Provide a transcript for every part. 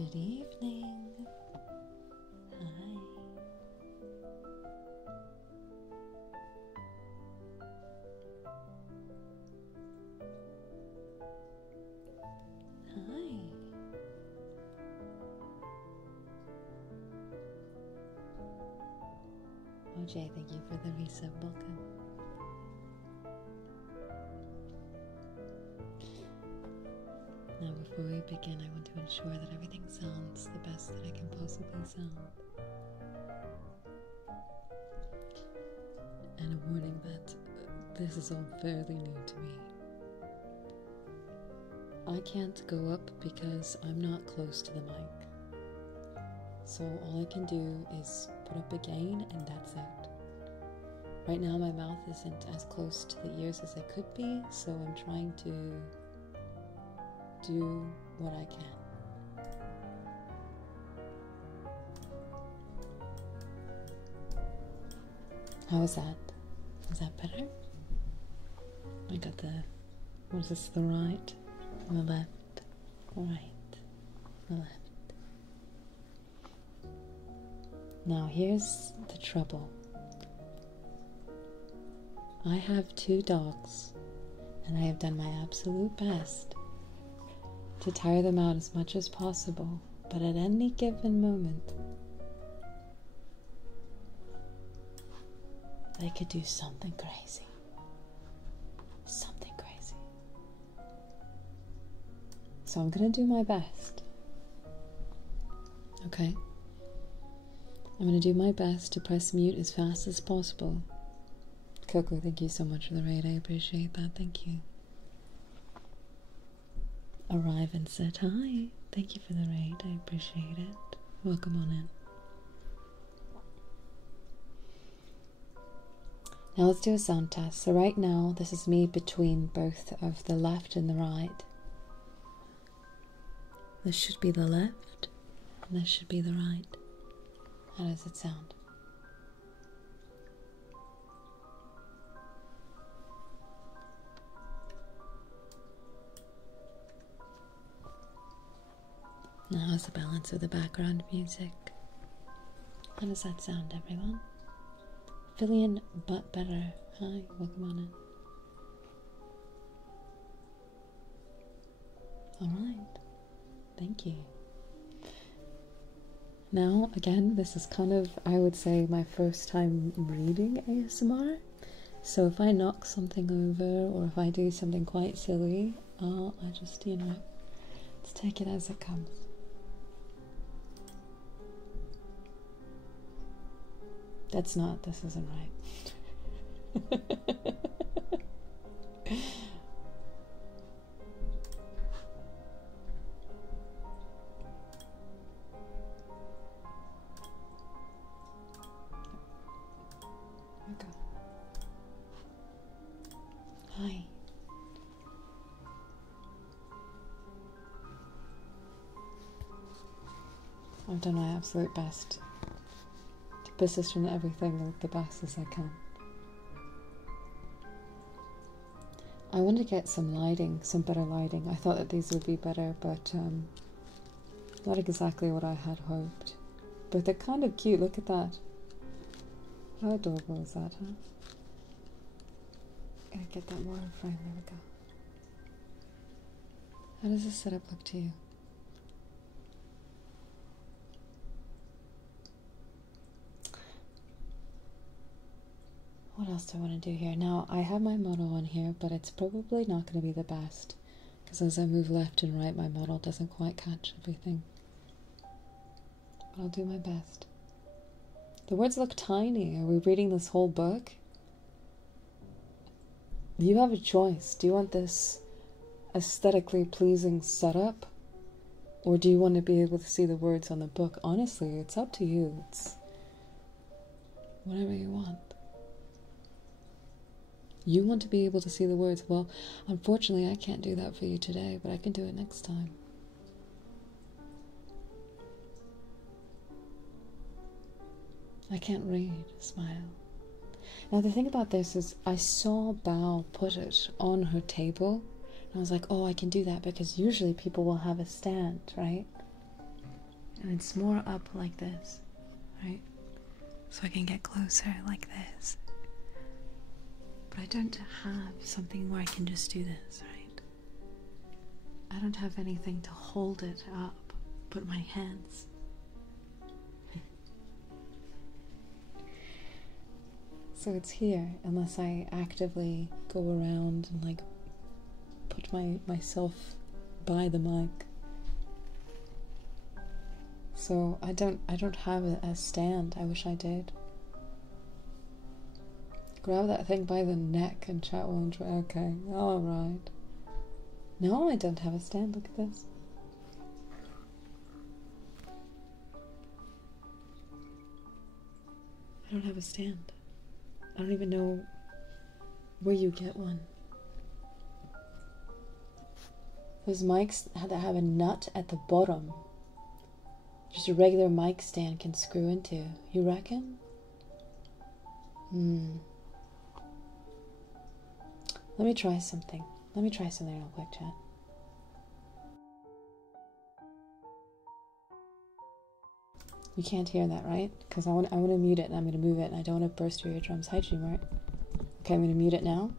Good evening. Hi. Hi. OJ, thank you for the resub. Welcome. Now before we begin, I want to ensure that everything sounds the best that I can possibly sound. And a warning that this is all fairly new to me. I can't go up because I'm not close to the mic. So all I can do is put up a gain and that's it. Right now my mouth isn't as close to the ears as it could be, so I'm trying to do what I can. How is that? Is that better? I got the, what is this, the right and the left, right, the left. Now here's the trouble. I have 2 dogs, and I have done my absolute best to tire them out as much as possible, but at any given moment, they could do something crazy. Something crazy. So I'm gonna do my best. Okay? I'm gonna do my best to press mute as fast as possible. Coco, thank you so much for the raid. I appreciate that. Thank you. Arrive and sit. Hi. Thank you for the raid. I appreciate it. Welcome on in. Now let's do a sound test. So right now, this is me between both of the left and the right. This should be the left, and this should be the right. How does it sound? Now how's the balance of the background music? How does that sound, everyone? Fillion, but better. Hi, welcome on in. Alright, thank you. Now, again, this is kind of, I would say, my first time reading ASMR. So if I knock something over, or if I do something quite silly, I just, let's take it as it comes. This isn't right. Okay. Hi. I've done my absolute best to position everything the best as I can. I want to get some lighting, some better lighting. I thought that these would be better, but not exactly what I had hoped. But they're kind of cute. Look at that. How adorable is that, huh? Gotta get that more in frame. There we go. How does this setup look to you? What else do I want to do here? Now, I have my model on here, but it's probably not going to be the best, because as I move left and right, my model doesn't quite catch everything. But I'll do my best. The words look tiny. Are we reading this whole book? You have a choice. Do you want this aesthetically pleasing setup, or do you want to be able to see the words on the book? Honestly, it's up to you. It's whatever you want. You want to be able to see the words. Well, unfortunately, I can't do that for you today, but I can do it next time. I can't read. Smile. Now, the thing about this is I saw Bao put it on her table, and I was like, oh, I can do that, because usually people will have a stand, right? And it's more up like this, right? So I can get closer like this. But I don't have something where I can just do this, right? I don't have anything to hold it up but my hands. So it's here, unless I actively go around and like put myself by the mic. So I don't have a stand. I wish I did. Grab that thing by the neck and chat while I'm trying. Okay, alright. No, I don't have a stand. Look at this. I don't have a stand. I don't even know where you get one. Those mics that have a nut at the bottom, just a regular mic stand can screw into. You reckon? Let me try something. Let me try something real quick, chat. You can't hear that, right? Because I want to mute it and I'm going to move it and I don't want to burst your eardrums. Hi, Dreamart. Okay, I'm going to mute it now.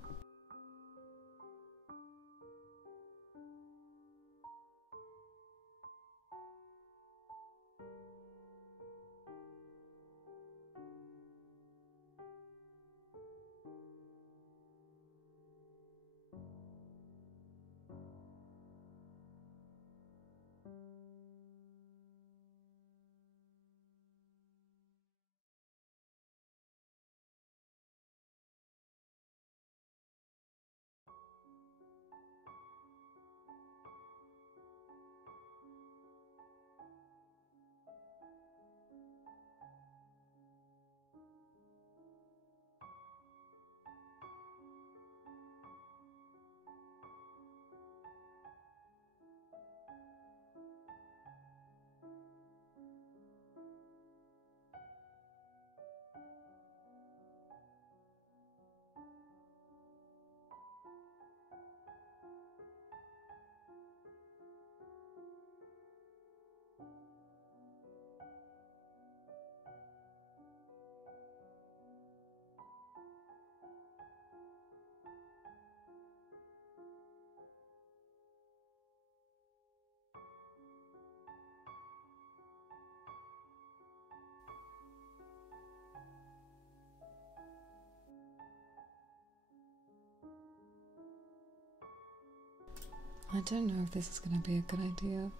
I don't know if this is going to be a good idea.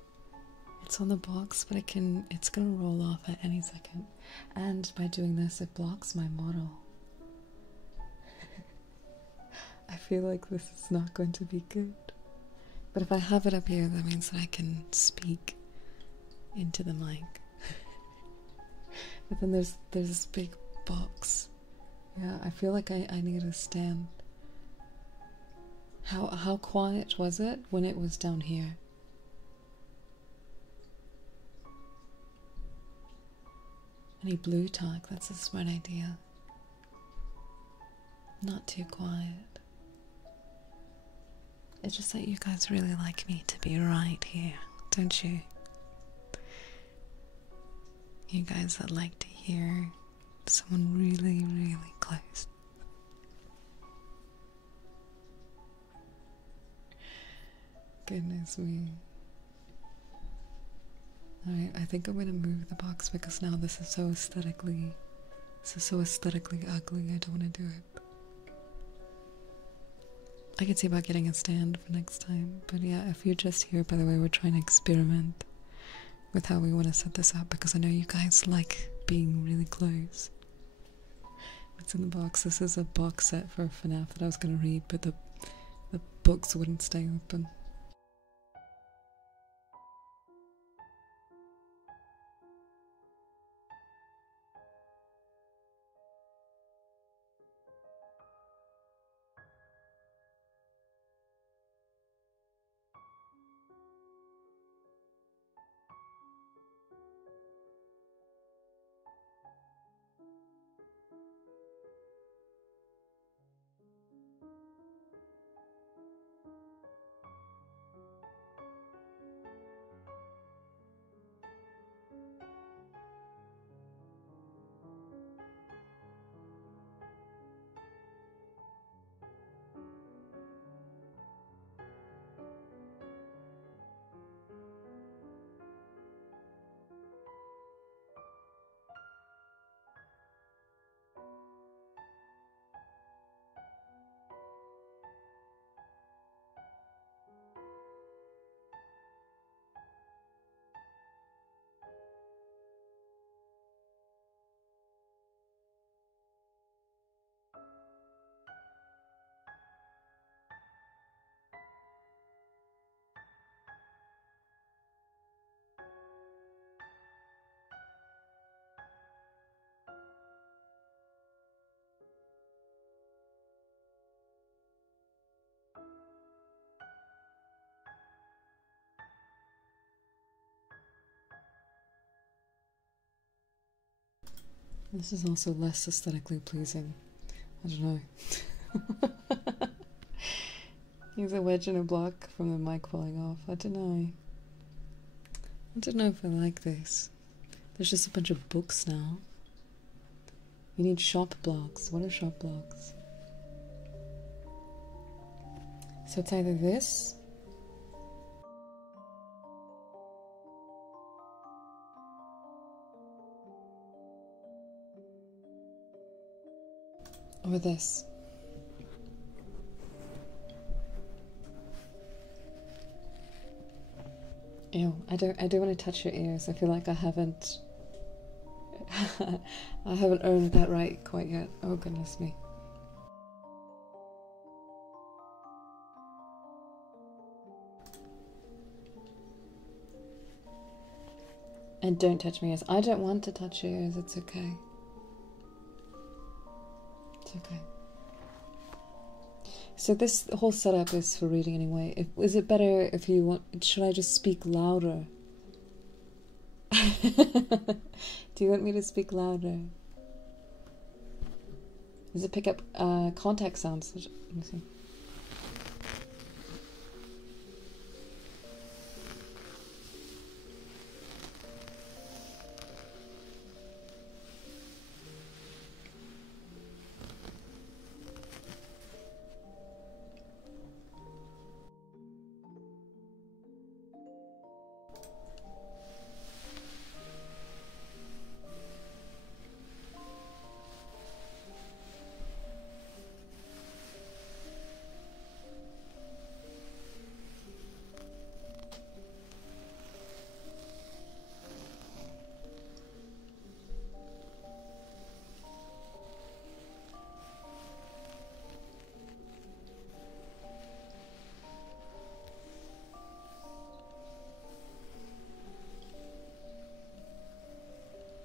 It's on the box, but it's going to roll off at any second. And by doing this, it blocks my model. I feel like this is not going to be good. But if I have it up here, that means that I can speak into the mic. But then there's this big box. Yeah, I feel like I need a stand. How quiet was it when it was down here? Any blue talk? That's a smart idea. Not too quiet. It's just that you guys really like me to be right here, don't you? You guys that like to hear someone really, really close. Goodness me. Alright, I think I'm gonna move the box because now this is so aesthetically ugly. I don't want to do it. I can see about getting a stand for next time, but yeah, if you're just here, by the way, we're trying to experiment with how we want to set this up because I know you guys like being really close. What's in the box? This is a box set for FNAF that I was going to read, but the books wouldn't stay open. This is also less aesthetically pleasing. I don't know. Use a wedge and a block from the mic falling off. I don't know. I don't know if I like this. There's just a bunch of books now. You need shop blocks. What are shop blocks? So it's either this or this. Ew, I don't want to touch your ears. I feel like I haven't I haven't earned that right quite yet. Oh goodness me. And don't touch my ears. I don't want to touch your ears. It's okay. It's okay. So this whole setup is for reading anyway. Is it better if you want... Should I just speak louder? Do you want me to speak louder? Does it pick up contact sounds? Let me see.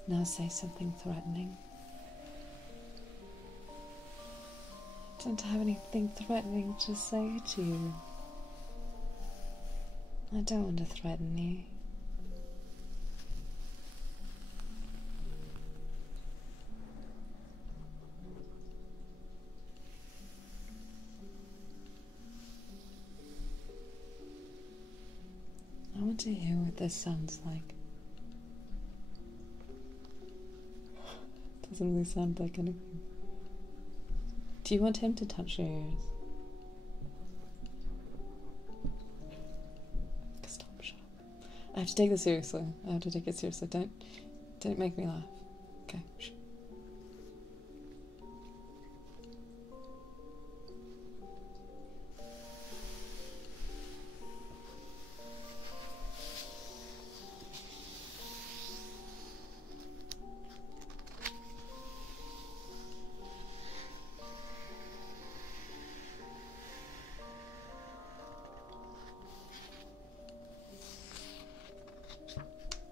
Now say something threatening. I don't have anything threatening to say to you. I don't want to threaten you. I want to hear what this sounds like. Doesn't really sound like anything. Do you want him to touch your ears? Stop, shut up. I have to take this seriously. I have to take it seriously. Don't make me laugh. Okay.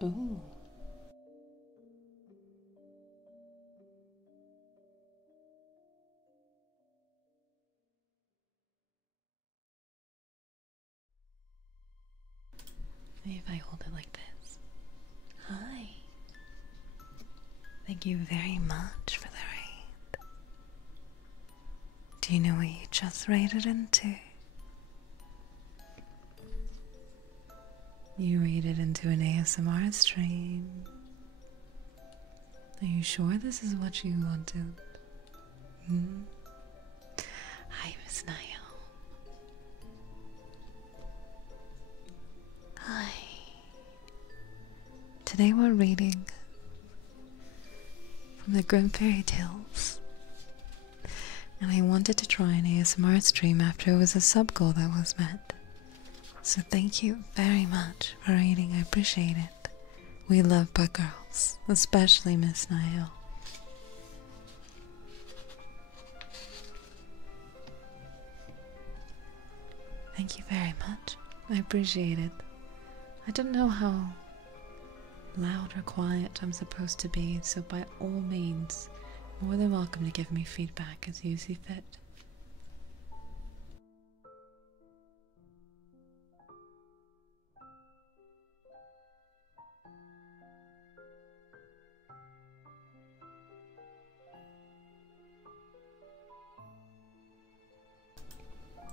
Oh. Maybe if I hold it like this. Hi. Thank you very much for the raid. Do you know what you just raided into? You raided into an ASMR stream. Are you sure this is what you wanted? Hi, Miss Niall. Hi. Today we're reading from the Grim Fairy Tales. And I wanted to try an ASMR stream after it was a sub goal that was met. So thank you very much for reading. I appreciate it. We love book girls, especially Miss Niall. Thank you very much. I appreciate it. I don't know how loud or quiet I'm supposed to be, so by all means, more than welcome to give me feedback as you see fit.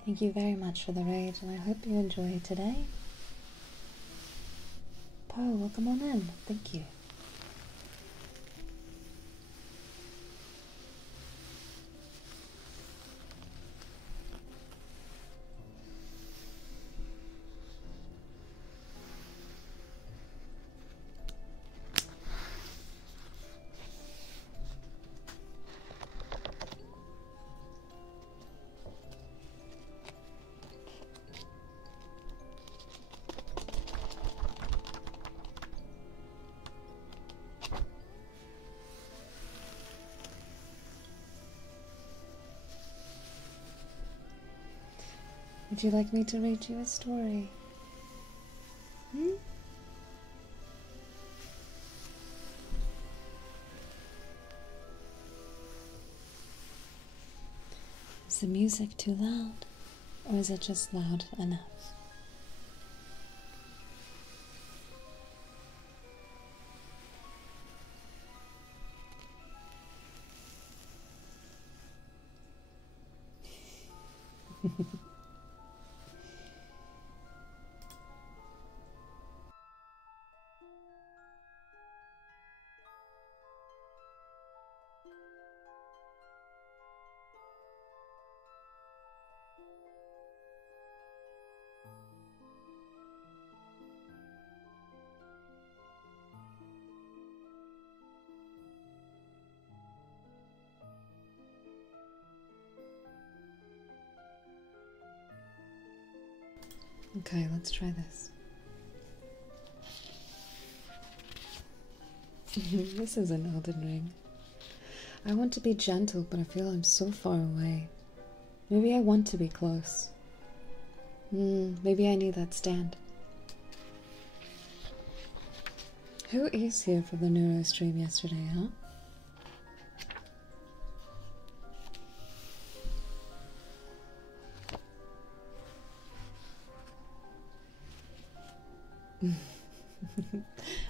Thank you very much for the raid, and I hope you enjoy today. Poe, welcome on in. Thank you. Would you like me to read you a story? Is the music too loud, or is it just loud enough? Okay, let's try this. This is an Elden Ring. I want to be gentle, but I feel I'm so far away. Maybe I want to be close. Maybe I need that stand. Who is here for the neuro stream yesterday, huh?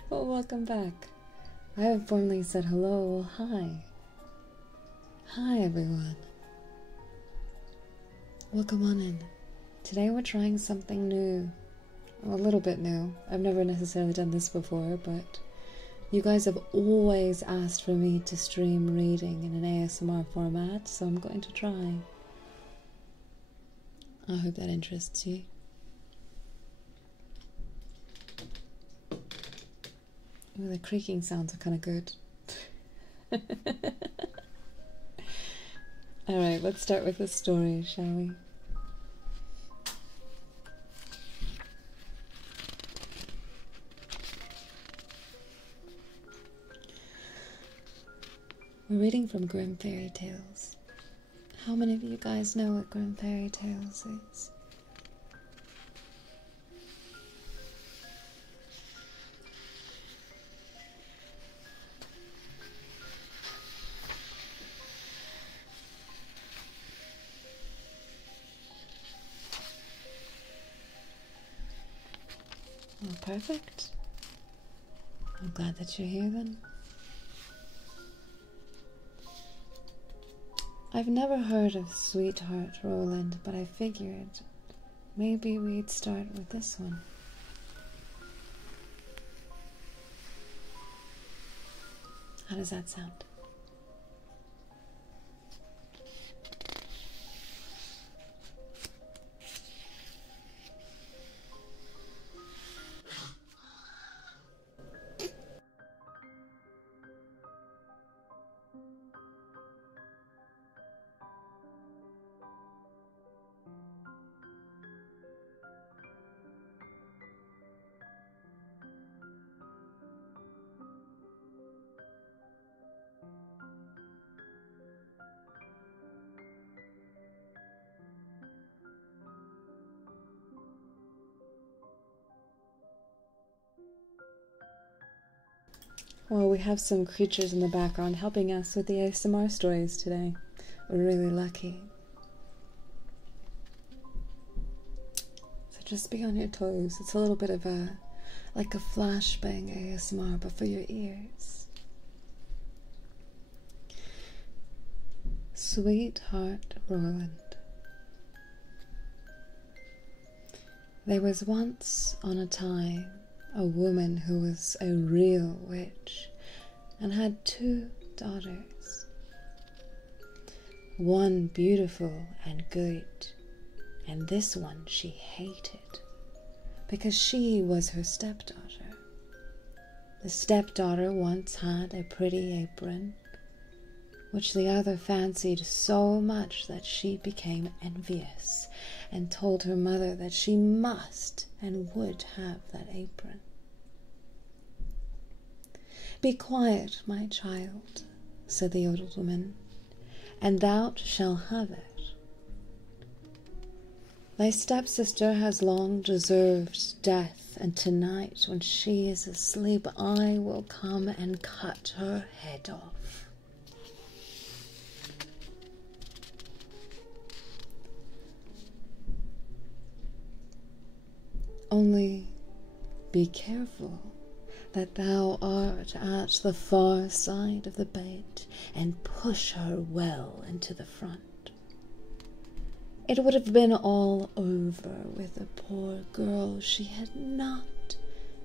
Well, welcome back. I have formally said hello. Hi. Hi, everyone. Welcome on in. Today we're trying something new. A little bit new. I've never necessarily done this before, but you guys have always asked for me to stream reading in an ASMR format, so I'm going to try. I hope that interests you. Ooh, the creaking sounds are kind of good. Alright, let's start with the story, shall we? We're reading from Grim Fairy Tales. How many of you guys know what Grim Fairy Tales is? Well, perfect. I'm glad that you're here then. I've never heard of Sweetheart Roland, but I figured maybe we'd start with this one. How does that sound? Well, we have some creatures in the background helping us with the ASMR stories today. We're really lucky. So just be on your toes. It's a little bit of like a flashbang ASMR, but for your ears. Sweetheart Roland. There was once on a time a woman who was a real witch and had 2 daughters. One beautiful and good, and this one she hated because she was her stepdaughter. The stepdaughter once had a pretty apron, which the other fancied so much that she became envious and told her mother that she must and would have that apron. "Be quiet, my child," said the old woman, "and thou shalt have it. Thy stepsister has long deserved death, and tonight, when she is asleep, I will come and cut her head off." "Only be careful that thou art at the far side of the bed, and push her well into the front." It would have been all over with the poor girl she had not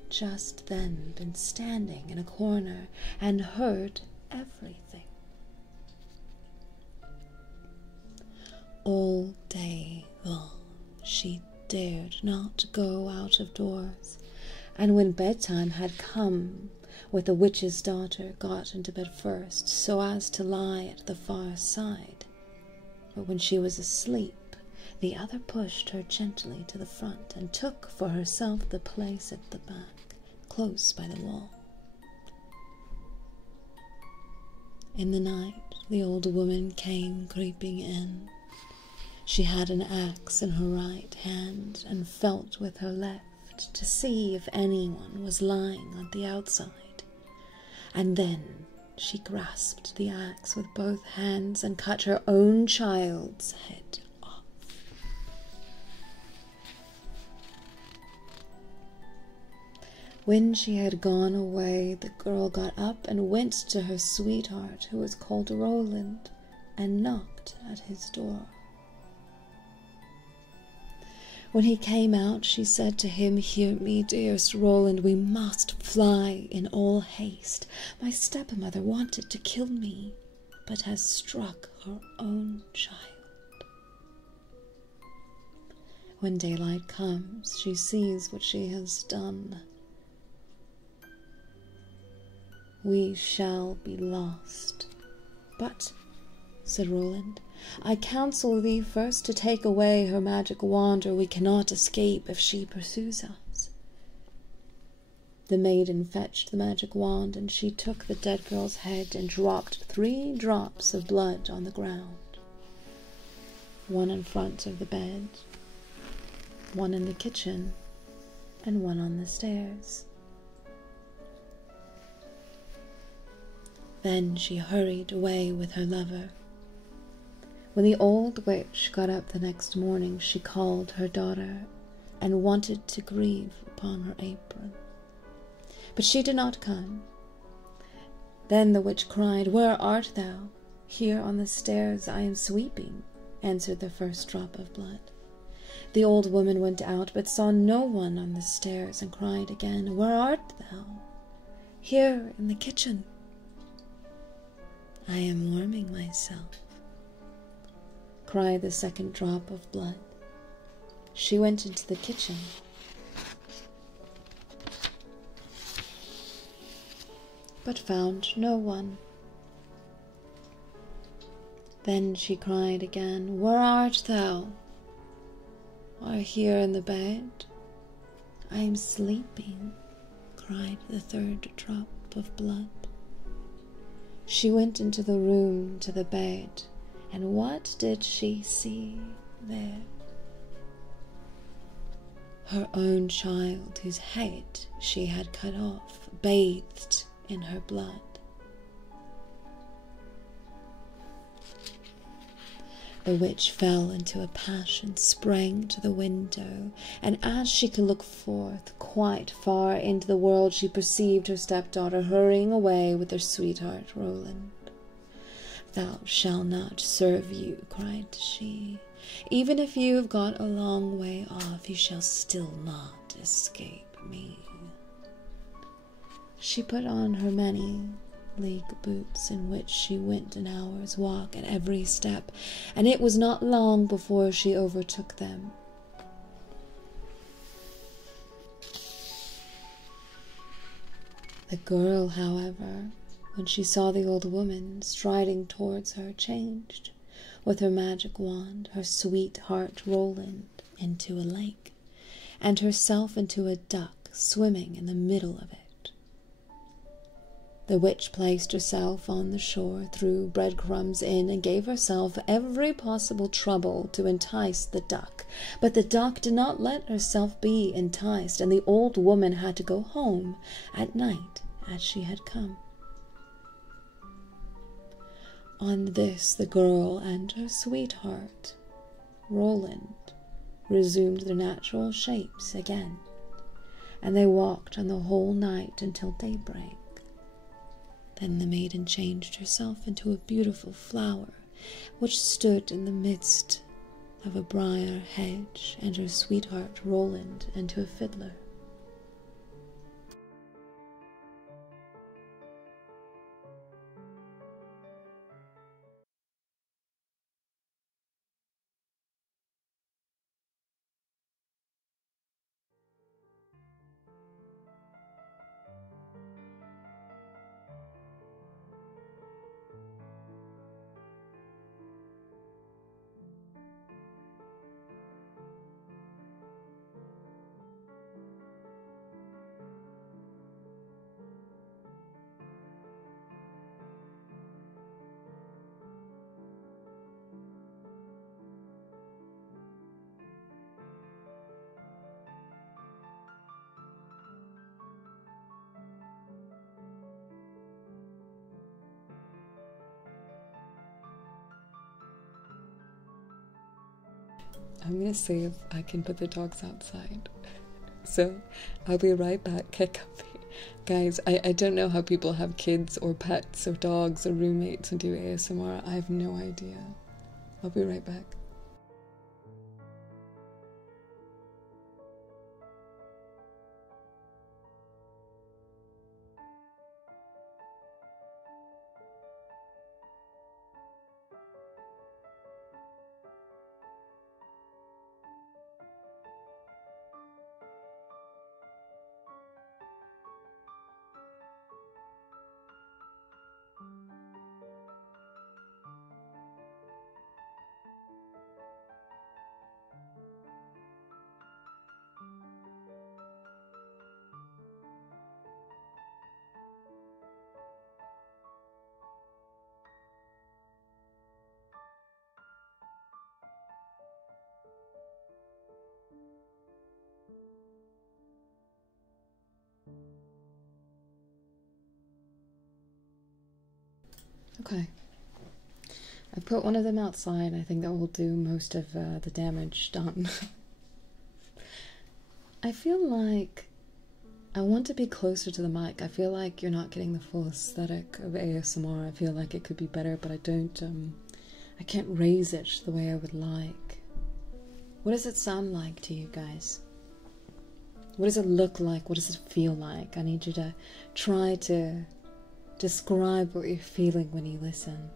just then been standing in a corner and heard everything. All day long she dared not go out of doors, and when bedtime had come, with the witch's daughter, got into bed first, so as to lie at the far side. But when she was asleep, the other pushed her gently to the front, and took for herself the place at the back, close by the wall. In the night, the old woman came creeping in. She had an axe in her right hand, and felt with her left to see if anyone was lying on the outside. And then she grasped the axe with both hands and cut her own child's head off. When she had gone away, the girl got up and went to her sweetheart, who was called Roland, and knocked at his door. When he came out, she said to him, "Hear me, dearest Roland, we must fly in all haste. My stepmother wanted to kill me, but has struck her own child." When daylight comes, she sees what she has done. "We shall be lost." "But," said Roland, "I counsel thee first to take away her magic wand, or we cannot escape if she pursues us." The maiden fetched the magic wand, and she took the dead girl's head and dropped 3 drops of blood on the ground. One in front of the bed, one in the kitchen, and one on the stairs. Then she hurried away with her lover. When the old witch got up the next morning, she called her daughter and wanted to grieve upon her apron. But she did not come. Then the witch cried, "Where art thou?" "Here on the stairs I am sweeping," answered the first drop of blood. The old woman went out, but saw no one on the stairs, and cried again, "Where art thou?" "Here in the kitchen." "I am warming myself," cried the second drop of blood. She went into the kitchen. But found no one. Then she cried again, "Where art thou?" "I here in the bed." "I am sleeping," cried the third drop of blood. She went into the room to the bed, and what did she see there? Her own child, whose head she had cut off, bathed in her blood. The witch fell into a passion, sprang to the window, and as she could look forth quite far into the world, she perceived her stepdaughter hurrying away with her sweetheart Roland. "Thou shalt not serve you," cried she. Even if you have got a long way off, you shall still not escape me. She put on her many-league boots, in which she went an hour's walk at every step, and it was not long before she overtook them. The girl, however, when she saw the old woman striding towards her, changed, with her magic wand, her sweetheart Roland into a lake, and herself into a duck swimming in the middle of it. The witch placed herself on the shore, threw breadcrumbs in, and gave herself every possible trouble to entice the duck. But the duck did not let herself be enticed, and the old woman had to go home at night as she had come. On this, the girl and her sweetheart, Roland, resumed their natural shapes again, and they walked on the whole night until daybreak. Then the maiden changed herself into a beautiful flower, which stood in the midst of a briar hedge, and her sweetheart Roland into a fiddler. I'm gonna see if I can put the dogs outside. So I'll be right back. Get comfy. Guys, I don't know how people have kids or pets or dogs or roommates and do ASMR. I have no idea. I'll be right back. Okay. I've put one of them outside. I think that will do most of the damage done. I feel like I want to be closer to the mic. I feel like you're not getting the full aesthetic of ASMR. I feel like it could be better, but I can't raise it the way I would like. What does it sound like to you guys? What does it look like? What does it feel like? I need you to try to describe what you're feeling when you listen.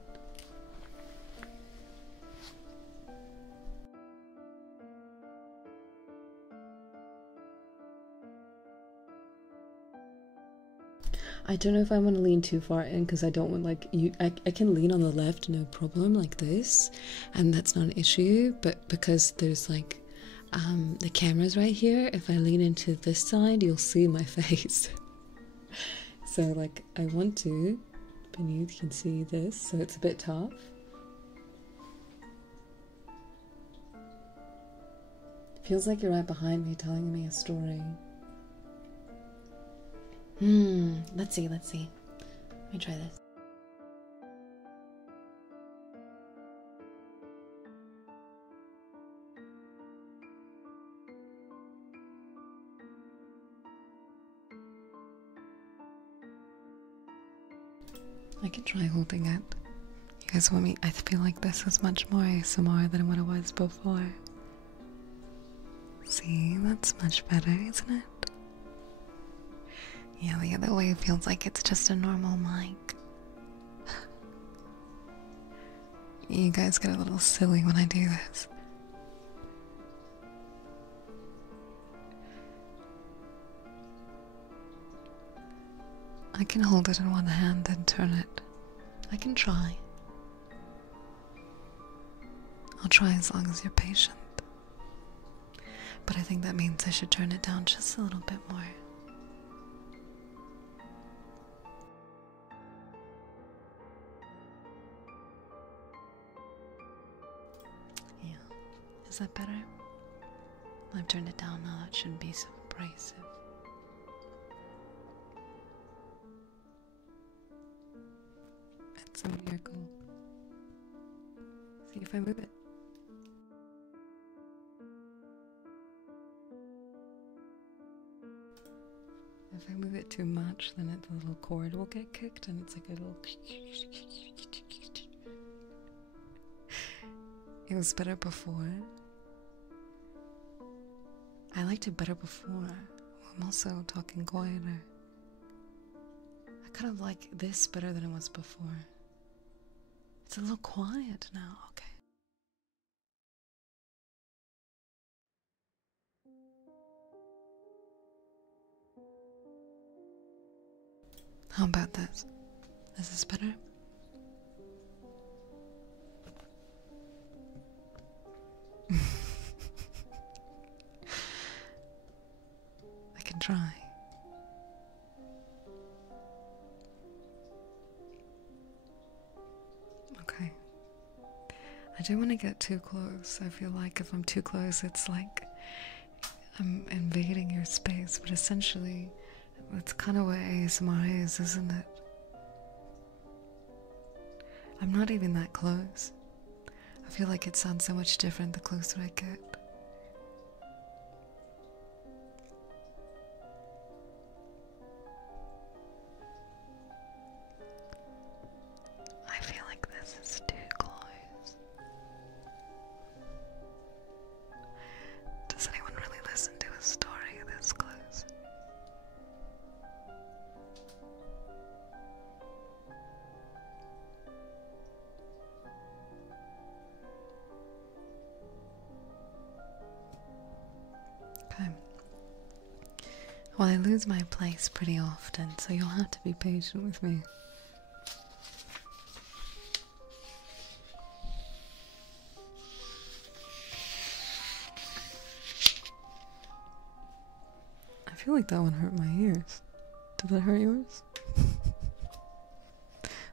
I don't know if I want to lean too far in because I don't want I can lean on the left no problem like this, and that's not an issue, but because there's the camera's right here, if I lean into this side you'll see my face. So I want to, beneath you can see this, so it's a bit tough. It feels like you're right behind me telling me a story. Let's see. Let me try this. I can try holding it. Guys, I feel like this is much more ASMR than what it was before. See, that's much better, isn't it? Yeah, the other way feels like it's just a normal mic. You guys get a little silly when I do this. I can hold it in one hand and turn it. I can try. I'll try as long as you're patient. But I think that means I should turn it down just a little bit more. Yeah. Is that better? I've turned it down now. It shouldn't be so abrasive. It's a miracle. See if I move it. If I move it too much, then the little cord will get kicked and it's like a little... It was better before. I liked it better before. I'm also talking quieter. I kind of like this better than it was before. It's a little quiet now, okay. How about this? Is this better? I can try. Okay. I don't want to get too close. I feel like if I'm too close, it's like I'm invading your space, but essentially, that's kind of what ASMR is, isn't it? I'm not even that close. I feel like it sounds so much different the closer I get. I feel like this is too close. Does anyone really listen to a story this close? Okay. Well, I lose my place pretty often, so you'll have to be patient with me. I feel like that one hurt my ears. Did that hurt yours?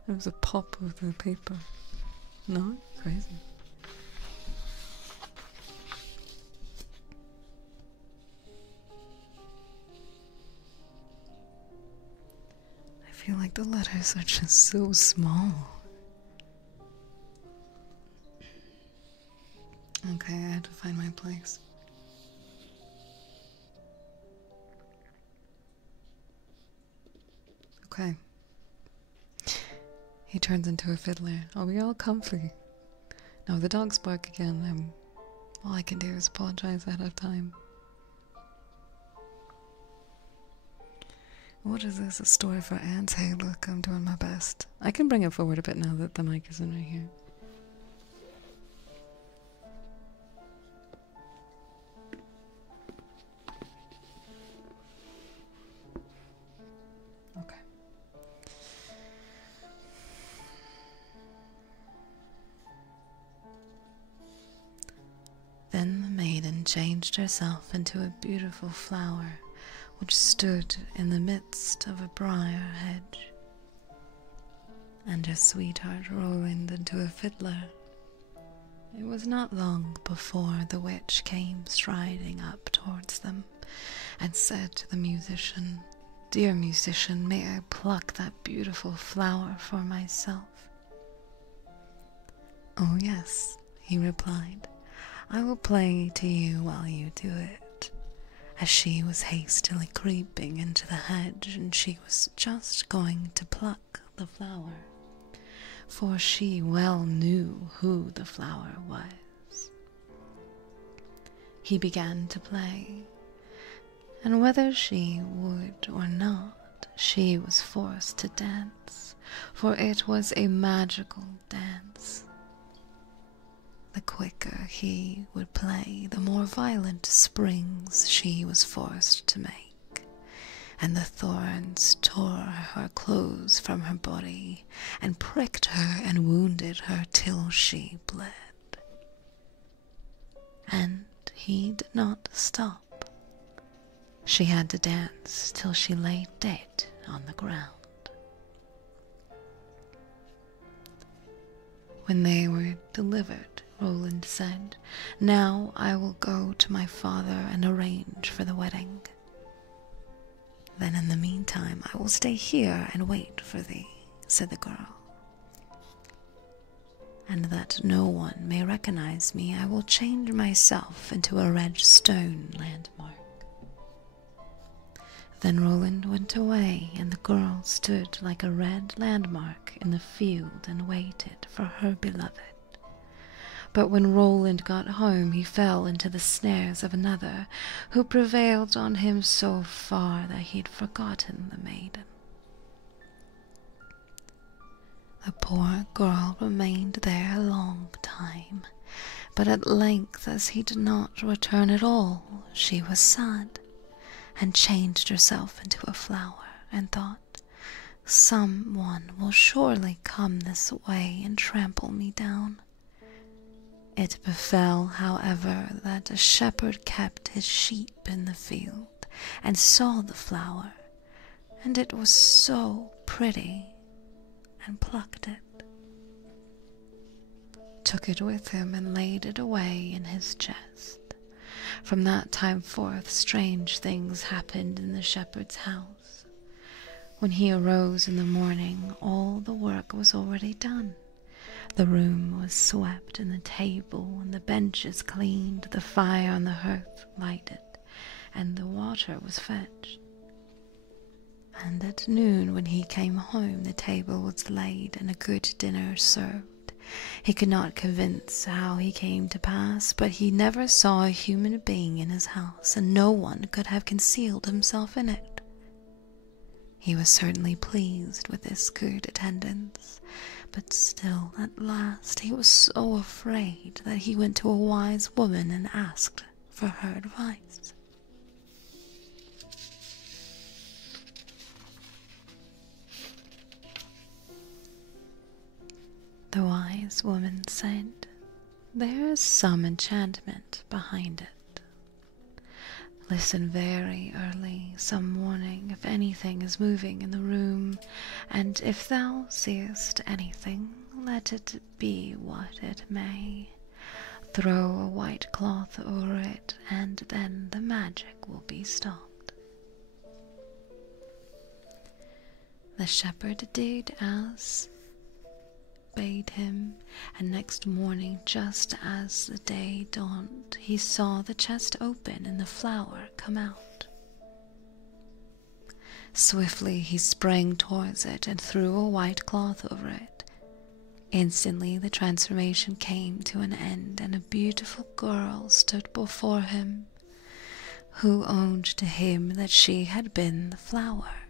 There was a pop of the paper. No? Crazy. I feel like the letters are just so small. Okay, I had to find my place. Okay. He turns into a fiddler. Are we all comfy? No, the dogs bark again. All I can do is apologize ahead of time. What is this? A story for ants? Hey, look, I'm doing my best. I can bring it forward a bit now that the mic isn't right here. Okay. Then the maiden changed herself into a beautiful flower, which stood in the midst of a briar hedge, and her sweetheart ruined into a fiddler. It was not long before the witch came striding up towards them, and said to the musician, "Dear musician, may I pluck that beautiful flower for myself?" "Oh yes," he replied, "I will play to you while you do it," as she was hastily creeping into the hedge, and she was just going to pluck the flower for she well knew who the flower was. He began to play, and whether she would or not, she was forced to dance, for it was a magical dance. The quicker he would play, the more violent springs she was forced to make, and the thorns tore her clothes from her body, and pricked her and wounded her till she bled. And he did not stop. She had to dance till she lay dead on the ground. When they were delivered, Roland said, "Now I will go to my father and arrange for the wedding. Then in the meantime I will stay here and wait for thee," said the girl. "And that no one may recognize me, I will change myself into a red stone landmark." Then Roland went away, and the girl stood like a red landmark in the field and waited for her beloved. But when Roland got home, he fell into the snares of another, who prevailed on him so far that he'd forgotten the maiden. The poor girl remained there a long time, but at length, as he did not return at all, she was sad, and changed herself into a flower, and thought, "Someone will surely come this way and trample me down." It befell, however, that a shepherd kept his sheep in the field, and saw the flower, and it was so pretty, and plucked it, took it with him, and laid it away in his chest. From that time forth, strange things happened in the shepherd's house. When he arose in the morning, all the work was already done. The room was swept, and the table and the benches cleaned, the fire on the hearth lighted, and the water was fetched. And at noon, when he came home, the table was laid, and a good dinner served. He could not convince how he came to pass, but he never saw a human being in his house, and no one could have concealed himself in it. He was certainly pleased with this good attendance, but still at last he was so afraid that he went to a wise woman and asked for her advice. The wise woman said, "There is some enchantment behind it. Listen very early some morning if anything is moving in the room, and if thou seest anything, let it be what it may. Throw a white cloth over it, and then the magic will be stopped." The shepherd did as bade him, and next morning, just as the day dawned, he saw the chest open and the flower come out. Swiftly he sprang towards it and threw a white cloth over it. Instantly the transformation came to an end, and a beautiful girl stood before him, who owned to him that she had been the flower,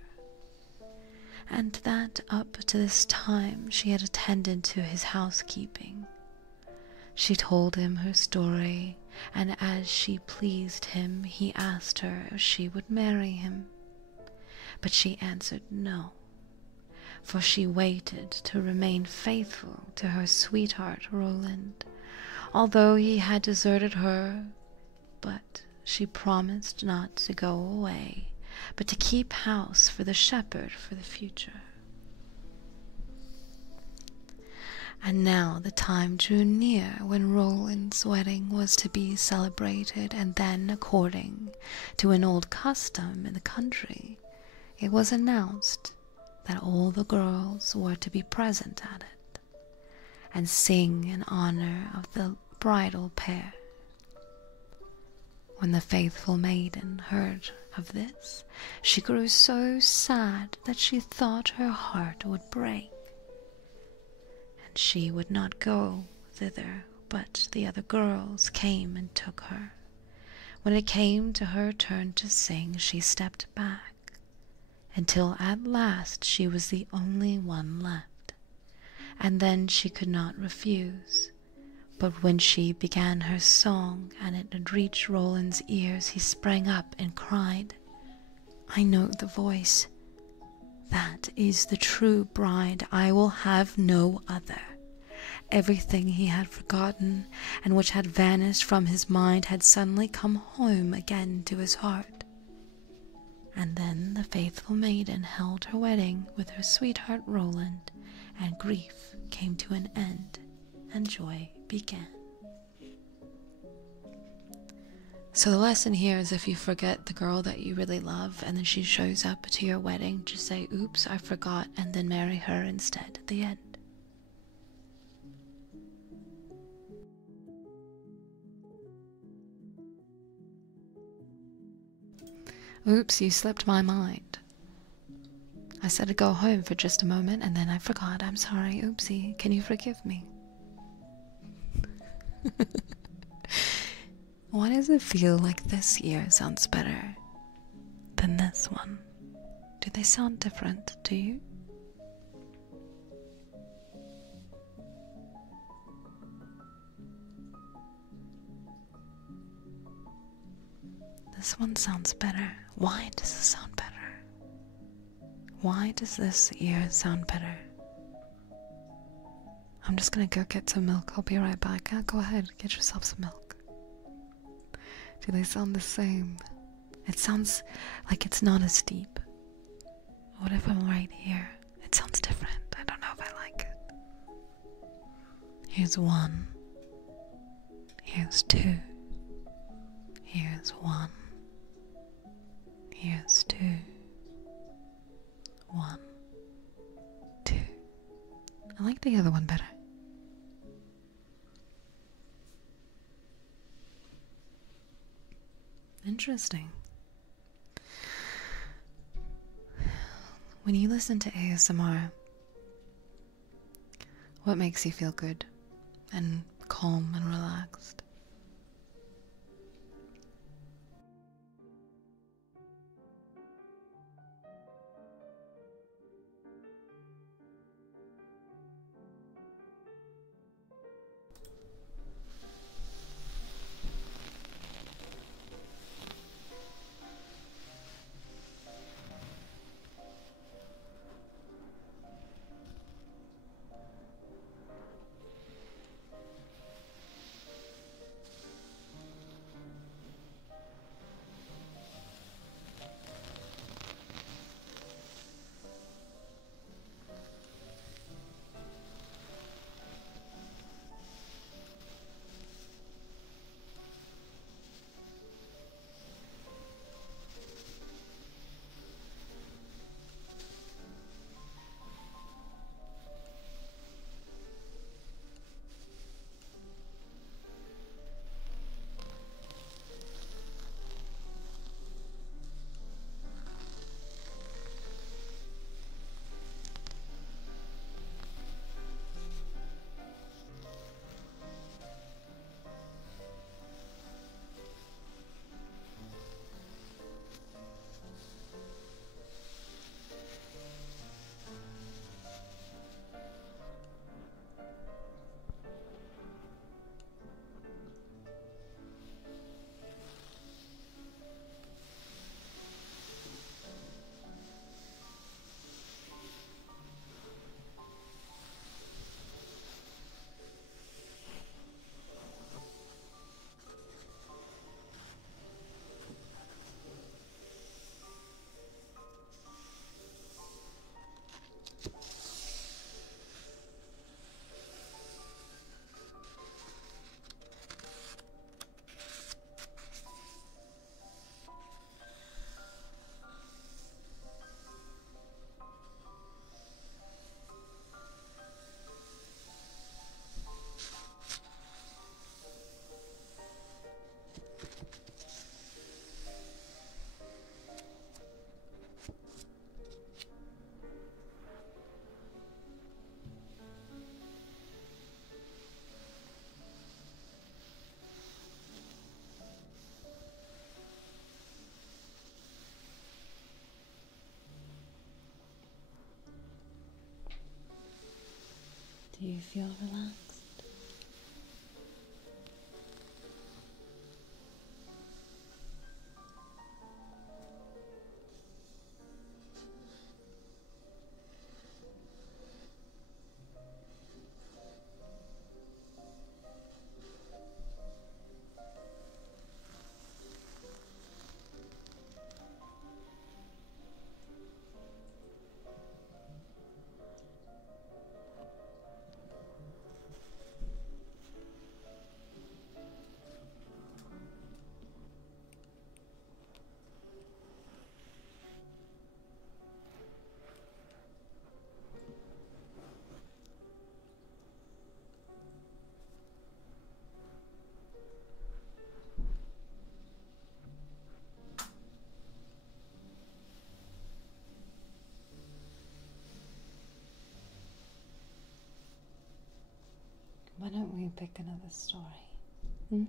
and that up to this time she had attended to his housekeeping. She told him her story, and as she pleased him, he asked her if she would marry him. But she answered no, for she waited to remain faithful to her sweetheart Roland, although he had deserted her. But she promised not to go away, but to keep house for the shepherd for the future. And now the time drew near when Roland's wedding was to be celebrated, and then, according to an old custom in the country, it was announced that all the girls were to be present at it, and sing in honor of the bridal pair. When the faithful maiden heard of this, she grew so sad that she thought her heart would break. but she would not go thither, but the other girls came and took her. When it came to her turn to sing, she stepped back, until at last she was the only one left, and then she could not refuse. But when she began her song and it had reached Roland's ears, he sprang up and cried, "I know the voice. That is the true bride. I will have no other." Everything he had forgotten and which had vanished from his mind had suddenly come home again to his heart. And then the faithful maiden held her wedding with her sweetheart Roland, and grief came to an end, and joy began. So the lesson here is, if you forget the girl that you really love and then she shows up to your wedding, just say, "Oops, I forgot," and then marry her instead at the end. Oops, you slipped my mind. I said to go home for just a moment and then I forgot. I'm sorry, oopsie. Can you forgive me? Why does it feel like this year sounds better than this one? Do they sound different to you? This one sounds better. Why does this sound better? Why does this year sound better? I'm just gonna go get some milk. I'll be right back. Go ahead, get yourself some milk. Do they sound the same? It sounds like it's not as deep. What if I'm right here? It sounds different. I don't know if I like it. Here's 1. Here's 2. Here's 1. Here's 2. 1, 2. I like the other one better. Interesting. When you listen to ASMR, what makes you feel good and calm and relaxed? Do you feel relaxed? Why don't we pick another story? Hmm?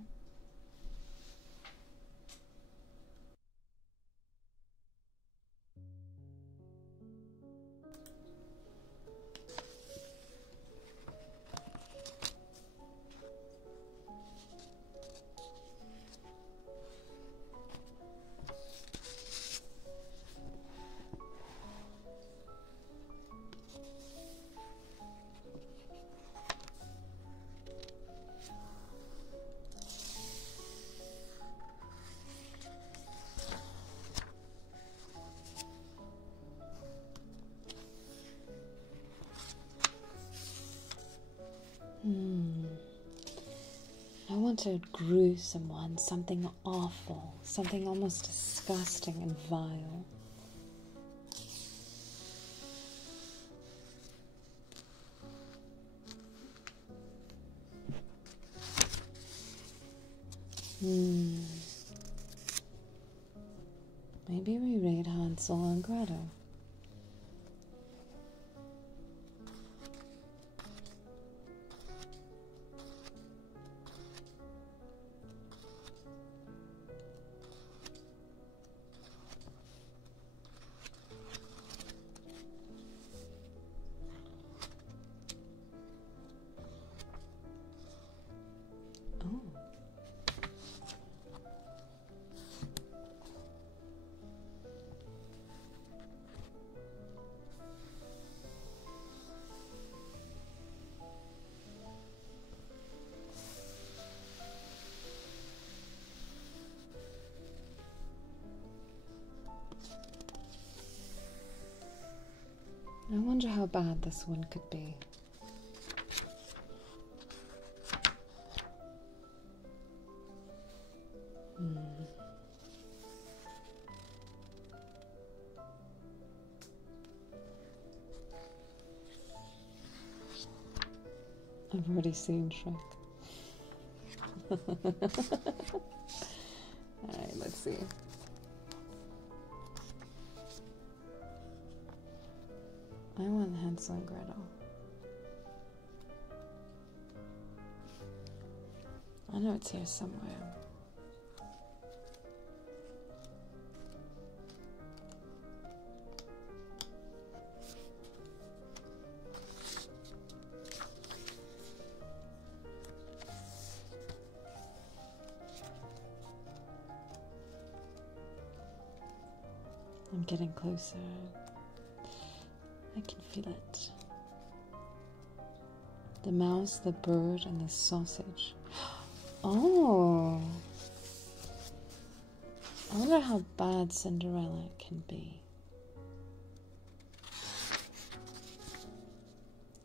I want to groove someone, something awful, something almost disgusting and vile. Maybe we read Hansel and Gretel. Oh. I wonder how bad this one could be. I've already seen Shrek. Alright, let's see. I want Hansel and Gretel. I know it's here somewhere. I'm getting closer. I can feel it. The mouse, the bird, and the sausage. Oh! I wonder how bad Cinderella can be.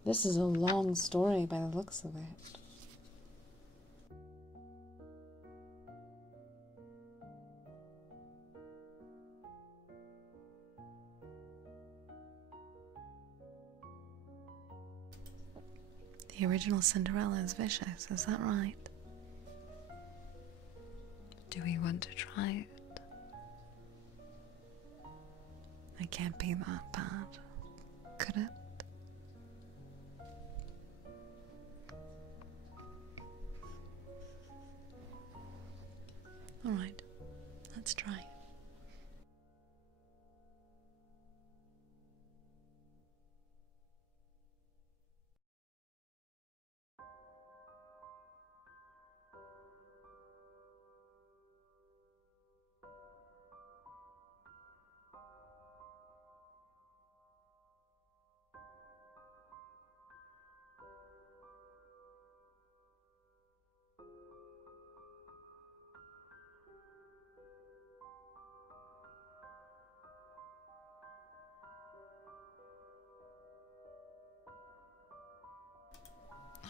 This is a long story by the looks of it. The original Cinderella is vicious, is that right? Do we want to try it? It can't be that bad, could it? Alright, let's try.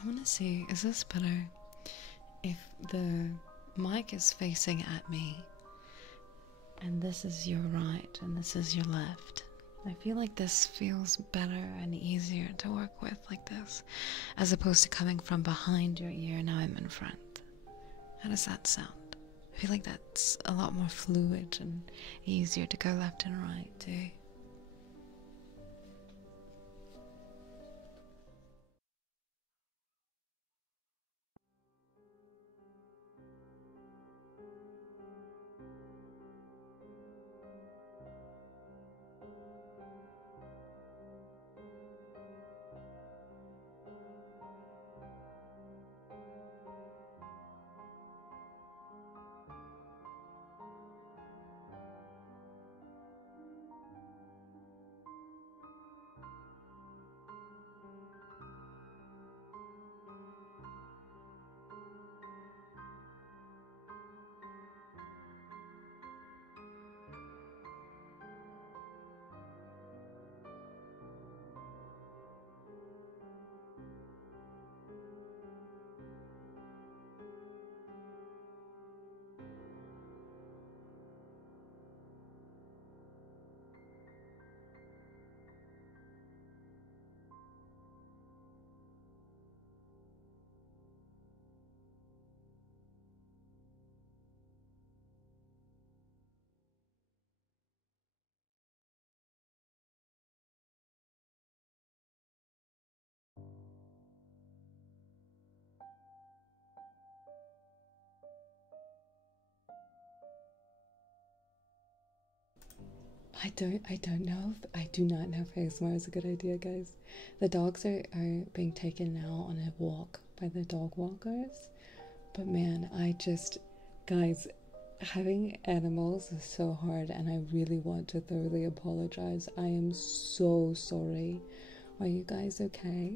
I want to see, is this better if the mic is facing at me and this is your right and this is your left? I feel like this feels better and easier to work with like this, as opposed to coming from behind your ear. Now I'm in front. How does that sound? I feel like that's a lot more fluid and easier to go left and right too. I don't know. I do not know if ASMR is a good idea, guys. The dogs are being taken now on a walk by the dog walkers. But man, guys, having animals is so hard, and I really want to thoroughly apologize. I am so sorry. Are you guys okay?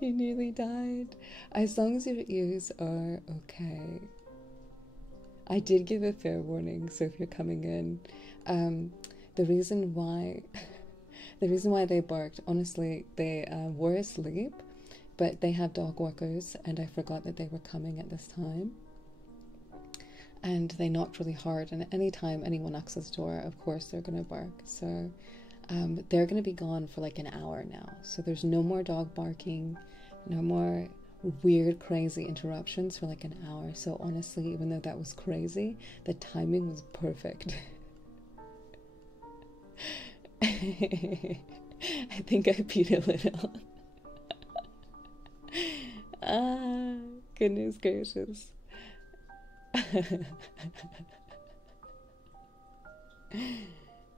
You nearly died. As long as your ears are okay. I did give a fair warning, so if you're coming in, the reason why, the reason why they barked, honestly, they were asleep, but they have dog walkers, and I forgot that they were coming at this time. And they knocked really hard, and anytime anyone knocks at the door, of course they're gonna bark. So they're gonna be gone for like an hour now. So there's no more dog barking, no more weird, crazy interruptions for like an hour. So honestly, even though that was crazy, the timing was perfect. I think I peed a little. Ah, goodness gracious.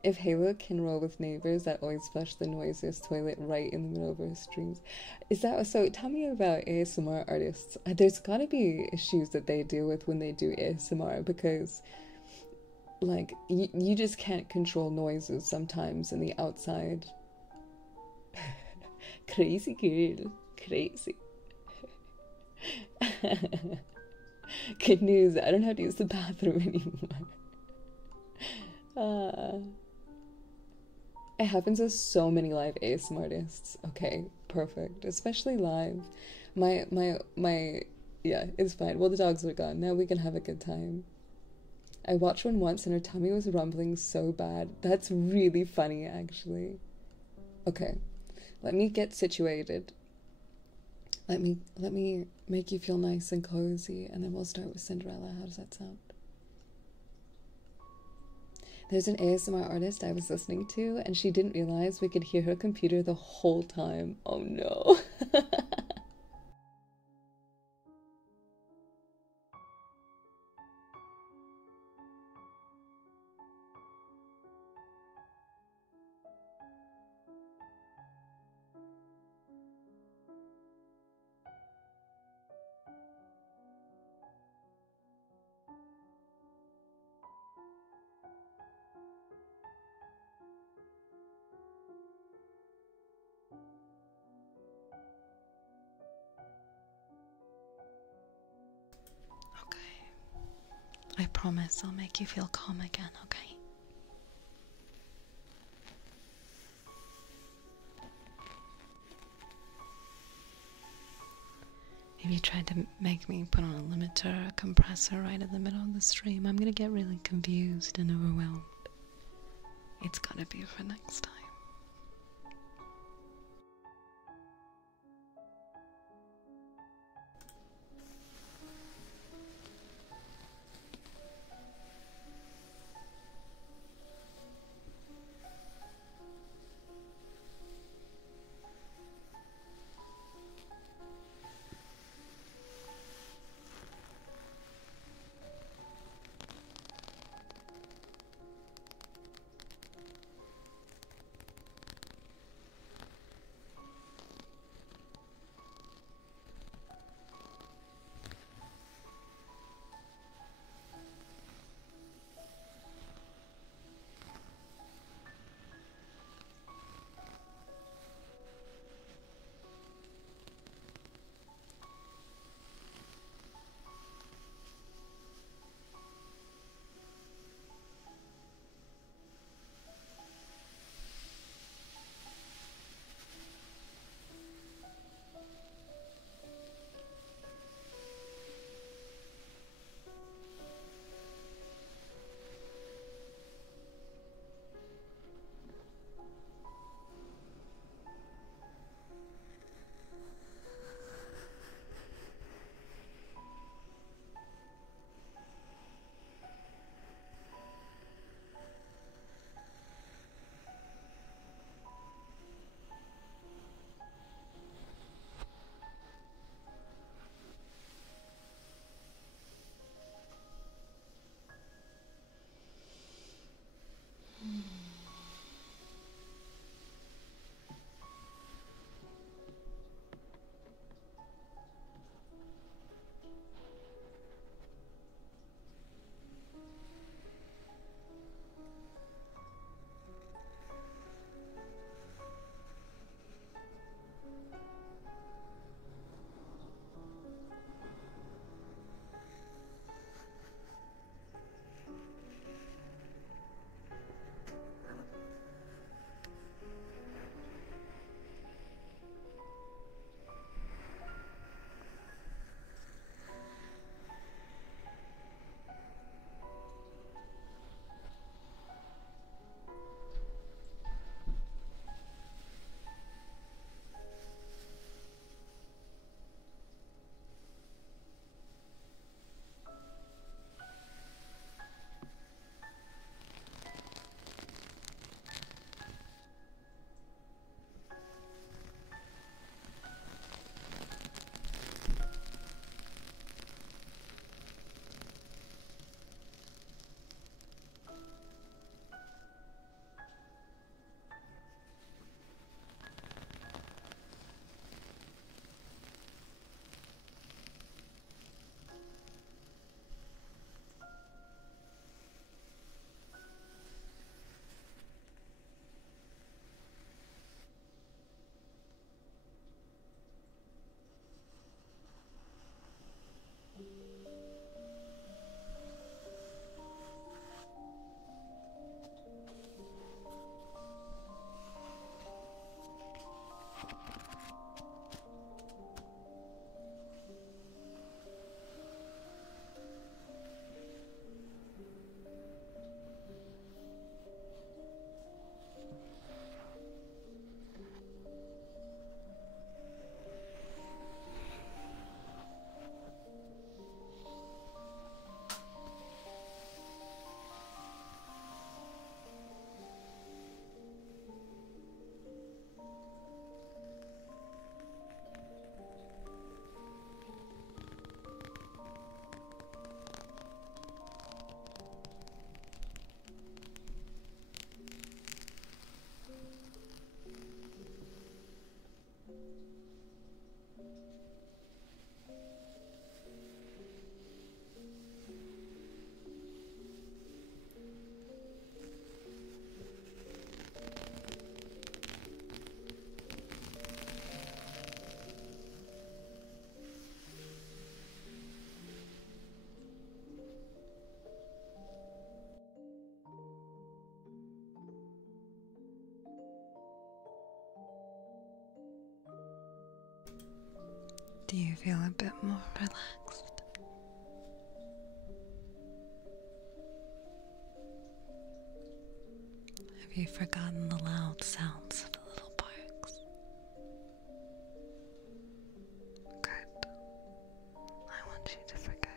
If Halo can roll with neighbors that always flush the noisiest toilet right in the middle of her streams. Is that so? Tell me about ASMR artists. There's gotta be issues that they deal with when they do ASMR, because like you just can't control noises sometimes in the outside. Crazy girl. Crazy. Good news, I don't have to use the bathroom anymore. It happens with so many live ASMR artists. Okay, perfect. Especially live. Yeah, it's fine. Well, the dogs are gone. Now we can have a good time. I watched one once and her tummy was rumbling so bad. That's really funny, actually. Okay, let me get situated. Let me make you feel nice and cozy, and then we'll start with Cinderella. How does that sound? There's an ASMR artist I was listening to, and she didn't realize we could hear her computer the whole time. Oh no. I promise I'll make you feel calm again, okay? If you tried to make me put on a limiter or a compressor right in the middle of the stream, I'm gonna get really confused and overwhelmed. It's gotta be for next time. Do you feel a bit more relaxed? Have you forgotten the loud sounds of the little parks? Good. I want you to forget.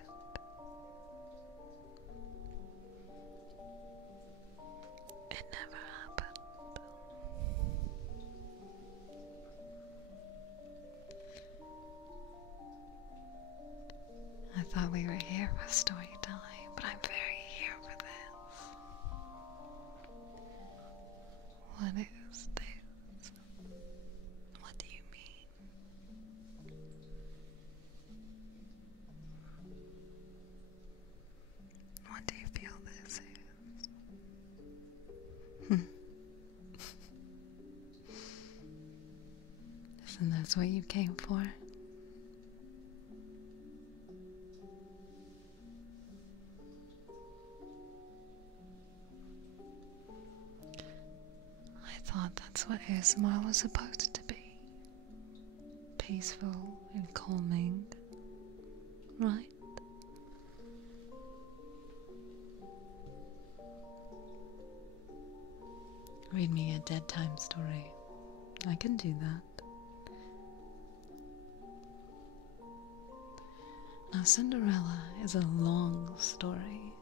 It never happened. I thought we were here for story time, but I'm very here for this. What is this? What do you mean? What do you feel this is? Isn't this what you came for? I thought that's what ASMR was supposed to be. Peaceful and calming, right? Read me a dead time story. I can do that. Now, Cinderella is a long story.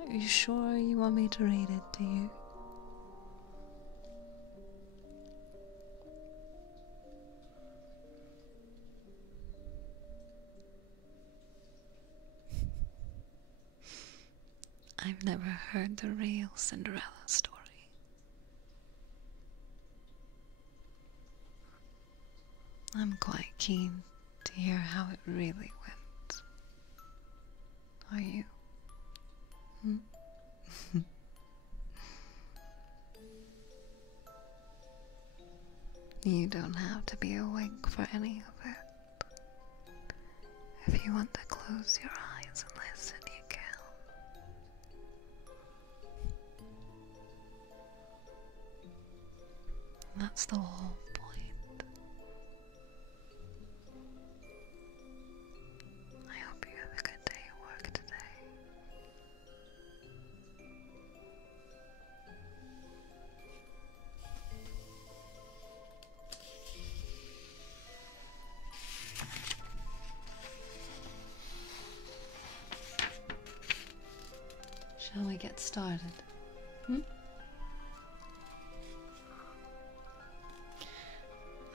Are you sure you want me to read it to you? I've never heard the real Cinderella story. I'm quite keen to hear how it really went. Are you? You don't have to be awake for any of it. If you want to close your eyes and listen, you can. That's the whole point. I hope you have a good day at work today. Shall we get started?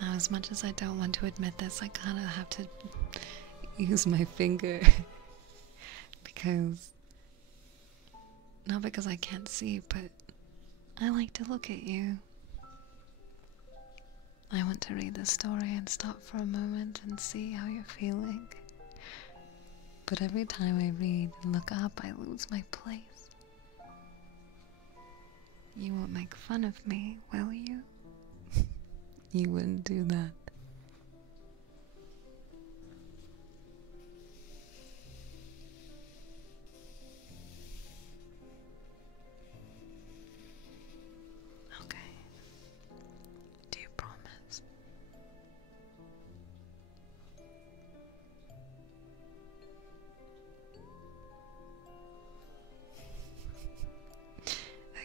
Now, as much as I don't want to admit this, I kind of have to use my finger because, not because I can't see, but I like to look at you. I want to read the story and stop for a moment and see how you're feeling. But every time I read and look up, I lose my place. You won't make fun of me, will you? You wouldn't do that. Okay. Do you promise?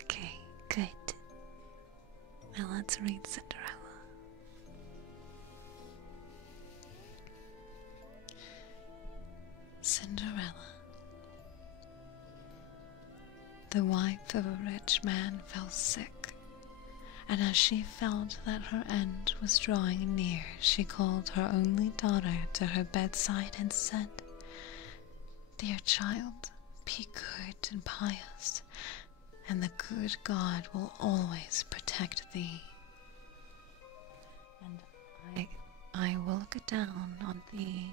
Okay, good. Now let's read Cinderella. Cinderella. The wife of a rich man fell sick, and as she felt that her end was drawing near, she called her only daughter to her bedside and said, "Dear child, be good and pious, and the good God will always protect thee. And I will look down on thee."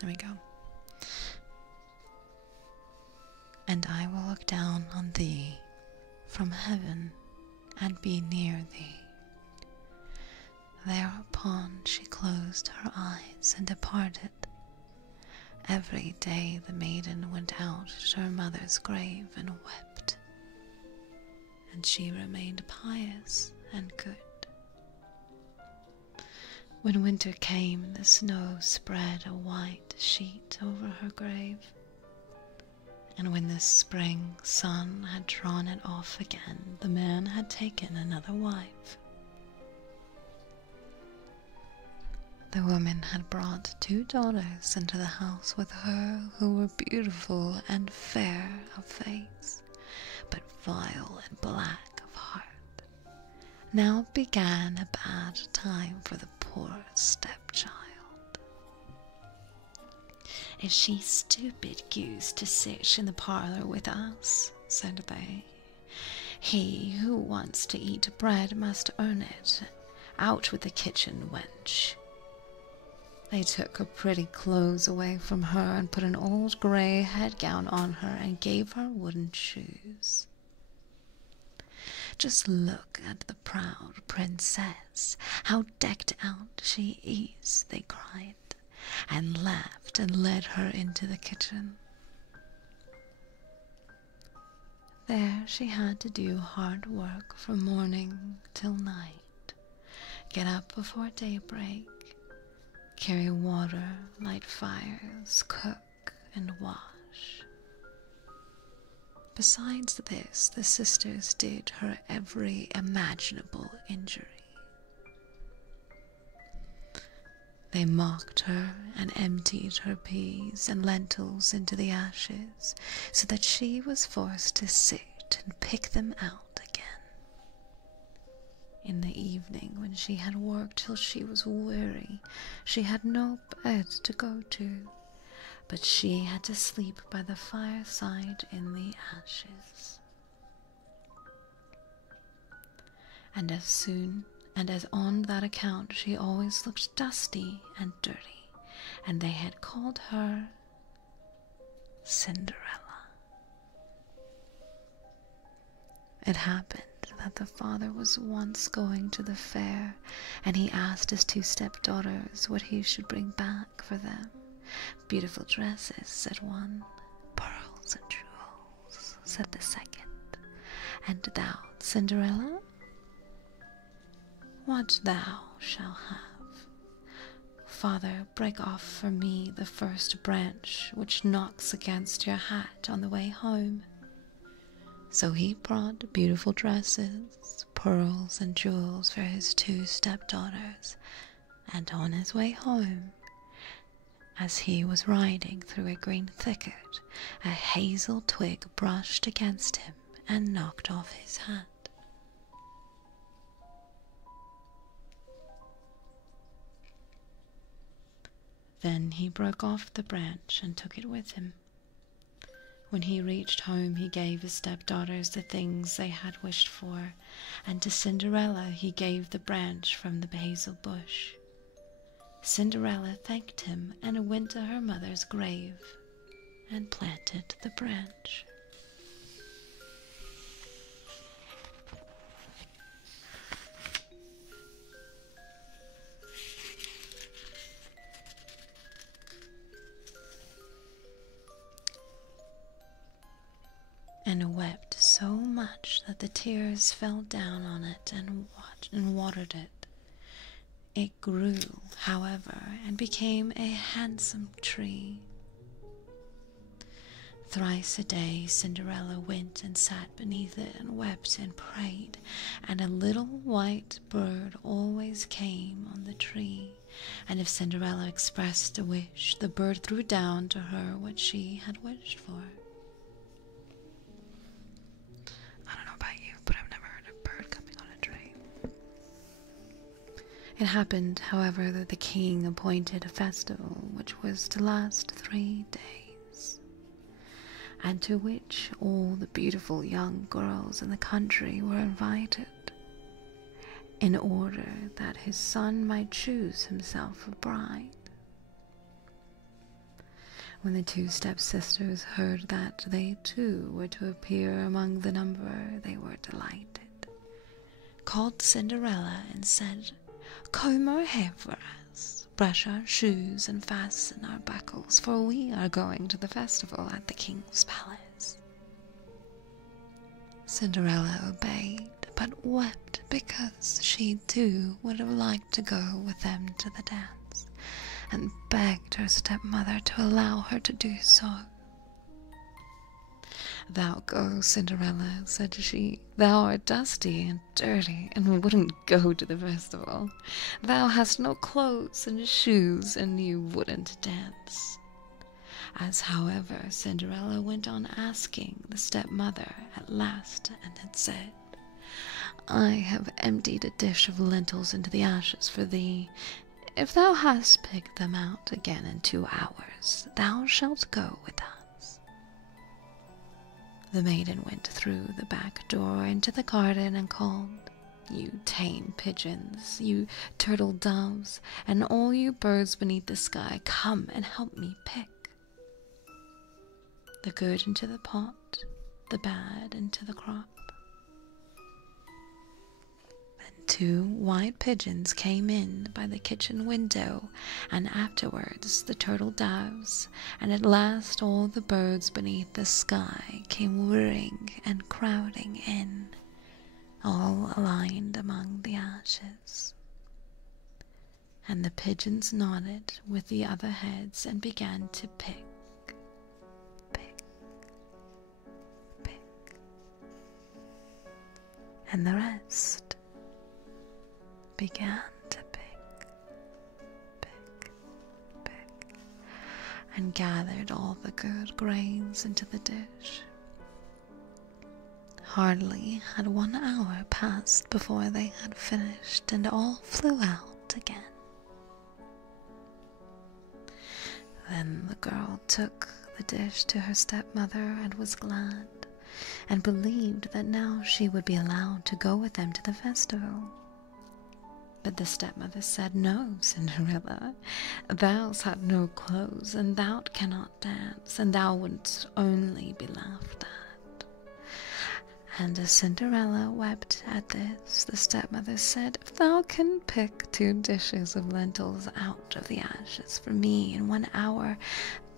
There we go. "And I will look down on thee from heaven and be near thee. Thereupon she closed her eyes and departed. Every day the maiden went out to her mother's grave and wept, and she remained pious and good. When winter came, the snow spread a white sheet over her grave, and when the spring sun had drawn it off again, the man had taken another wife. The woman had brought 2 daughters into the house with her who were beautiful and fair of face, but vile and black of heart. Now began a bad time for the poor stepchild. "Is she stupid goose to sit in the parlour with us?" said they. "He who wants to eat bread must earn it. Out with the kitchen wench." They took her pretty clothes away from her and put an old grey head-gown on her and gave her wooden shoes. "Just look at the proud princess, how decked out she is," they cried, and laughed and led her into the kitchen. There she had to do hard work from morning till night, get up before daybreak, carry water, light fires, cook, and wash. Besides this, the sisters did her every imaginable injury. They mocked her and emptied her peas and lentils into the ashes, so that she was forced to sit and pick them out again. In the evening, when she had worked till she was weary, she had no bed to go to, but she had to sleep by the fireside in the ashes. And as on that account she always looked dusty and dirty, and they had called her Cinderella. It happened that the father was once going to the fair, and he asked his 2 stepdaughters what he should bring back for them. "Beautiful dresses," said one. "Pearls and jewels," said the second. "And thou, Cinderella?" "What thou shalt have. Father, break off for me the first branch which knocks against your hat on the way home." So he brought beautiful dresses, pearls, and jewels for his 2 stepdaughters, and on his way home, as he was riding through a green thicket, a hazel twig brushed against him and knocked off his hat. Then he broke off the branch and took it with him. When he reached home, he gave his stepdaughters the things they had wished for, and to Cinderella he gave the branch from the hazel bush. Cinderella thanked him and went to her mother's grave and planted the branch. And wept so much that the tears fell down on it and watered it. It grew, however, and became a handsome tree. Thrice a day Cinderella went and sat beneath it and wept and prayed, and a little white bird always came on the tree, and if Cinderella expressed a wish, the bird threw down to her what she had wished for. I don't know about you, but I've never heard a bird coming on a tree. It happened, however, that the king appointed a festival which was to last 3 days, and to which all the beautiful young girls in the country were invited, in order that his son might choose himself a bride. When the 2 stepsisters heard that they too were to appear among the number, they were delighted, called Cinderella and said, comb our hair for us, brush our shoes, and fasten our buckles, for we are going to the festival at the king's palace." Cinderella obeyed, but wept because she too would have liked to go with them to the dance, and begged her stepmother to allow her to do so. "Thou go, Cinderella," said she. "Thou art dusty and dirty, and wouldn't go to the festival. Thou hast no clothes and shoes, and you wouldn't dance." As, however, Cinderella went on asking the stepmother at last, and had said, "I have emptied a dish of lentils into the ashes for thee. If thou hast picked them out again in 2 hours, thou shalt go with us." The maiden went through the back door into the garden and called, "You tame pigeons, you turtle doves, and all you birds beneath the sky, come and help me pick. The good into the pot, the bad into the crop." Then 2 white pigeons came in by the kitchen window, and afterwards the turtle doves, and at last all the birds beneath the sky came whirring and crowding in, all aligned among the ashes. And the pigeons nodded with the other heads and began to pick. And the rest began to pick, and gathered all the good grains into the dish. Hardly had 1 hour passed before they had finished, and all flew out again. Then the girl took the dish to her stepmother and was glad, and believed that now she would be allowed to go with them to the festival. But the stepmother said, "No, Cinderella, thou hast no clothes, and thou cannot dance, and thou wouldst only be laughed at." And as Cinderella wept at this, the stepmother said, "If thou can pick 2 dishes of lentils out of the ashes for me in 1 hour,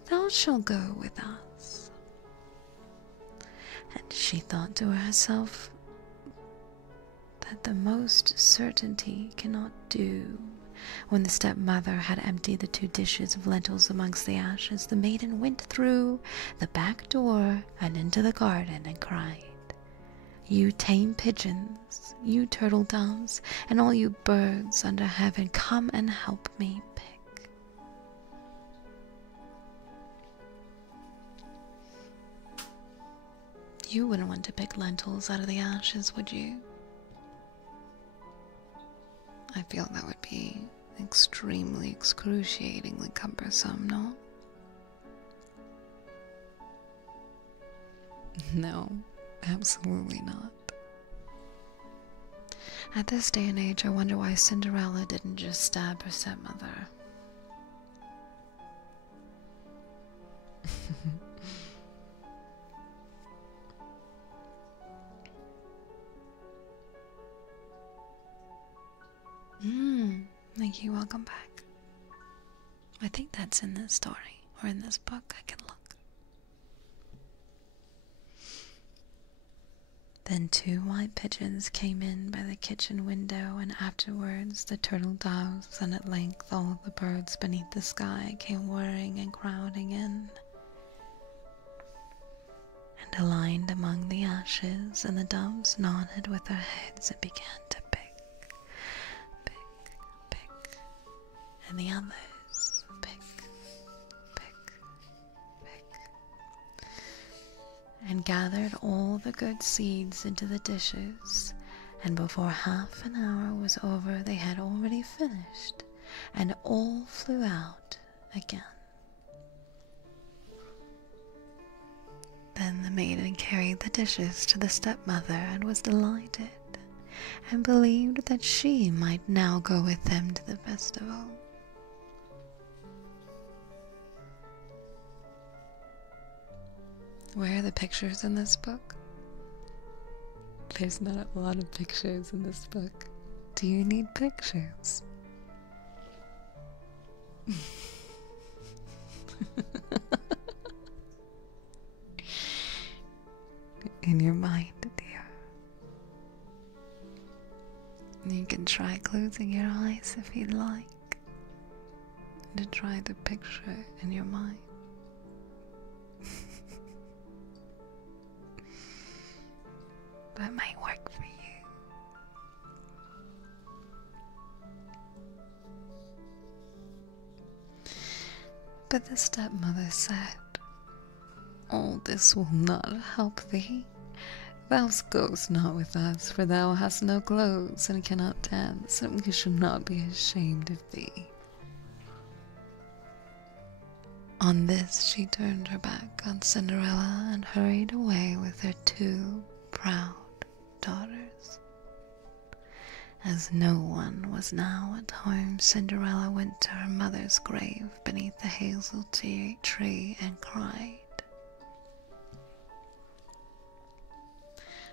thou shalt go with us." And she thought to herself that the most certainty cannot do. When the stepmother had emptied the 2 dishes of lentils amongst the ashes, the maiden went through the back door and into the garden and cried, "You tame pigeons, you turtle doves, and all you birds under heaven, come and help me pick." You wouldn't want to pick lentils out of the ashes, would you? I feel that would be extremely excruciatingly cumbersome, no? No, absolutely not. At this day and age, I wonder why Cinderella didn't just stab her stepmother. Thank you, welcome back. I think that's in this story, or in this book, I can look. Then 2 white pigeons came in by the kitchen window, and afterwards the turtle doves, and at length all the birds beneath the sky came whirring and crowding in, and aligned among the ashes, and the doves nodded with their heads and began to and the others pick, and gathered all the good seeds into the dishes, and before half an hour was over they had already finished, and all flew out again. Then the maiden carried the dishes to the stepmother and was delighted, and believed that she might now go with them to the festival. Where are the pictures in this book? There's not a lot of pictures in this book. Do you need pictures? In your mind, dear. You can try closing your eyes if you'd like, to try the picture in your mind. That might work for you. But the stepmother said, "All this will not help thee. Thou goest not with us, for thou hast no clothes and cannot dance, and we should not be ashamed of thee." On this she turned her back on Cinderella and hurried away with her 2 proud daughters. As no one was now at home, Cinderella went to her mother's grave beneath the hazel tree and cried,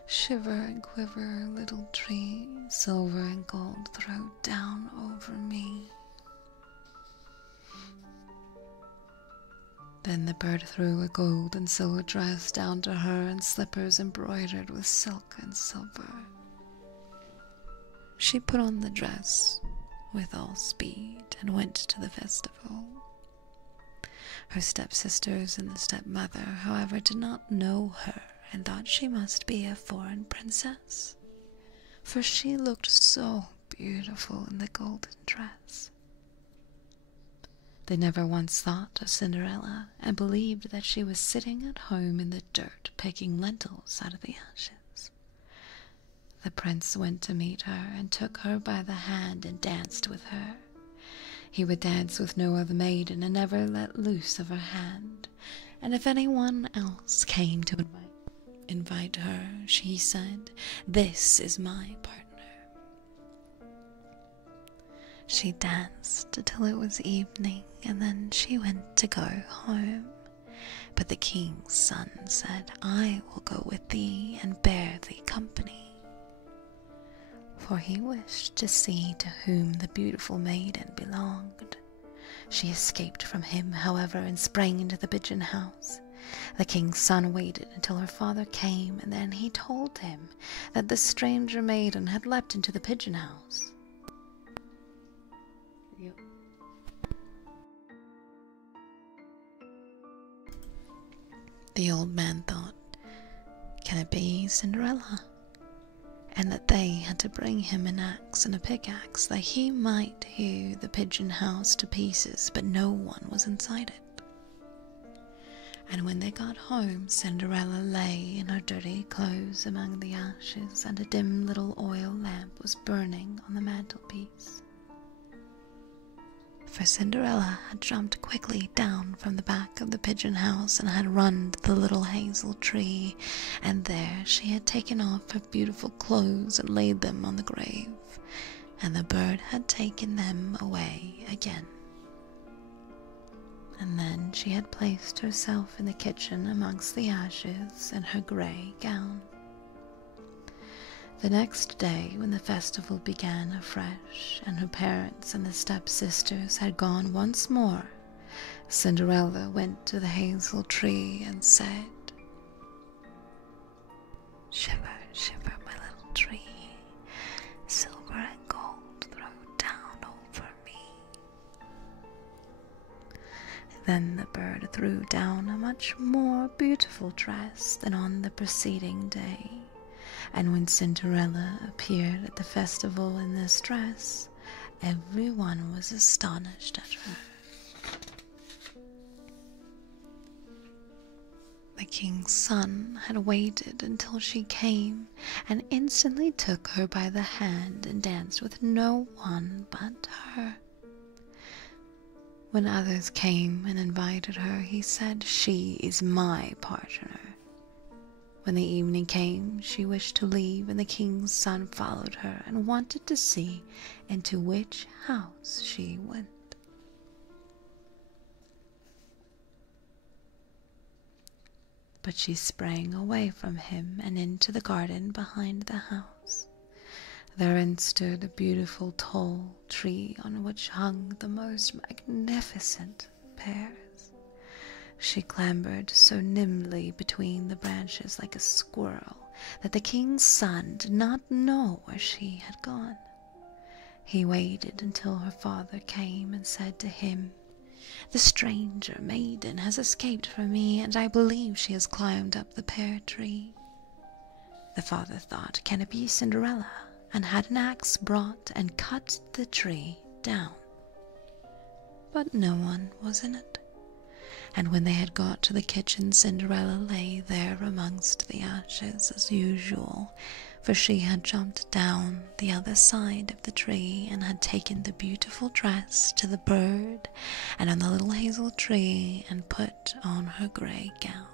"Shiver and quiver, little tree, silver and gold throw down over me." Then the bird threw a gold and silver dress down to her and slippers embroidered with silk and silver. She put on the dress with all speed and went to the festival. Her stepsisters and the stepmother, however, did not know her and thought she must be a foreign princess, for she looked so beautiful in the golden dress. They never once thought of Cinderella and believed that she was sitting at home in the dirt picking lentils out of the ashes. The prince went to meet her and took her by the hand and danced with her. He would dance with no other maiden and never let loose of her hand, and if anyone else came to invite her, she said, "This is my partner." She danced till it was evening, and then she went to go home. But the king's son said, "I will go with thee and bear thee company," for he wished to see to whom the beautiful maiden belonged. She escaped from him, however, and sprang into the pigeon house. The king's son waited until her father came, and then he told him that the stranger maiden had leapt into the pigeon house. The old man thought, "Can it be Cinderella?" and that they had to bring him an axe and a pickaxe that he might hew the pigeon house to pieces, but no one was inside it. And when they got home, Cinderella lay in her dirty clothes among the ashes, and a dim little oil lamp was burning on the mantelpiece. For Cinderella had jumped quickly down from the back of the pigeon house and had run to the little hazel tree, and there she had taken off her beautiful clothes and laid them on the grave, and the bird had taken them away again. And then she had placed herself in the kitchen amongst the ashes in her grey gown. The next day, when the festival began afresh, and her parents and the stepsisters had gone once more, Cinderella went to the hazel tree and said, "Shiver, shiver, my little tree, silver and gold throw down over me." Then the bird threw down a much more beautiful dress than on the preceding day. And when Cinderella appeared at the festival in this dress, everyone was astonished at her. The king's son had waited until she came, and instantly took her by the hand and danced with no one but her. When others came and invited her, he said, "She is my partner." When the evening came, she wished to leave, and the king's son followed her and wanted to see into which house she went. But she sprang away from him and into the garden behind the house. Therein stood a beautiful tall tree on which hung the most magnificent pears. She clambered so nimbly between the branches like a squirrel that the king's son did not know where she had gone. He waited until her father came and said to him, "The stranger maiden has escaped from me, and I believe she has climbed up the pear tree." The father thought, "Can it be Cinderella?" and had an axe brought and cut the tree down. But no one was in it. And when they had got to the kitchen, Cinderella lay there amongst the ashes as usual, for she had jumped down the other side of the tree and had taken the beautiful dress to the bird and on the little hazel tree and put on her grey gown.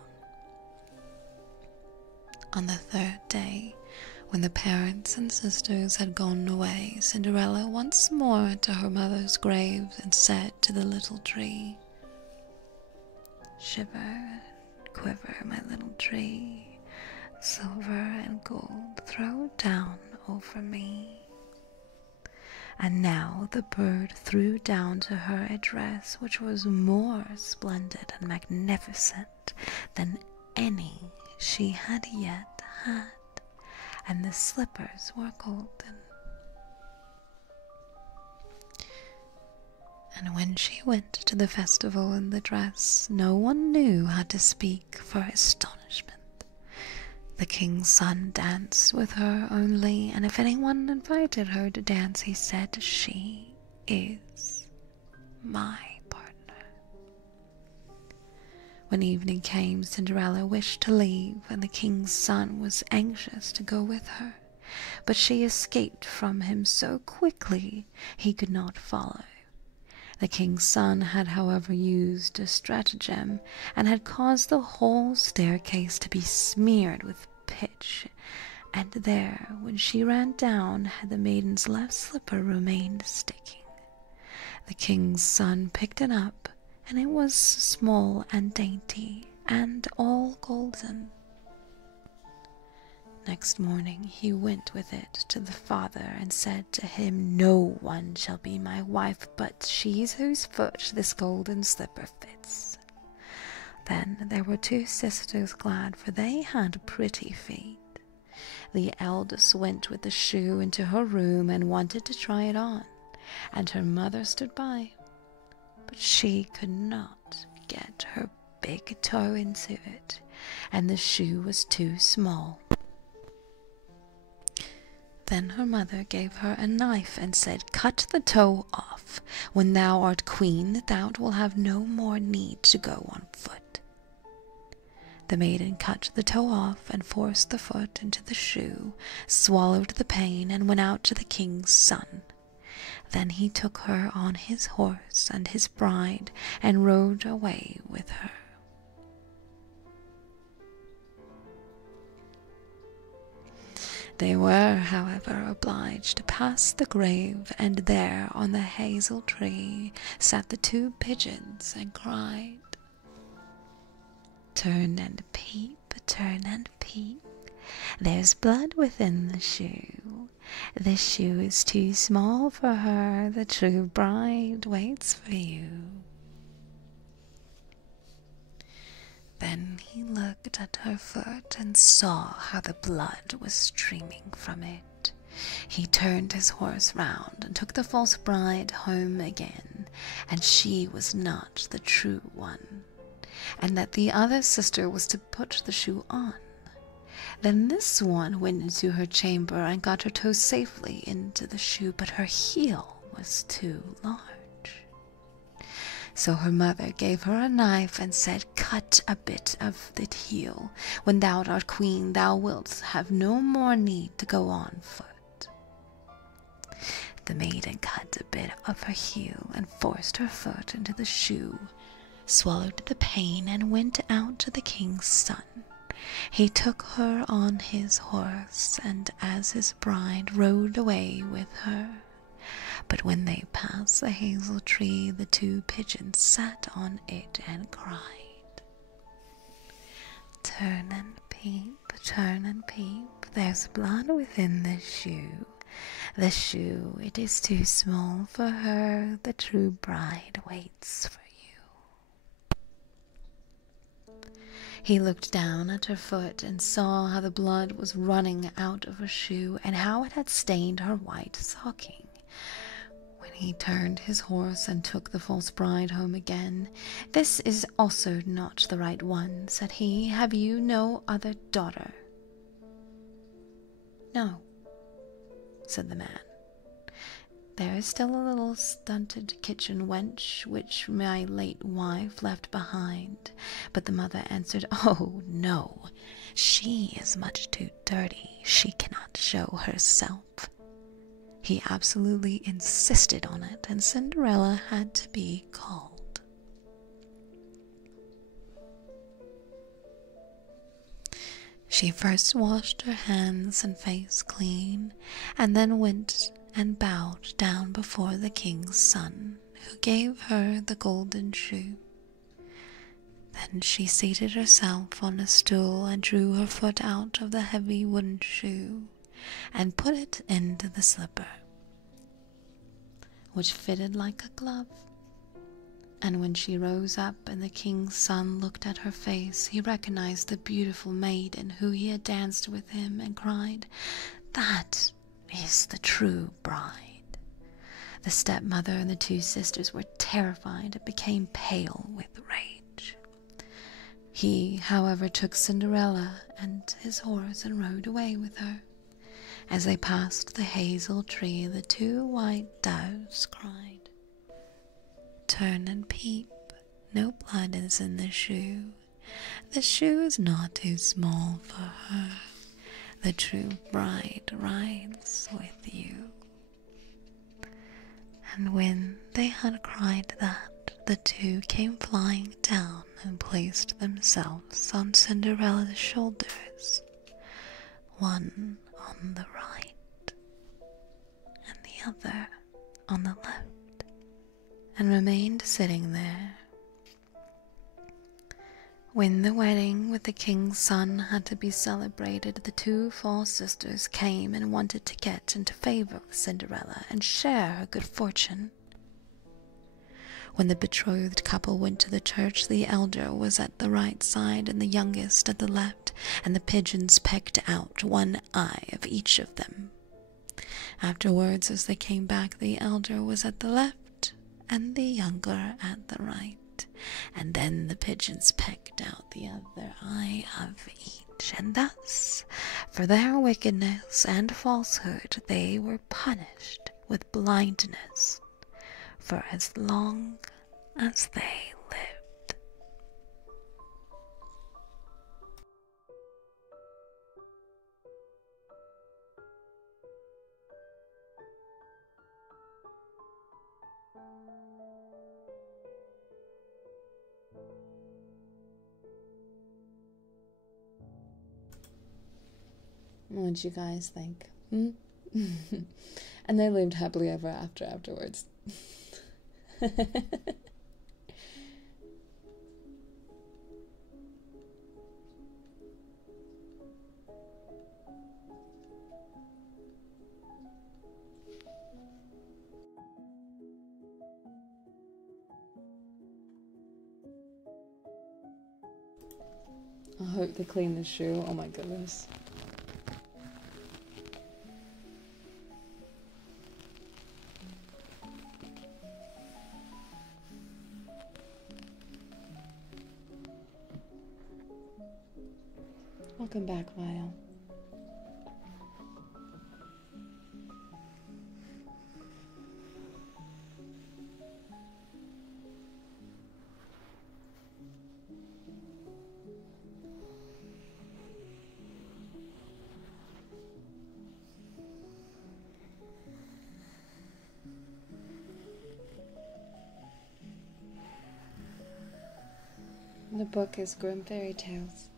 On the third day, when the parents and sisters had gone away, Cinderella once more went to her mother's grave and said to the little tree, "Shiver and quiver, my little tree, silver and gold throw down over me." And now the bird threw down to her a dress which was more splendid and magnificent than any she had yet had, and the slippers were golden. And when she went to the festival in the dress, no one knew how to speak for astonishment. The king's son danced with her only, and if anyone invited her to dance, he said, "She is my partner." When evening came, Cinderella wished to leave, and the king's son was anxious to go with her, but she escaped from him so quickly he could not follow. The king's son had, however, used a stratagem and had caused the whole staircase to be smeared with pitch, and there, when she ran down, had the maiden's left slipper remained sticking. The king's son picked it up, and it was small and dainty, and all golden. Next morning he went with it to the father and said to him, "No one shall be my wife but she whose foot this golden slipper fits." Then there were two sisters glad, for they had pretty feet. The eldest went with the shoe into her room and wanted to try it on, and her mother stood by, but she could not get her big toe into it, and the shoe was too small. Then her mother gave her a knife and said, "Cut the toe off. When thou art queen, thou wilt have no more need to go on foot." The maiden cut the toe off and forced the foot into the shoe, swallowed the pain, and went out to the king's son. Then he took her on his horse and his bride and rode away with her. They were, however, obliged to pass the grave, and there on the hazel tree sat the two pigeons and cried, "Turn and peep, turn and peep, there's blood within the shoe. The shoe is too small for her, the true bride waits for you." Then he looked at her foot and saw how the blood was streaming from it. He turned his horse round and took the false bride home again, and she was not the true one, and that the other sister was to put the shoe on. Then this one went into her chamber and got her toe safely into the shoe, but her heel was too large. So her mother gave her a knife and said, "Cut a bit of the heel. When thou art queen, thou wilt have no more need to go on foot." The maiden cut a bit of her heel and forced her foot into the shoe, swallowed the pain, and went out to the king's son. He took her on his horse, and as his bride rode away with her. But when they passed the hazel tree, the two pigeons sat on it and cried, turn and peep, there's blood within the shoe. The shoe, it is too small for her. The true bride waits for you. He looked down at her foot and saw how the blood was running out of her shoe and how it had stained her white stocking. When he turned his horse and took the false bride home again, "This is also not the right one," said he. "Have you no other daughter?" "No," said the man. "There is still a little stunted kitchen wench which my late wife left behind." But the mother answered, "Oh, no, she is much too dirty. She cannot show herself." He absolutely insisted on it, and Cinderella had to be called. She first washed her hands and face clean, and then went and bowed down before the king's son, who gave her the golden shoe. Then she seated herself on a stool and drew her foot out of the heavy wooden shoe and put it into the slipper, which fitted like a glove. And when she rose up and the king's son looked at her face, he recognized the beautiful maiden who he had danced with him and cried, "That is the true bride." The stepmother and the two sisters were terrified and became pale with rage. He, however, took Cinderella and his horse and rode away with her. As they passed the hazel tree, the two white doves cried, "Turn and peep, no blood is in the shoe. The shoe is not too small for her. The true bride rides with you." And when they had cried that, the two came flying down and placed themselves on Cinderella's shoulders, one on the right and the other on the left, and remained sitting there. When the wedding with the king's son had to be celebrated, the two false sisters came and wanted to get into favor with Cinderella and share her good fortune. When the betrothed couple went to the church, the elder was at the right side and the youngest at the left, and the pigeons pecked out one eye of each of them. Afterwards, as they came back, the elder was at the left and the younger at the right, and then the pigeons pecked out the other eye of each, and thus, for their wickedness and falsehood, they were punished with blindness for as long as they lived. What'd you guys think? And they lived happily ever after afterwards. I hope they clean the shoe. Oh my goodness. Welcome back, Vile. The book is Grim Fairy Tales.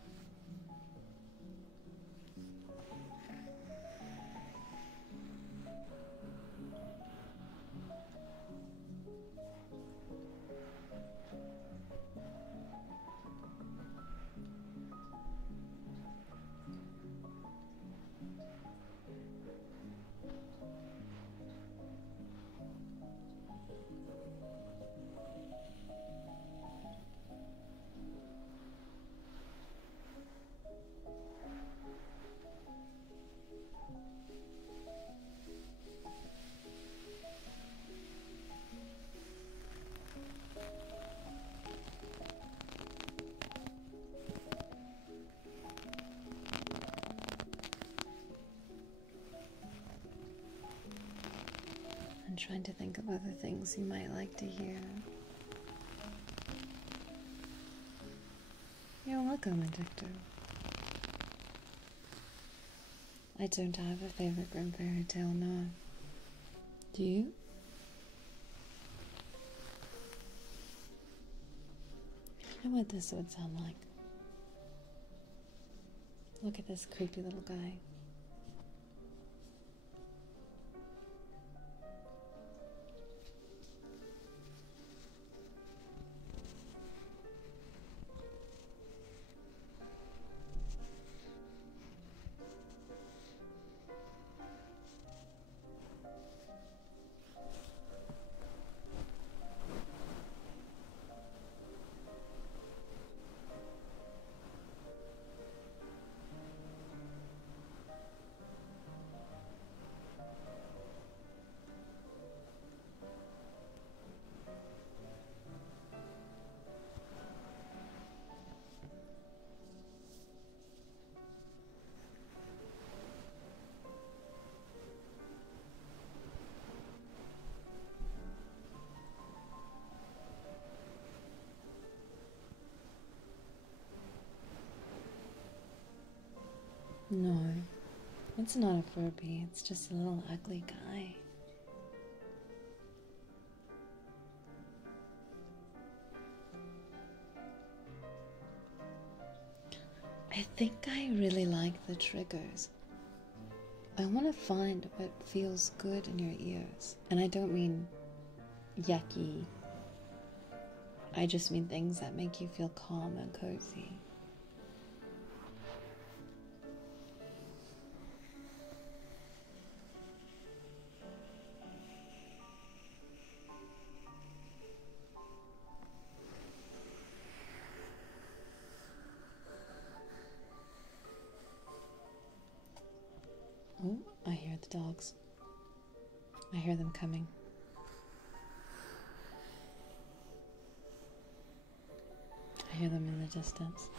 I'm trying to think of other things you might like to hear. You're welcome, Addictor. I don't have a favorite grim fairy tale, no. Do you? I know what this would sound like. Look at this creepy little guy. No, it's not a Furby, it's just a little ugly guy. I think I really like the triggers. I want to find what feels good in your ears. And I don't mean yucky. I just mean things that make you feel calm and cozy. Oh, I hear the dogs. I hear them coming. I hear them in the distance.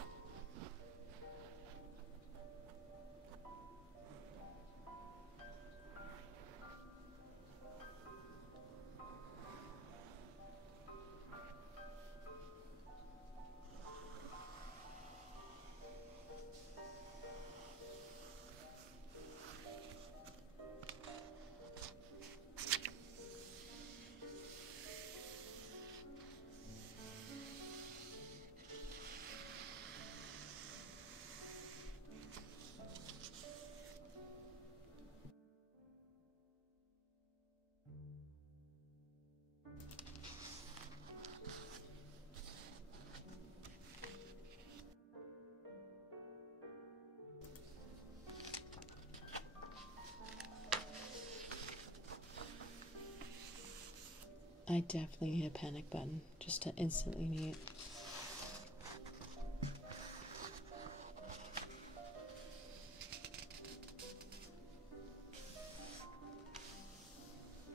I definitely hit a panic button just to instantly mute.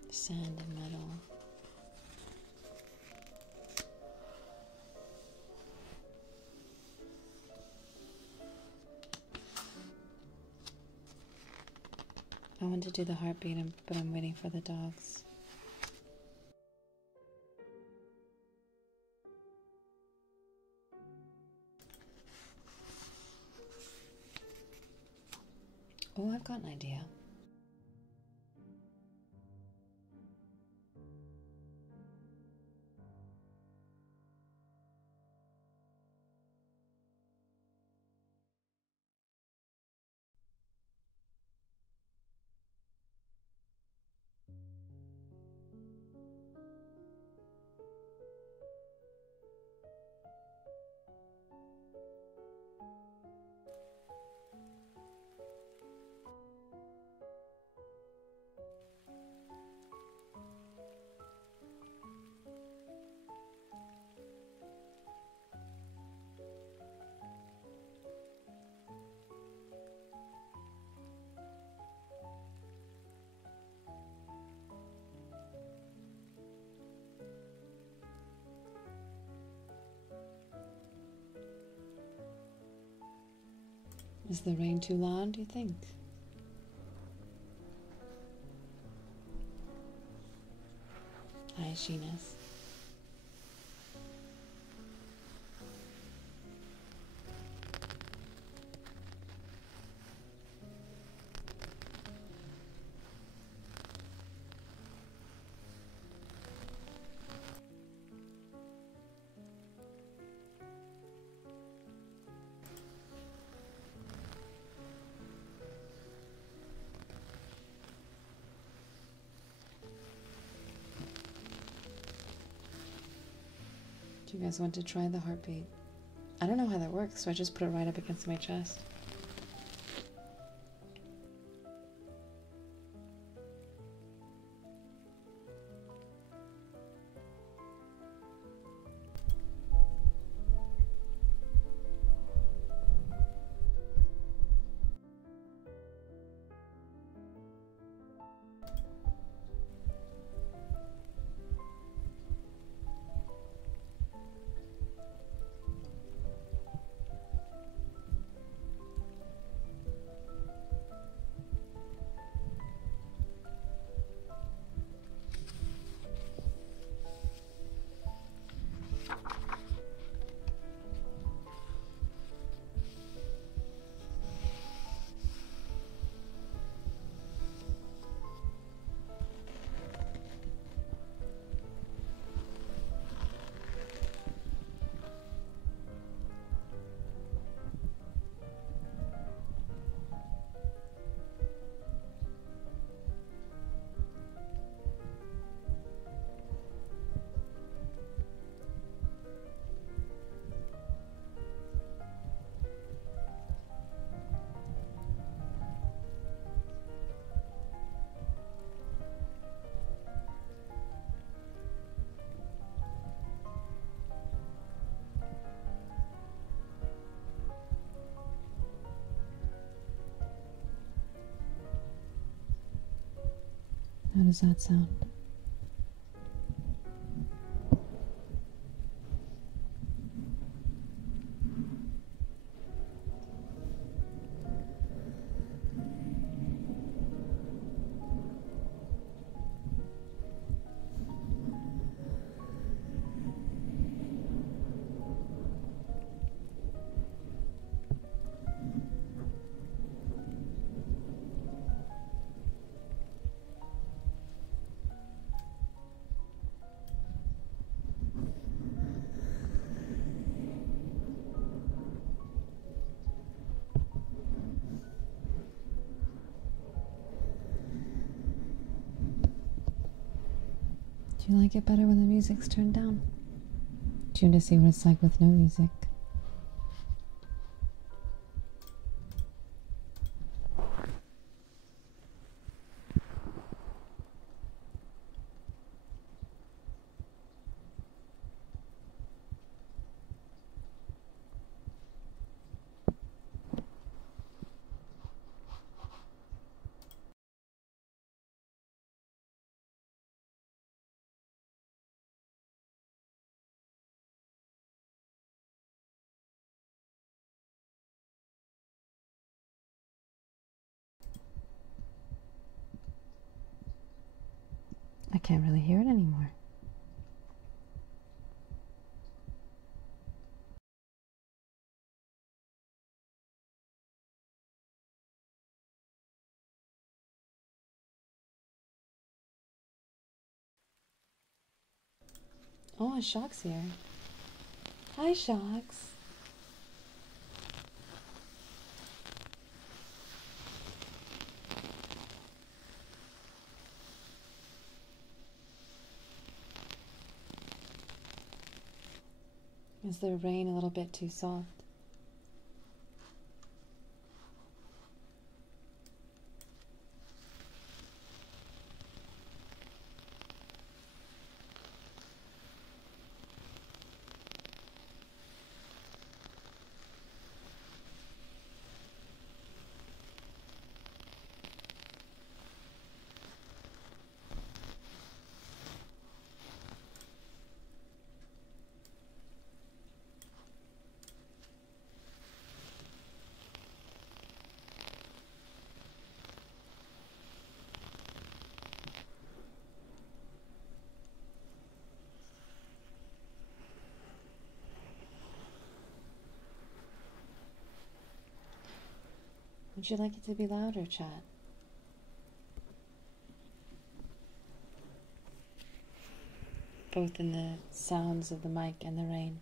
Sand and metal. I want to do the heartbeat, but I'm waiting for the dogs. Oh, I've got an idea. Is the rain too loud, do you think? Hi, Sheenus. Do you guys want to try the heartbeat? I don't know how that works, so I just put it right up against my chest. How does that sound? Do you like it better when the music's turned down? Tune to see what it's like with no music. I can't really hear it anymore. Oh, Shock's here. Hi, Shocks. Is the rain a little bit too soft? Would you like it to be louder, chat? Both in the sounds of the mic and the rain.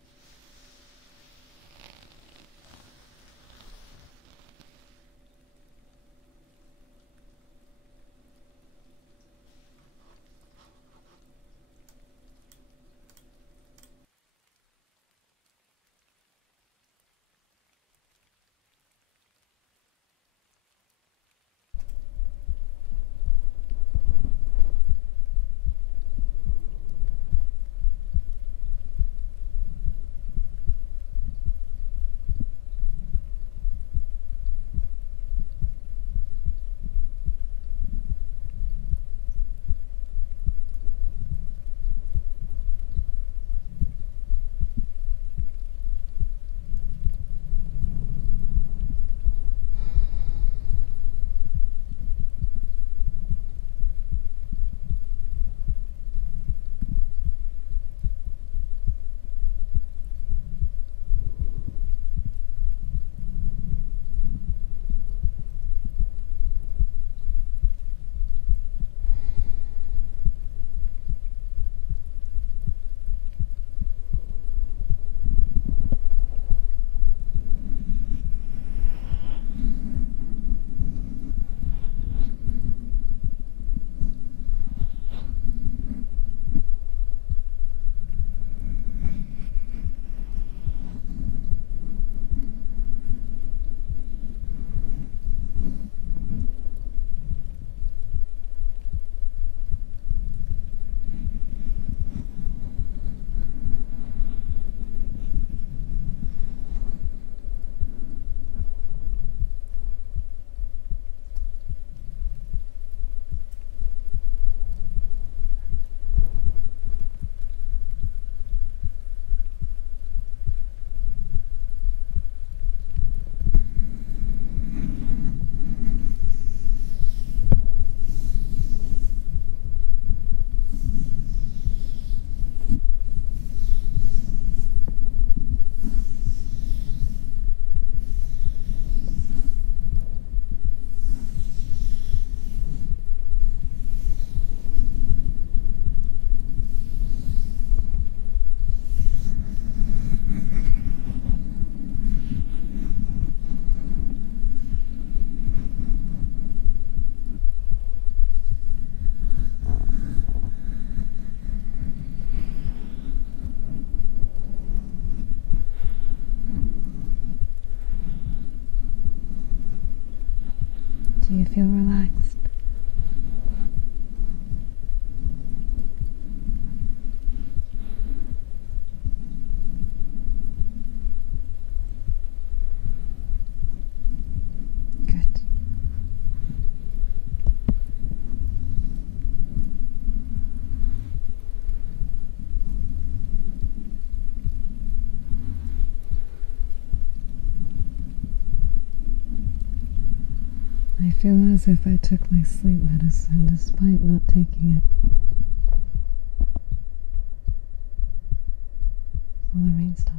Do you feel relaxed? Good. I feel as if I took my sleep medicine despite not taking it. Well, the rain stopped.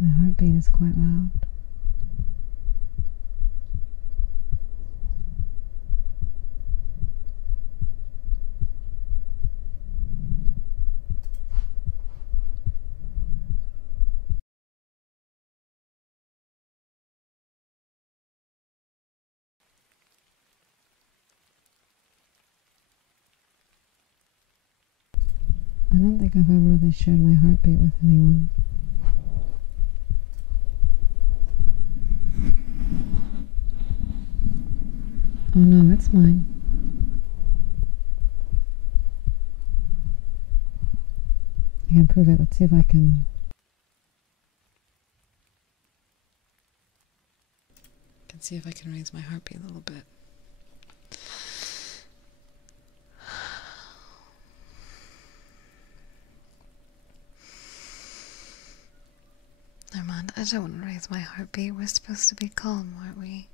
My heartbeat is quite loud. I don't think I've ever really shared my heartbeat with anyone. Oh no, it's mine. I can prove it. Let's see if I can. See if I can raise my heartbeat a little bit. Never mind, I don't want to raise my heartbeat. We're supposed to be calm, aren't we?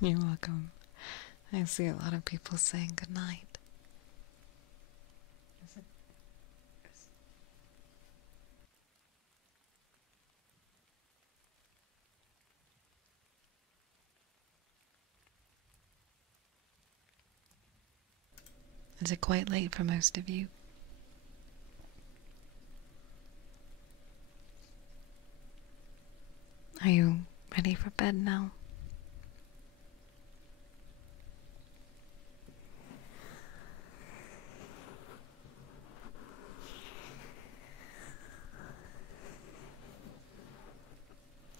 You're welcome. I see a lot of people saying goodnight. Is it quite late for most of you? Are you ready for bed now?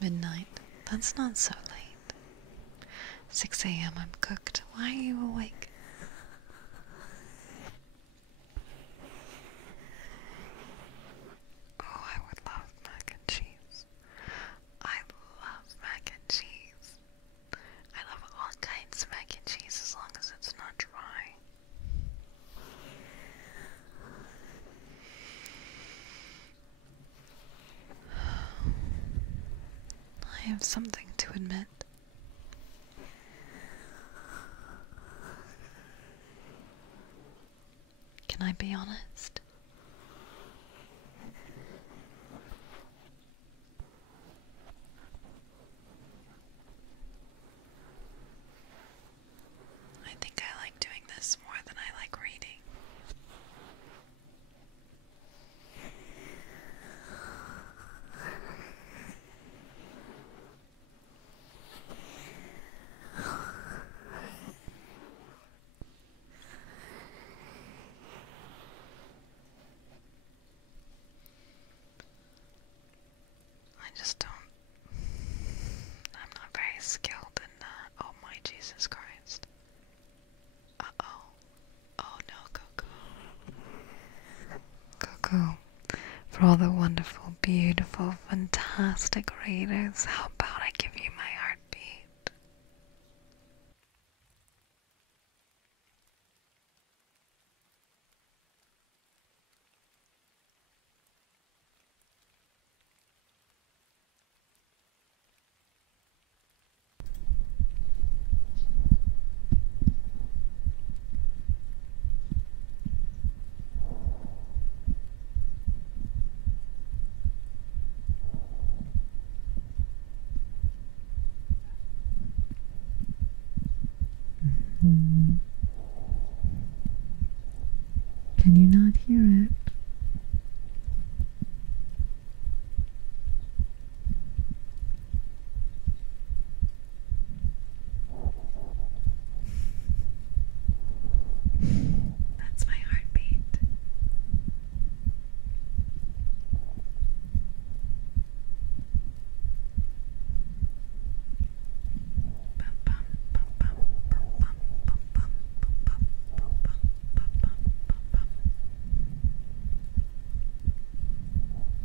Midnight. That's not so late. 6 a.m. I'm cooked. Why are you awake? Oh, I would love mac and cheese. I love mac and cheese. I love all kinds of mac and cheese as long as it's not dry. I have something to admit. Can I be honest? I think I like doing this more than I like reading. I just don't. I'm not very skilled in that. Oh my Jesus Christ. Uh-oh. Oh no, Coco. Coco. For all the wonderful, beautiful, fantastic readers, how about I give you my heartbeat? Can you not hear it? That's my heartbeat.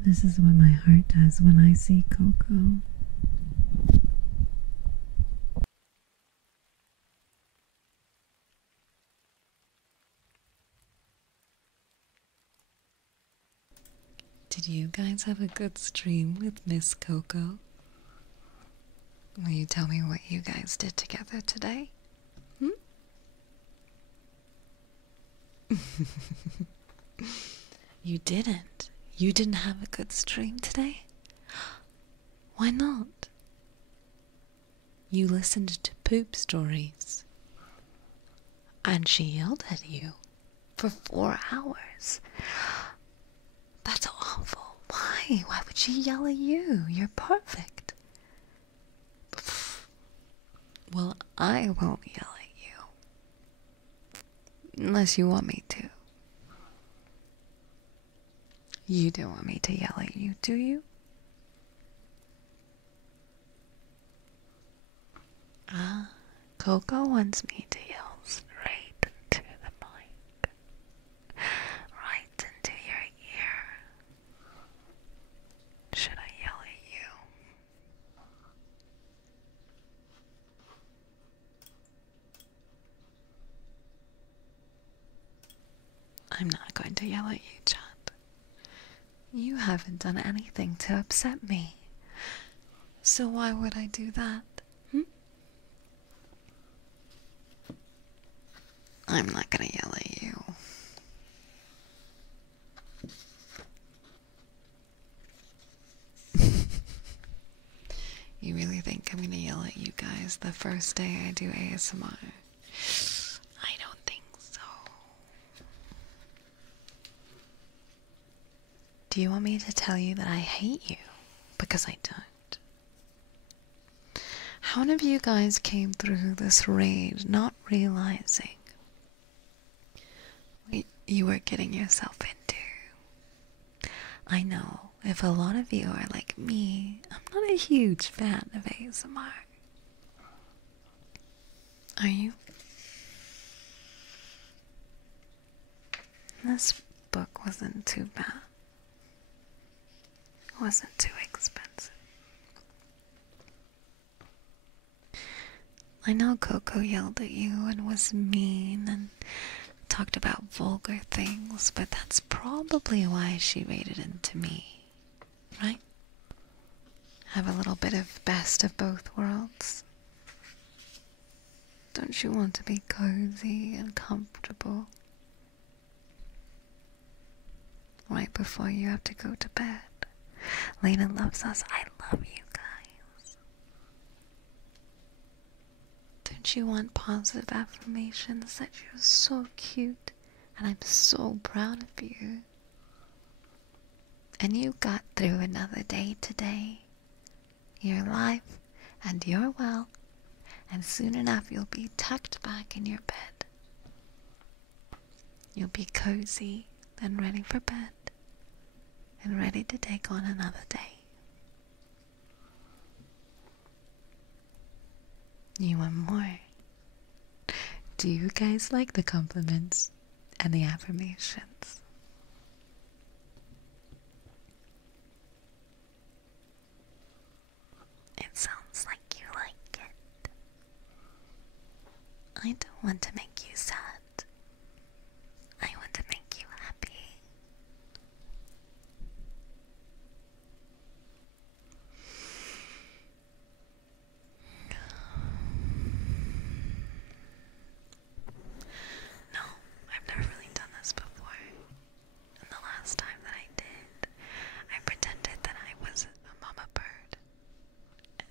This is what my heart does when I see Coco. Did you guys have a good stream with Miss Coco? Will you tell me what you guys did together today? You didn't? You didn't have a good stream today? Why not? You listened to poop stories. And she yelled at you for 4 hours. That's awful. Why? Why would she yell at you? You're perfect. Well, I won't yell at you. Unless you want me to. You don't want me to yell at you, do you? Coco wants me to yell straight into the mic. Right into your ear. Should I yell at you? I'm not going to yell at you, Chad. You haven't done anything to upset me. So why would I do that? I'm not gonna yell at you. You really think I'm gonna yell at you guys the first day I do ASMR? I don't think so. Do you want me to tell you that I hate you? Because I don't. How many of you guys came through this raid not realizing what you were getting yourself into? I know, if a lot of you are like me, I'm not a huge fan of ASMR. Are you? This book wasn't too bad. It wasn't too expensive. I know Coco yelled at you and was mean and talked about vulgar things, but that's probably why she raided into me, right? Have a little bit of best of both worlds. Don't you want to be cozy and comfortable right before you have to go to bed? Layna loves us. I love you guys. Don't you want positive affirmations that you're so cute and I'm so proud of you? And you got through another day today. You're alive and you're well, and soon enough you'll be tucked back in your bed. You'll be cozy and ready for bed and ready to take on another day. You want more? Do you guys like the compliments and the affirmations? It sounds like you like it. I don't want to make you sad. I want to make you happy. No, I've never really done this before. And the last time that I did, I pretended that I was a mama bird.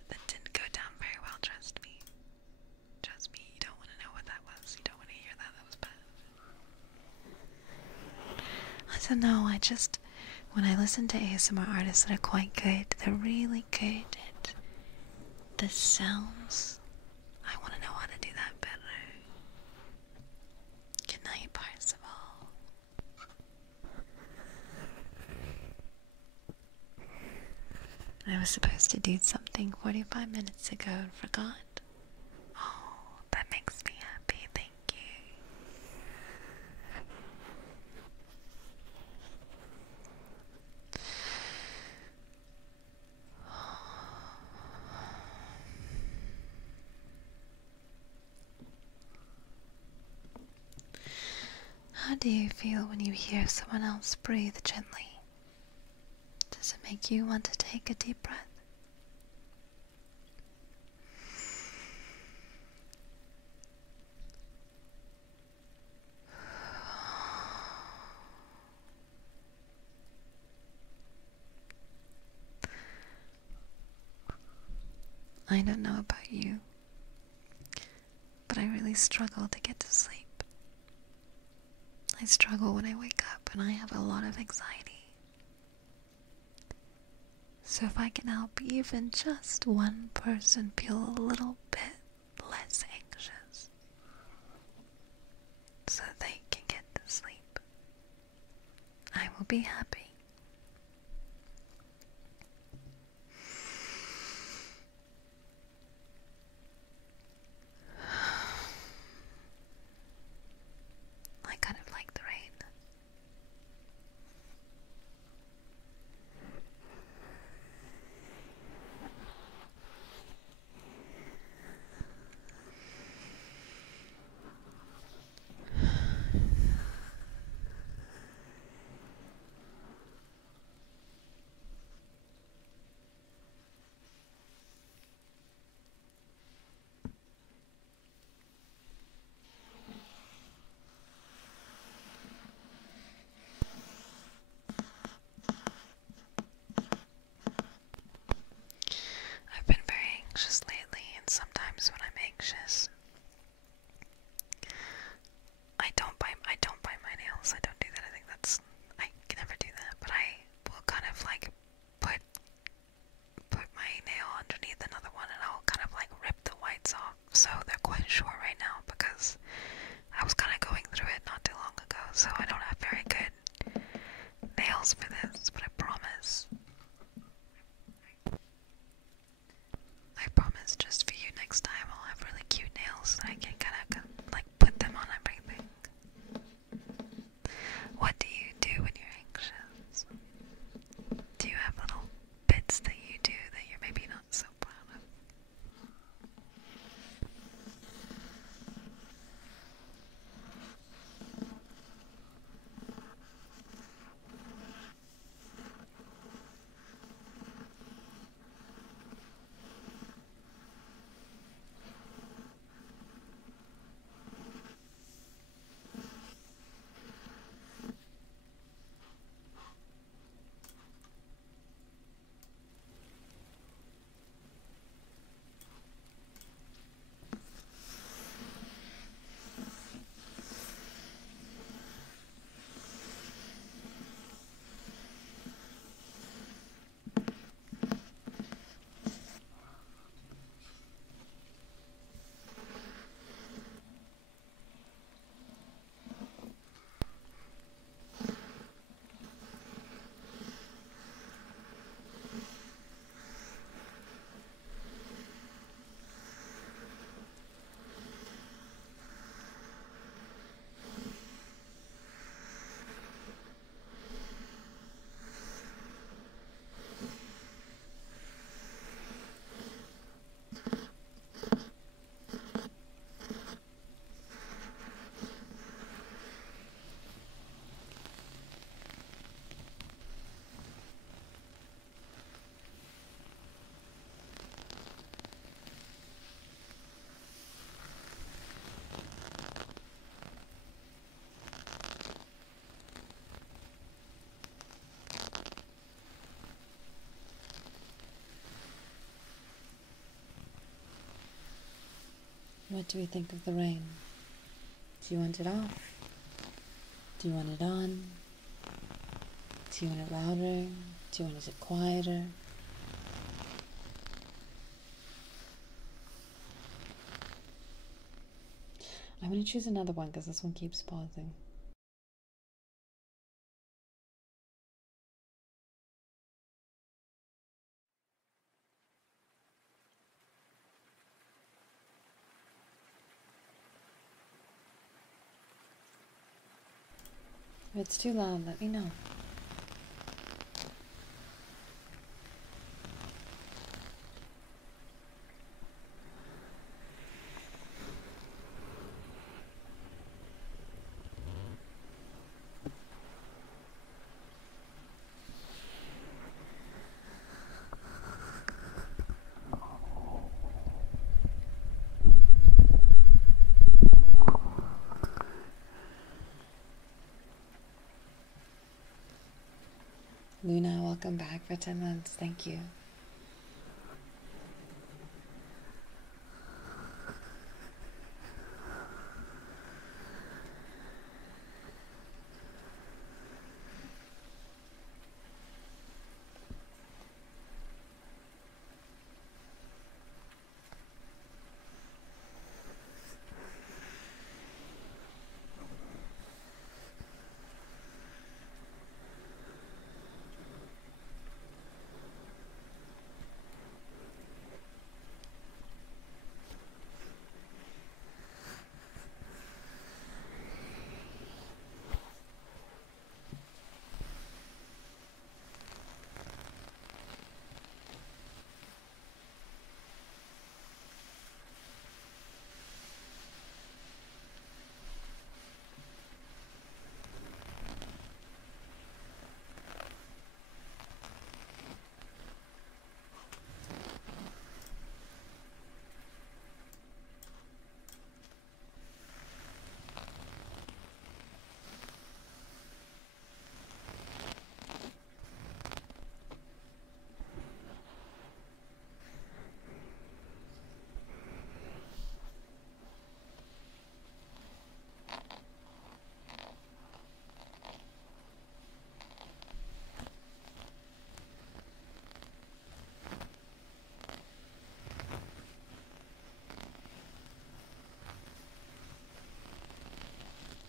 That didn't go down very well, trust me. Trust me, you don't want to know what that was. You don't want to hear that. That was bad. I don't know, when I listen to ASMR artists that are quite good, they're really good at the sounds. I want to know how to do that better. Good night, Parzival. I was supposed to do something 45 minutes ago and forgot. Oh, that makes me happy, thank you. How do you feel when you hear someone else breathe gently? Does it make you want to take a deep breath? I don't know about you, but I really struggle to get to sleep. I struggle when I wake up and I have a lot of anxiety. So if I can help even just one person feel a little bit less anxious so they can get to sleep, I will be happy. I kind of like the rain. What do we think of the rain? Do you want it off? Do you want it on? Do you want it louder? Do you want it quieter? I'm going to choose another one because this one keeps pausing. If it's too loud, let me know. Luna, welcome back for 10 months. Thank you.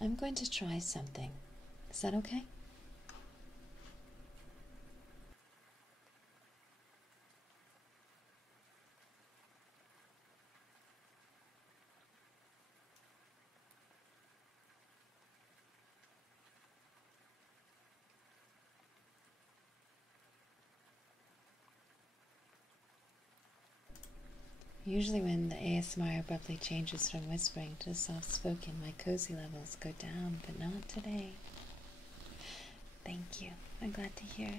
I'm going to try something. Is that okay? Usually when the ASMR abruptly changes from whispering to soft-spoken, my cozy levels go down, but not today. Thank you. I'm glad to hear it.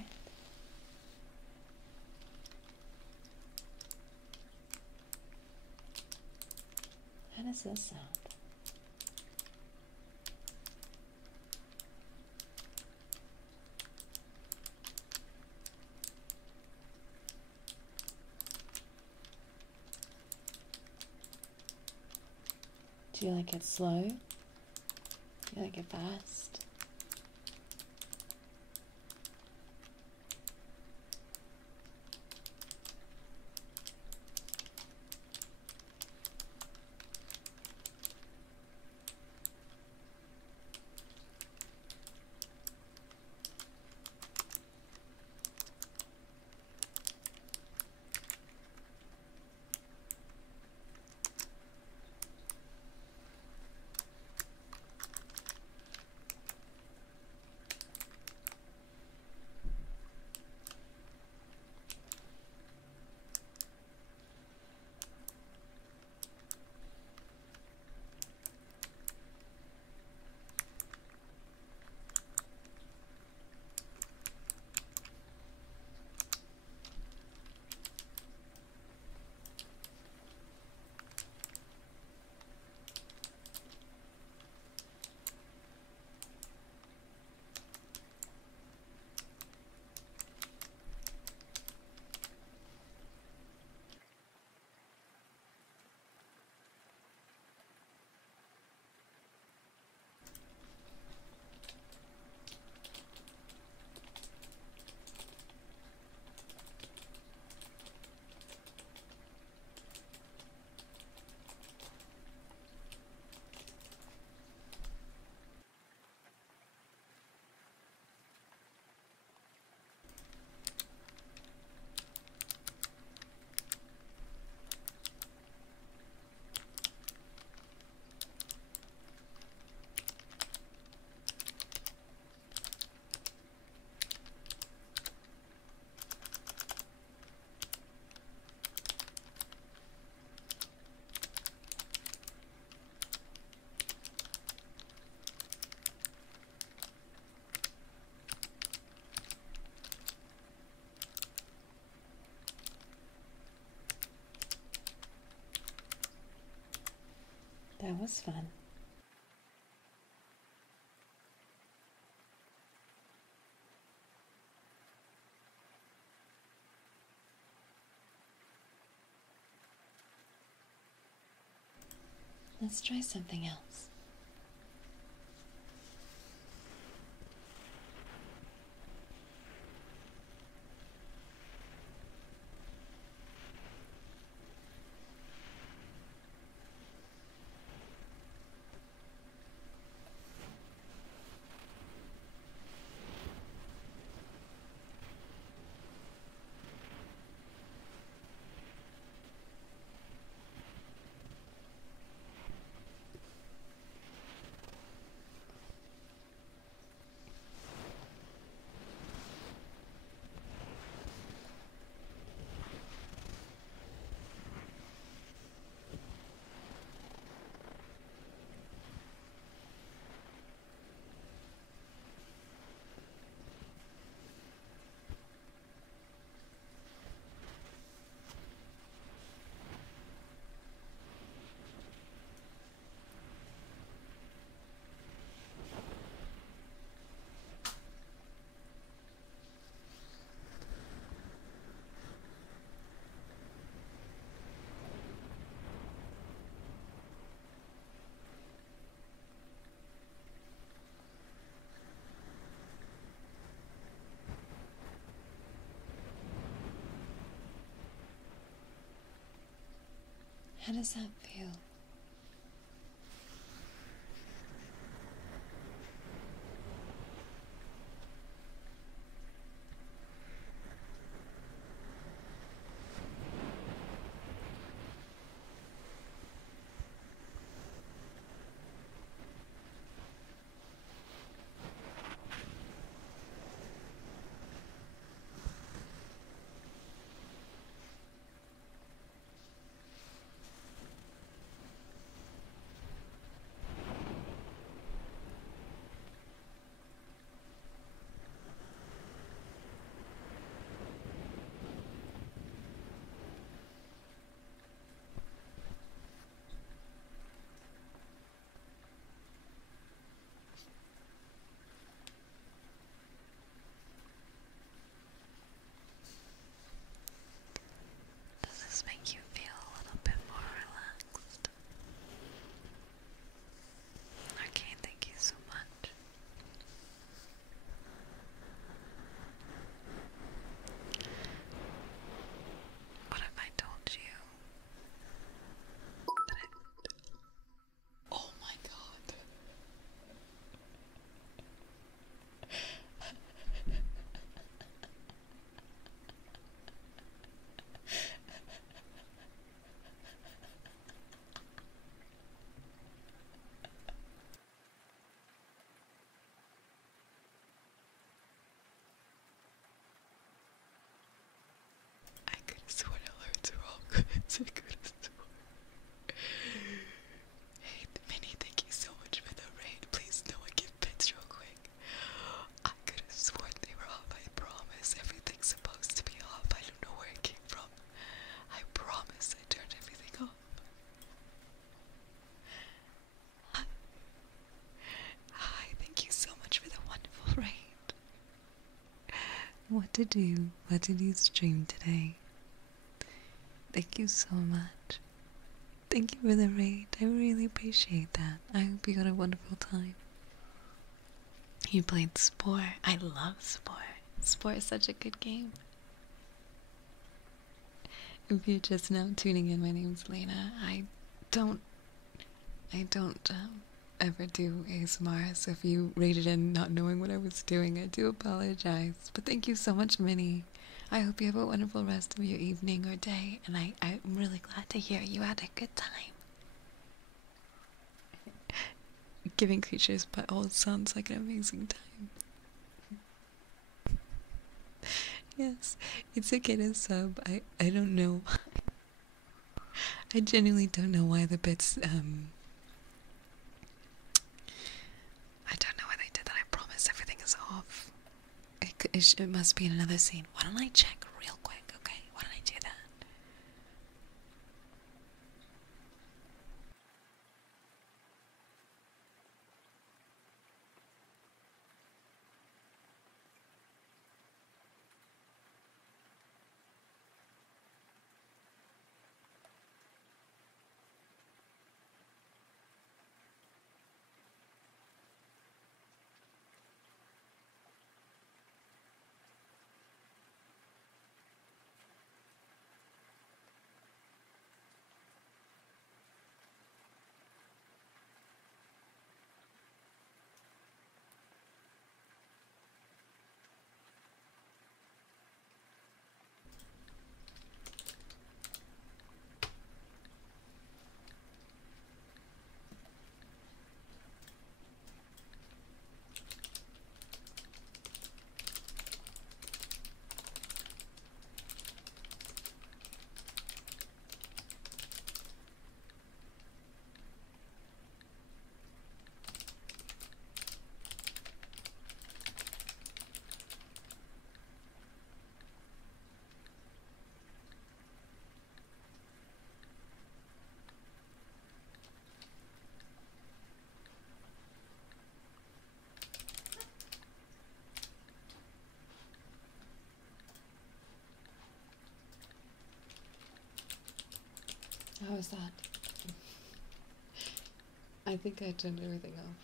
How does this sound? Do you like it slow? Do you like it fast? That was fun. Let's try something else. How does that feel? Does this make you feel a little bit more relaxed? Okay, thank you so much. What if I told you that Oh my god. I could have sworn alerts were all good. I could have sworn. Hey, Minnie, thank you so much for the raid. Please, no one give bits real quick. I could have sworn they were off. I promise. Everything's supposed to be off. I don't know where it came from. I promise I turned everything off. Hi, thank you so much for the wonderful raid. What did you stream today? Thank you so much. Thank you for the raid. I really appreciate that. I hope you had a wonderful time. You played Spore. I love Spore. Spore is such a good game. If you're just now tuning in, my name's Layna. I don't ever do ASMR, so if you rated in not knowing what I was doing, I do apologize. But thank you so much, Minnie. I hope you have a wonderful rest of your evening or day, and I'm really glad to hear you had a good time. Giving creatures buttholes sounds like an amazing time. Yes, it's okay to sub. I don't know. I genuinely don't know why the bits, I don't know why they did that. I promise everything is off. It must be in another scene. Why don't I check real quick, okay? Why don't I do that? How was that? I think I turned everything off.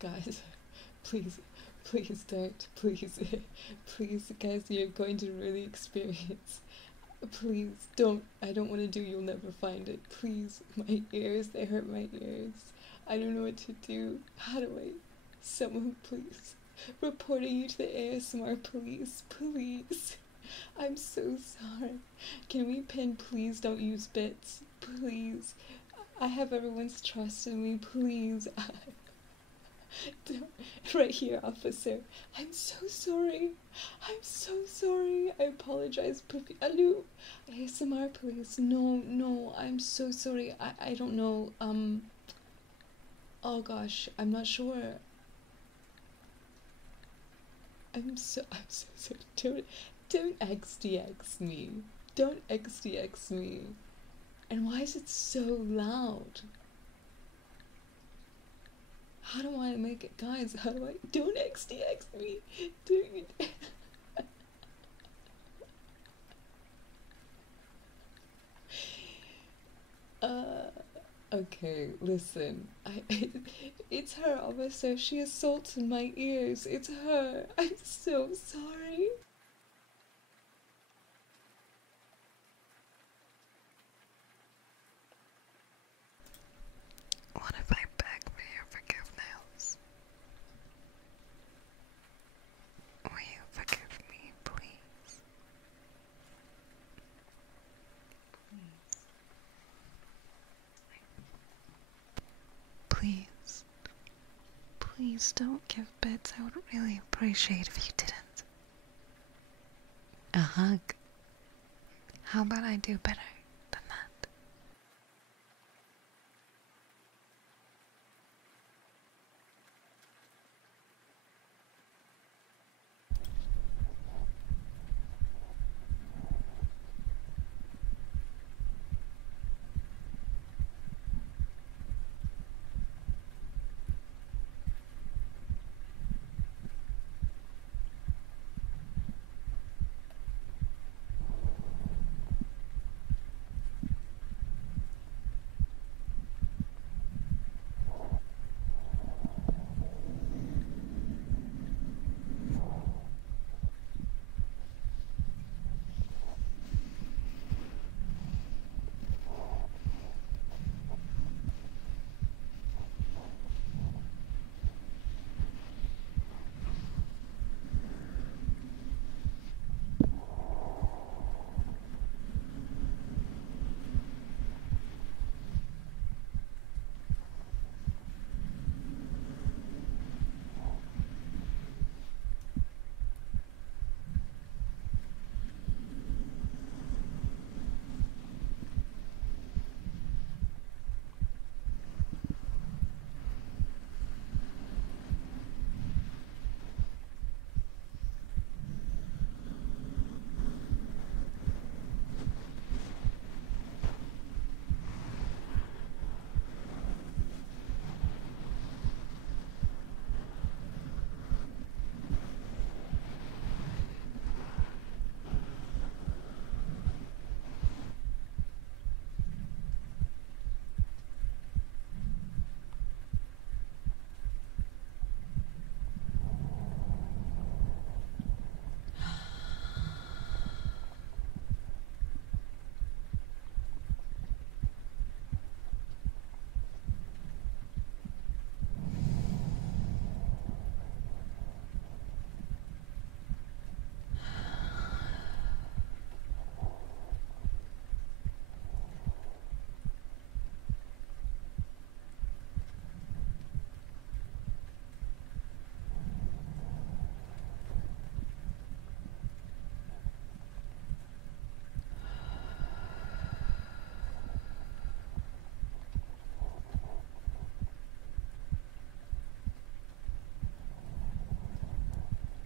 Guys, please, please don't. Please, please, guys, you're going to really experience. Please don't. I don't want to do You'll Never Find It. Please, my ears, they hurt my ears. I don't know what to do. How do I? Someone, please. Reporting you to the ASMR police, please. I'm so sorry. Can we pin please don't use bits? Please. I have everyone's trust in me, please. Right here, officer. I'm so sorry. I'm so sorry. I apologize. Hello? ASMR police. No, I'm so sorry. I don't know. Oh gosh, I'm not sure. I'm so sorry. Don't XDX me. Don't XDX me. And why is it so loud? How do I make it, guys? How do I? Don't XDX me. Don't. Okay, listen. It's her, officer. She assaulted my ears. It's her. I'm so sorry. What if I beg for your forgiveness? Will you forgive me, please? Please. Please don't give bits. I would really appreciate if you didn't. A hug. How about I do better than that?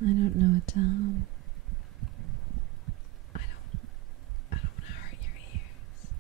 I don't know what to I don't want to hurt your ears.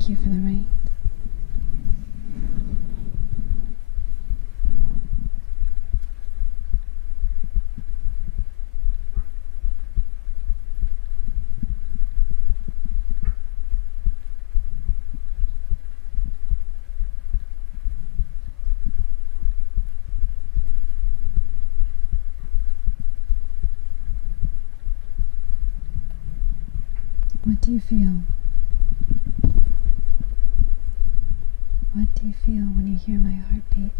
Thank you for the raid. What do you feel? What do you feel when you hear my heartbeat?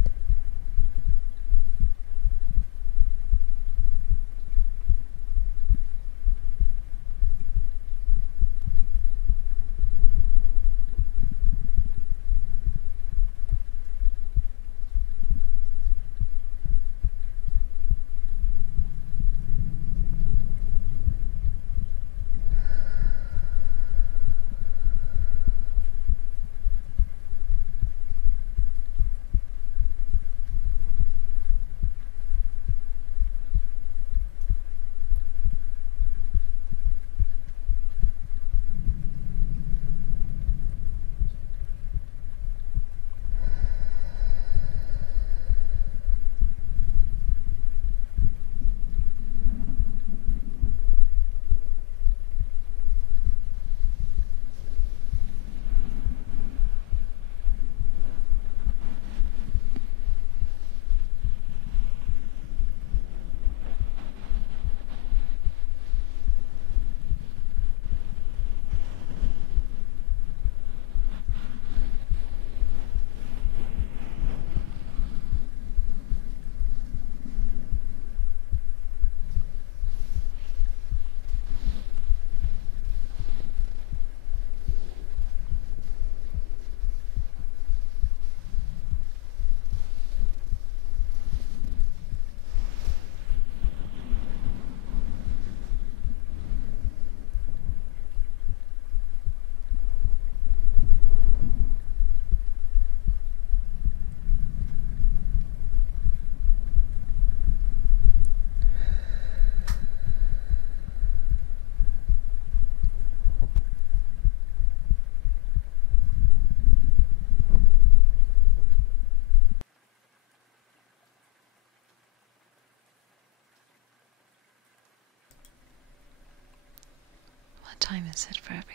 What time is it for everyone?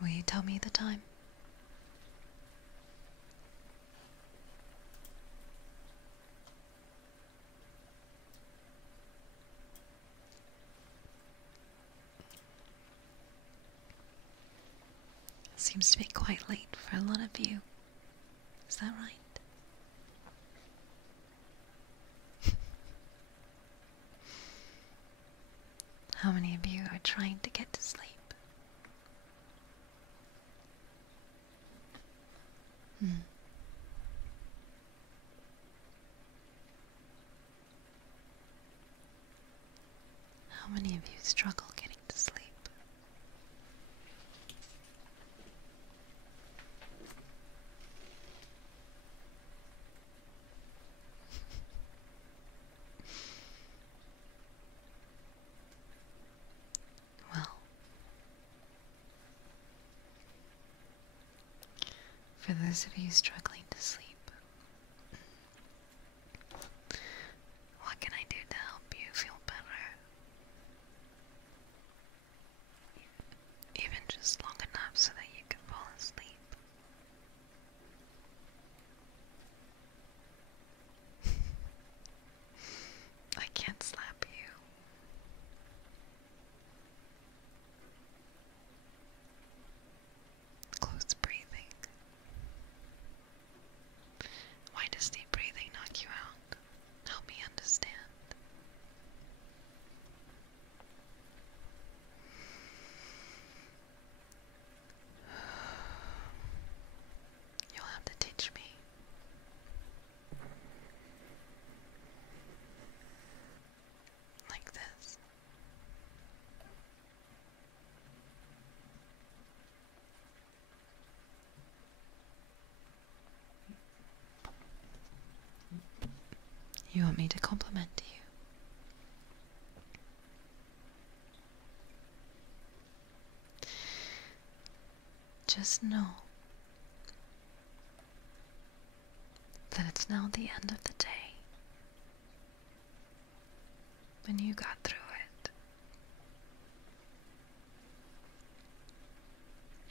Will you tell me the time? Seems to be quite late for a lot of you. Is that right? How many of you are trying to get to sleep? How many of you struggle getting to sleep? Well, for those of you struggling to sleep, what can I do to help you feel better? Even just long enough so that you can fall asleep. I can't slap you. Close breathing. Why does deep breathing knock you out? Help me understand. You'll have to teach me. Like this. You want me to compliment you? just know that it's now the end of the day, and you got through it.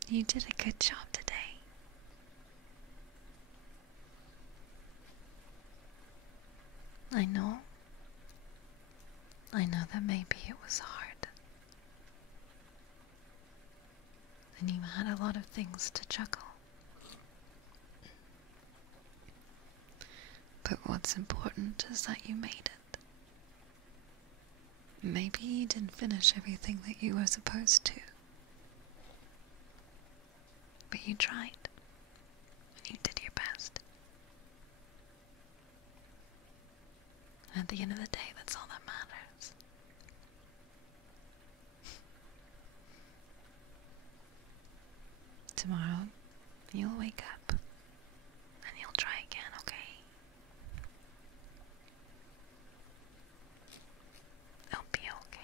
You did a good job today. I know that maybe it was hard, and you had a lot of things to juggle. But what's important is that you made it. Maybe you didn't finish everything that you were supposed to, but you tried, and you did your best. And at the end of the day, that's all that matters. Tomorrow, you'll wake up, and you'll try again, okay? It'll be okay.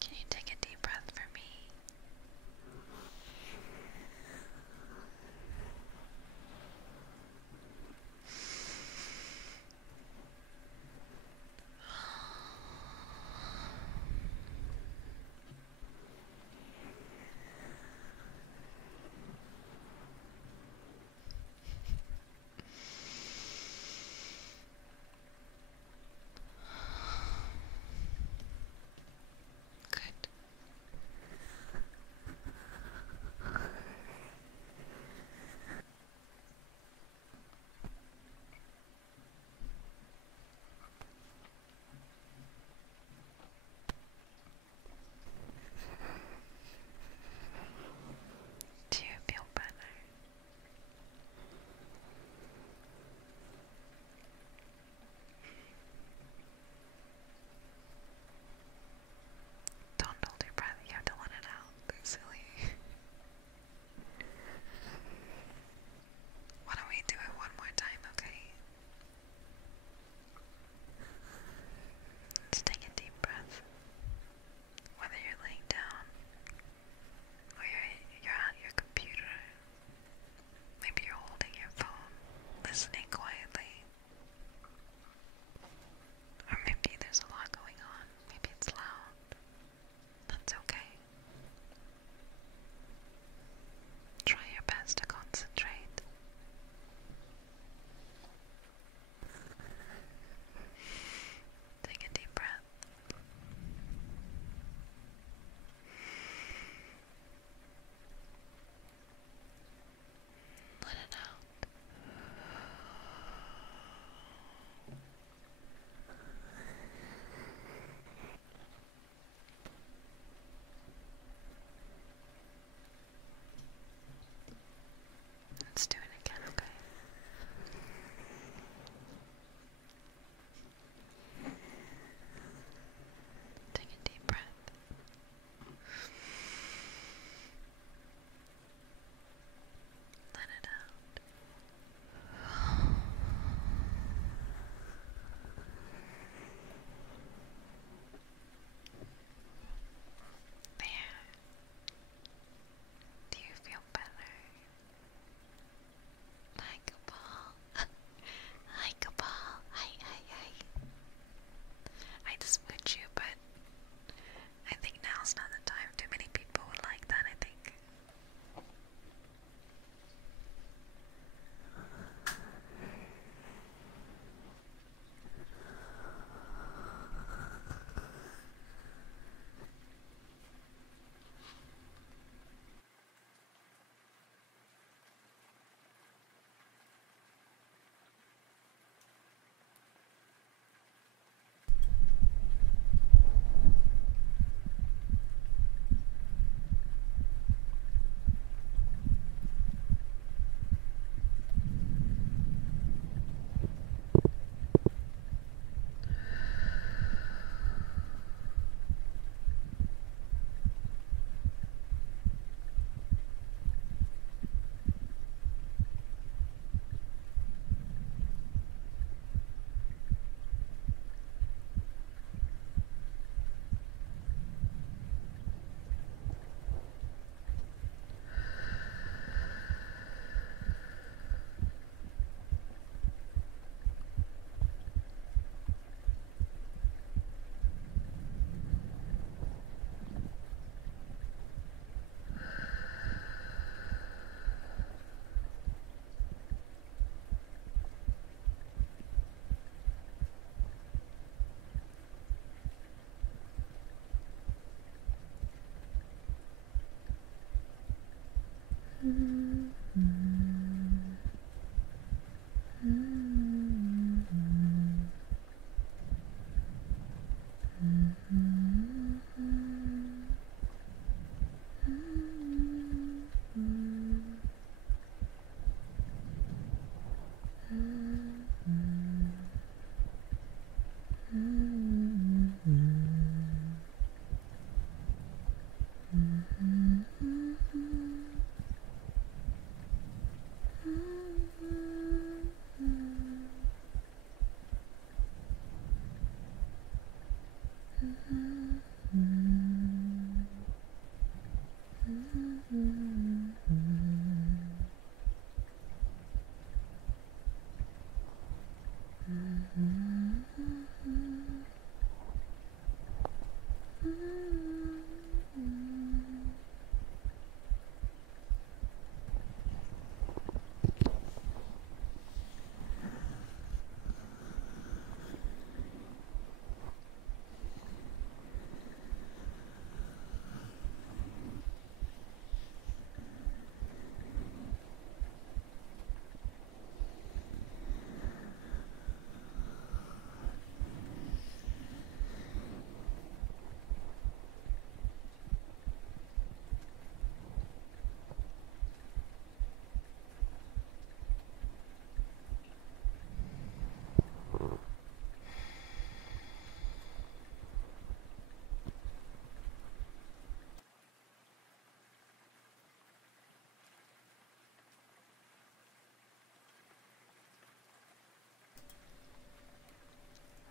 Can you take a deep breath for me?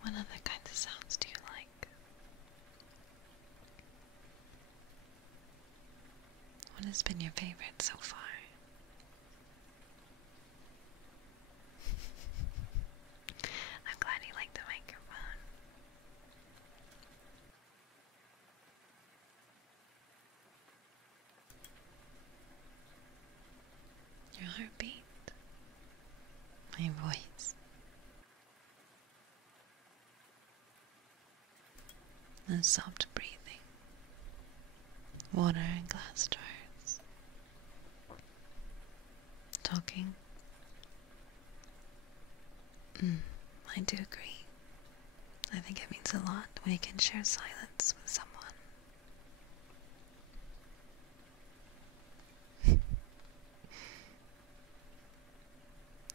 What other kinds of sounds do you like? What has been your favorite so far? I'm glad you like the microphone. Your heartbeat. My voice. And soft breathing. Water in glass jars. Talking. I do agree. I think it means a lot when you can share silence with someone.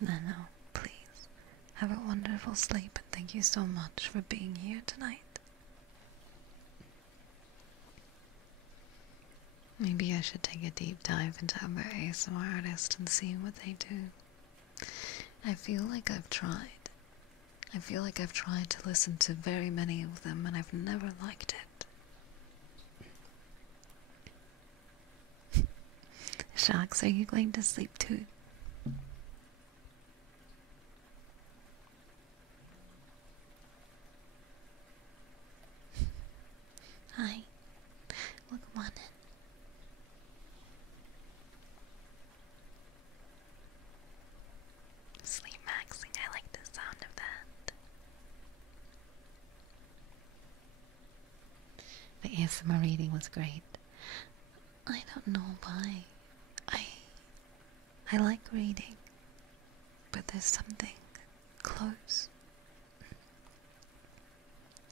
No, please. Have a wonderful sleep and thank you so much for being here tonight. Maybe I should take a deep dive into other ASMR artists and see what they do. I feel like I've tried. I feel like I've tried to listen to very many of them and I've never liked it. Sharks, are you going to sleep too? Hi. Welcome on in. Sleep maxing, I like the sound of that. The ASMR reading was great. I don't know why. I like reading, but there's something close,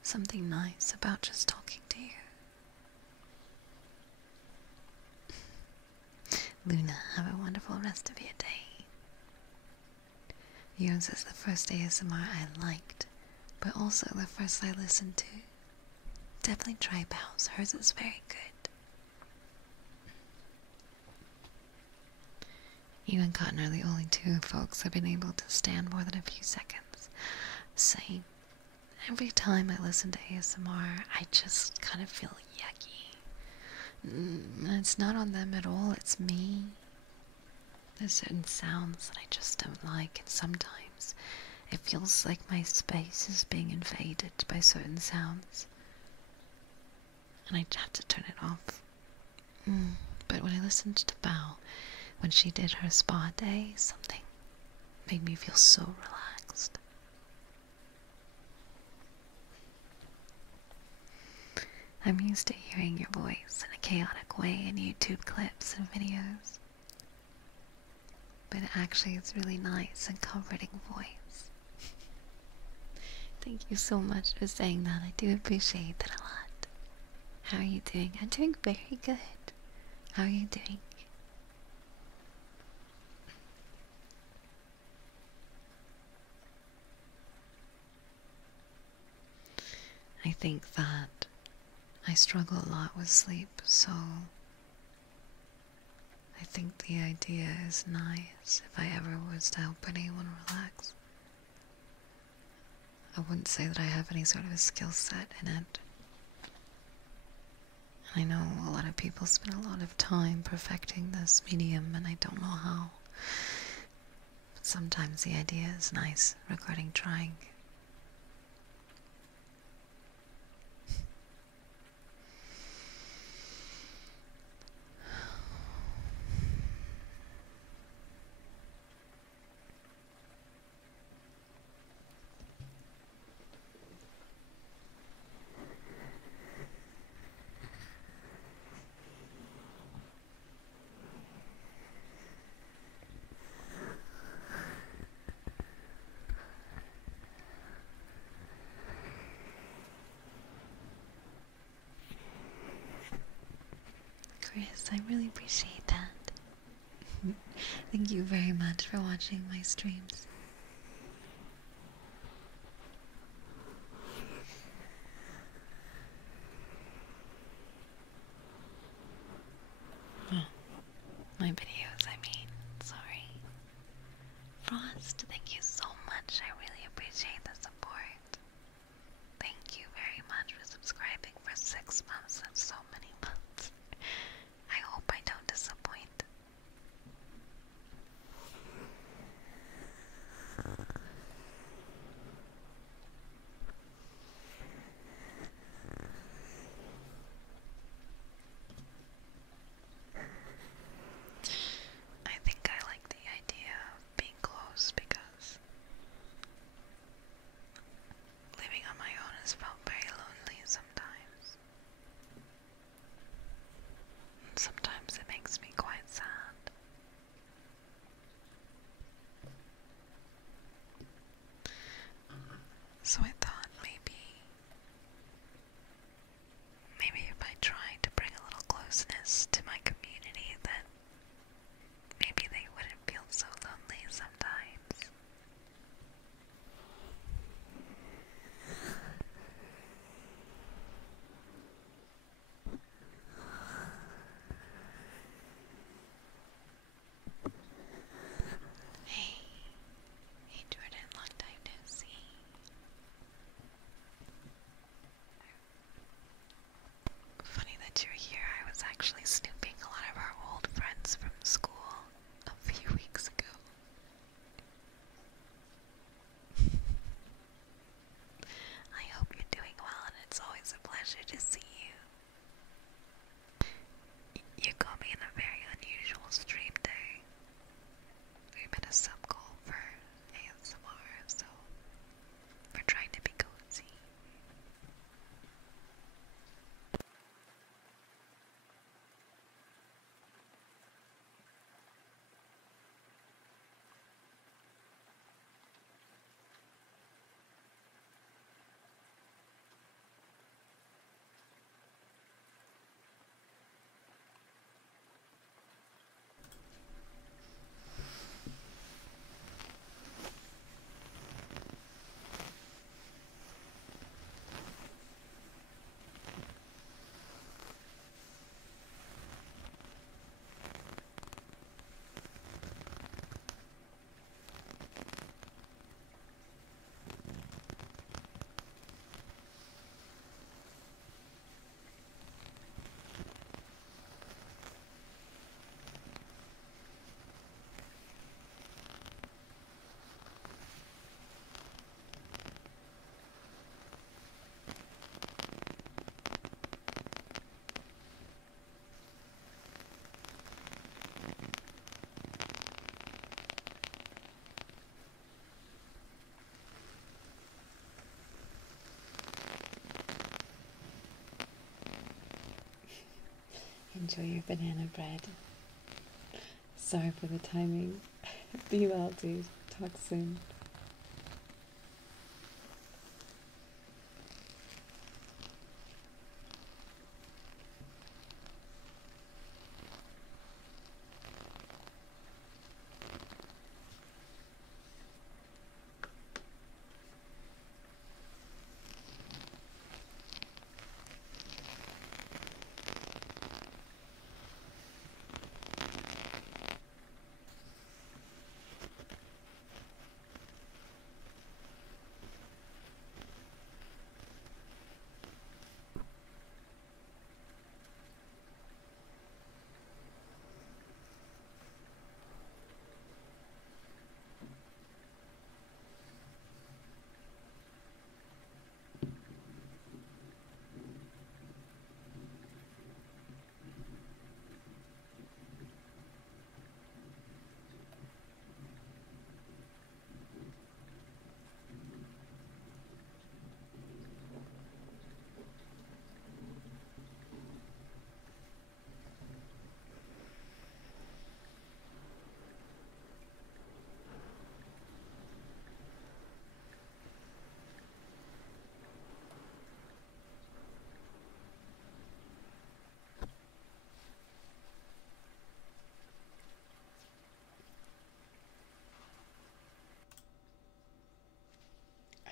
something nice about just talking to you. Luna, have a wonderful rest of your day. Yours is the first ASMR I liked, but also the first I listened to. Definitely try Bow's. Hers is very good. You and Cotton are the only two folks I've been able to stand more than a few seconds. Same. Every time I listen to ASMR, I just kind of feel yucky. It's not on them at all, it's me. There's certain sounds that I just don't like, and sometimes it feels like my space is being invaded by certain sounds. And I have to turn it off. But when I listened to Bao, when she did her spa day, something made me feel so relaxed. I'm used to hearing your voice in a chaotic way in YouTube clips and videos. But actually it's really nice and comforting voice. Thank you so much for saying that. I do appreciate that a lot. How are you doing? I'm doing very good. How are you doing? I think that I struggle a lot with sleep, so I think the idea is nice if I ever was to help anyone relax. I wouldn't say that I have any sort of a skill set in it. I know a lot of people spend a lot of time perfecting this medium, and I don't know how. But sometimes the idea is nice regarding trying. Chris, I really appreciate that. Thank you very much for watching my streams. Oh, my videos, I mean. Sorry. Frost, thank you so much. I really appreciate the support. Thank you very much for subscribing for 6 months. That's so many months. I hope I don't disappoint. I think I like the idea of being close because living on my own has felt very lonely sometimes. And sometimes it makes me quite sad. So I thought maybe if I tried to bring a little closeness to my community, then maybe they wouldn't feel so lonely sometimes. Hey Jordan, long time no see. Funny that you're here. I was actually snooping a lot of our old friends from school a few weeks ago. I hope you're doing well, and it's always a pleasure to see you. You caught me in a very unusual stream day. We met a sub goal for ASMR, so we're trying to be cozy. Enjoy your banana bread. Sorry for the timing. Be well, dude. Talk soon.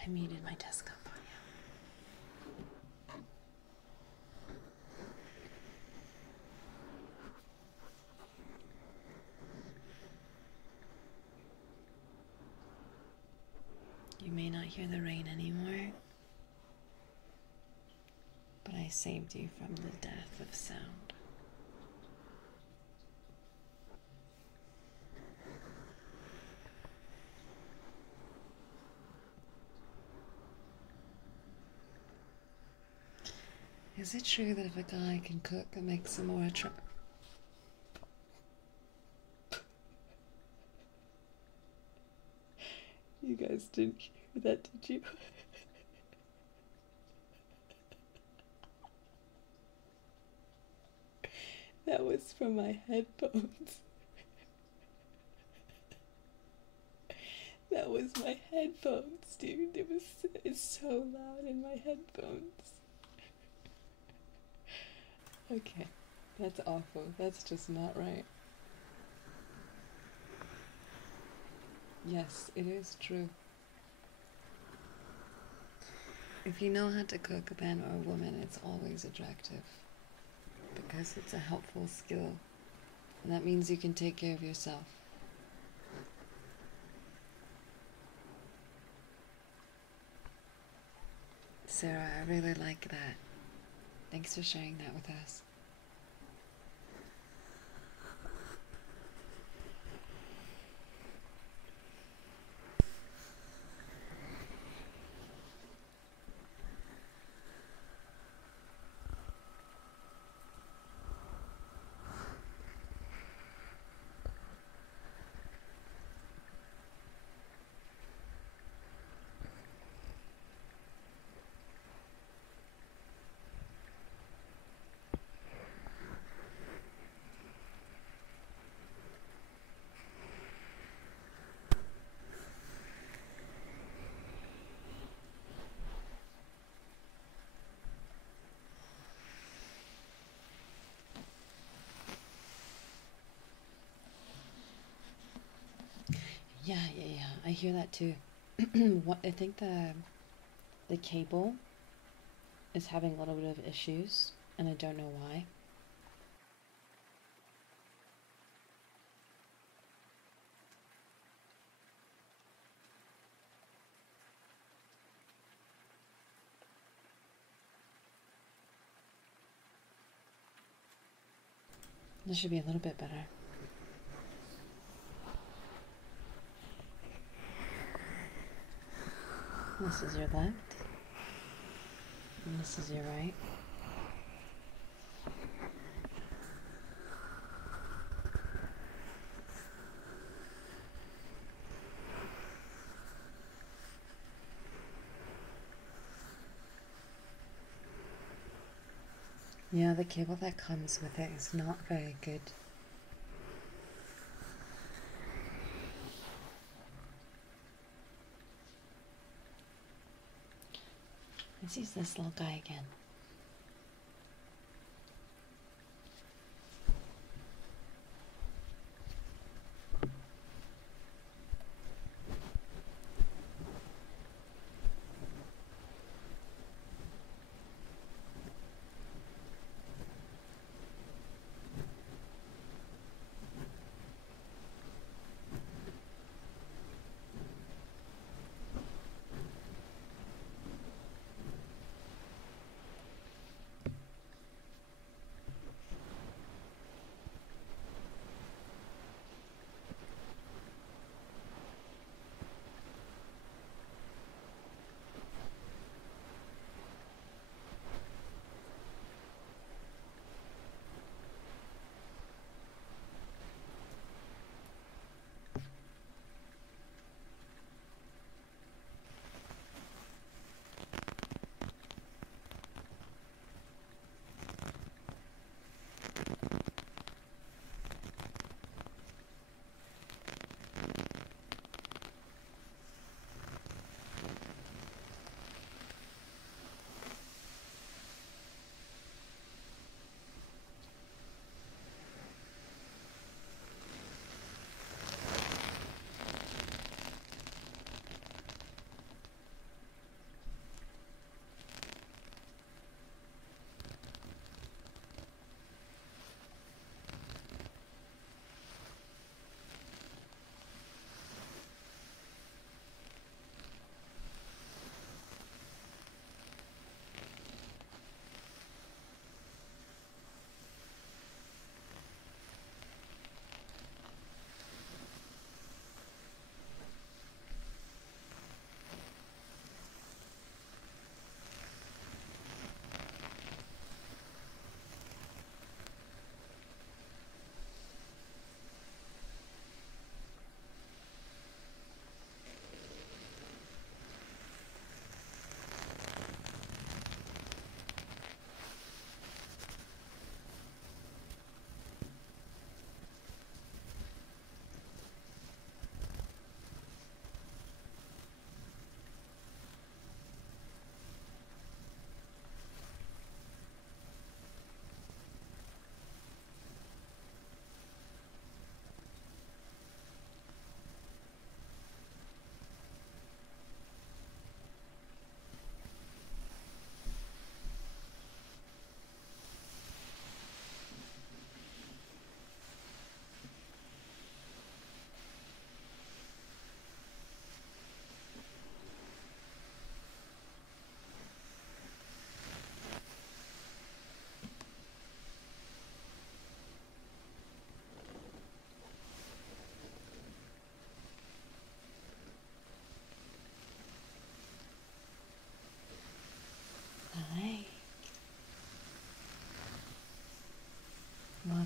I muted my desktop audio. You may not hear the rain anymore, but I saved you from the death of sound. Is it true that if a guy can cook, it makes him more attractive? You guys didn't hear that, did you? That was from my headphones. That was my headphones, dude. It's so loud in my headphones. Okay, that's awful. That's just not right. Yes, it is true. If you know how to cook, man or woman, it's always attractive. Because it's a helpful skill. And that means you can take care of yourself. Sarah, I really like that. Thanks for sharing that with us. Yeah, I hear that too. I think the cable is having a little bit of issues, and I don't know why. This should be a little bit better. This is your left, and this is your right. Yeah, the cable that comes with it is not very good. Let's use this little guy again.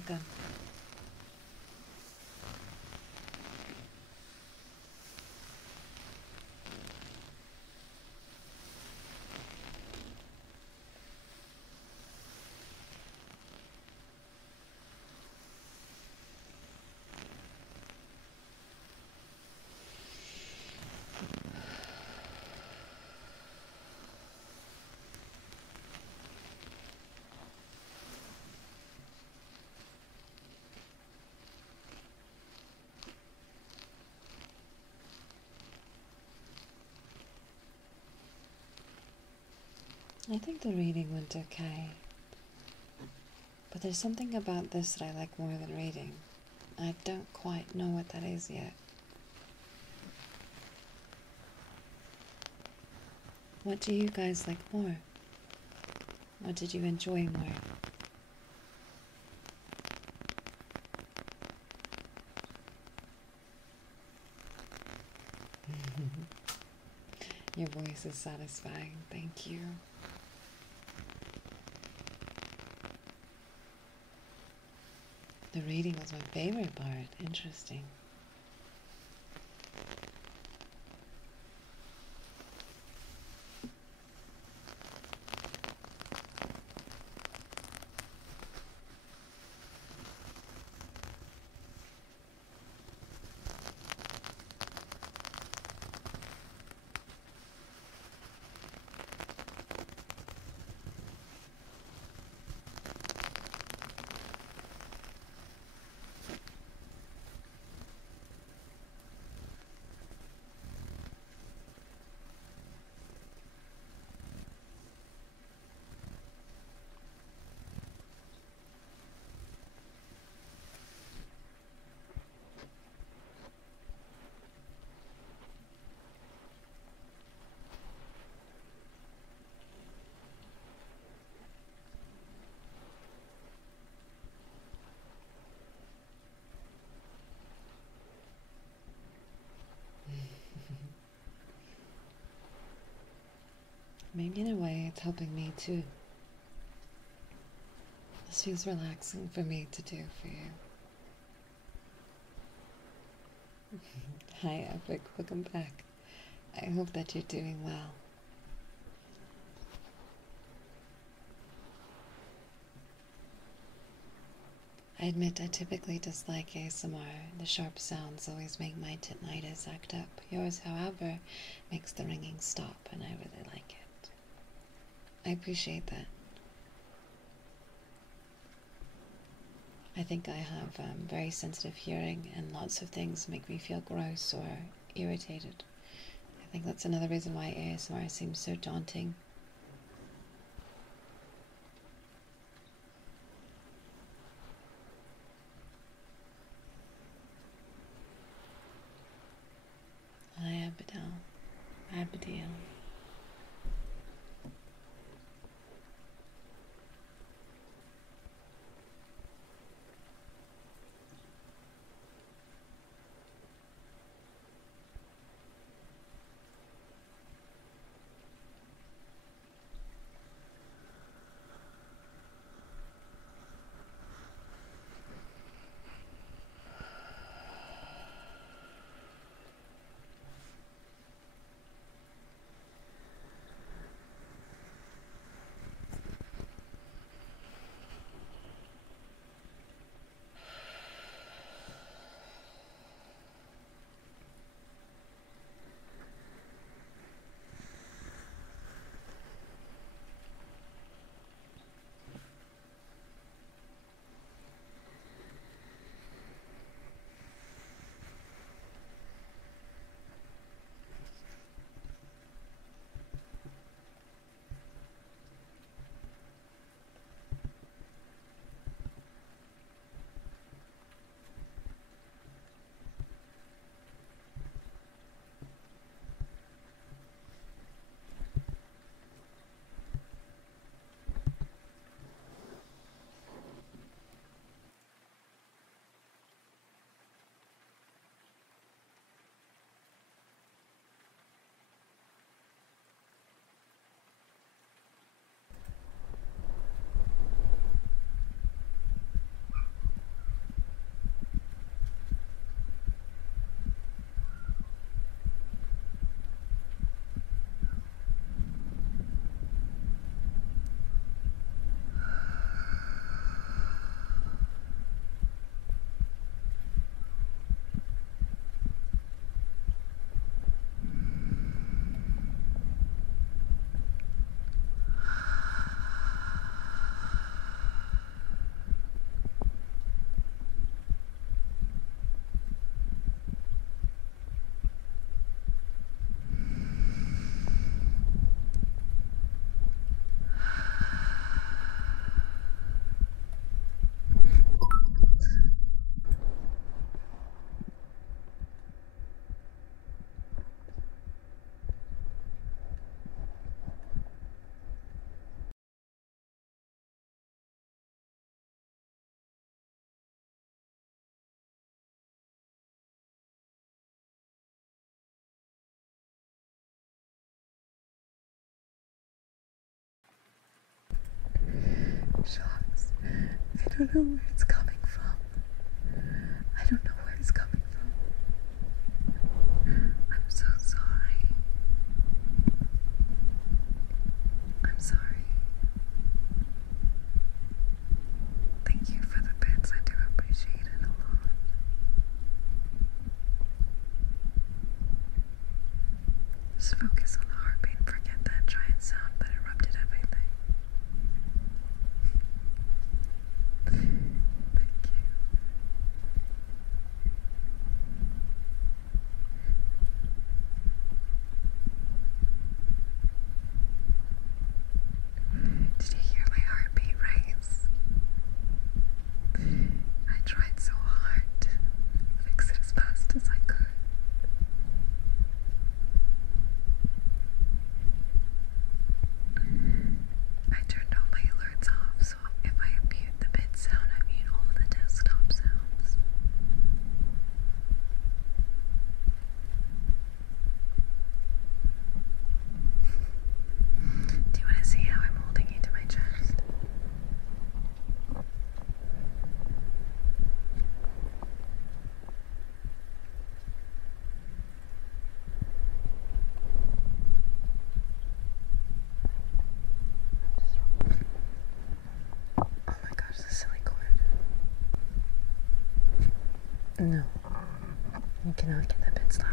welcome. I think the reading went okay, but there's something about this that I like more than reading. I don't quite know what that is yet. What do you guys like more? What did you enjoy more? Your voice is satisfying, thank you. The reading was my favorite part. Interesting. Maybe in a way it's helping me too. This feels relaxing for me to do for you. Hi Epic, welcome back. I hope that you're doing well. I admit I typically dislike ASMR. The sharp sounds always make my tinnitus act up. Yours, however, makes the ringing stop, and I really like it. I appreciate that. I think I have very sensitive hearing, and lots of things make me feel gross or irritated. I think that's another reason why ASMR seems so daunting. Hi Abigail. don't know where it's coming from. I don't know where it's coming from. I'm so sorry. I'm sorry. Thank you for the bits. I do appreciate it a lot. Just focus on the heartbeat and forget that giant sound that erupted everything. Thank you. Did you hear my heartbeat race? I tried so hard to fix it as fast as I could. I turned all my alerts off, so if I mute the bit sound, I mute all of the desktop sounds. Do you want to see how I'm holding you to my chest? Oh my gosh, the silly cord. No, you cannot get the bits louder.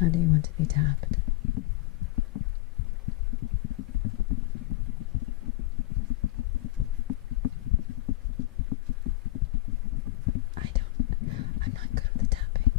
How do you want to be tapped? I'm not good with the tapping.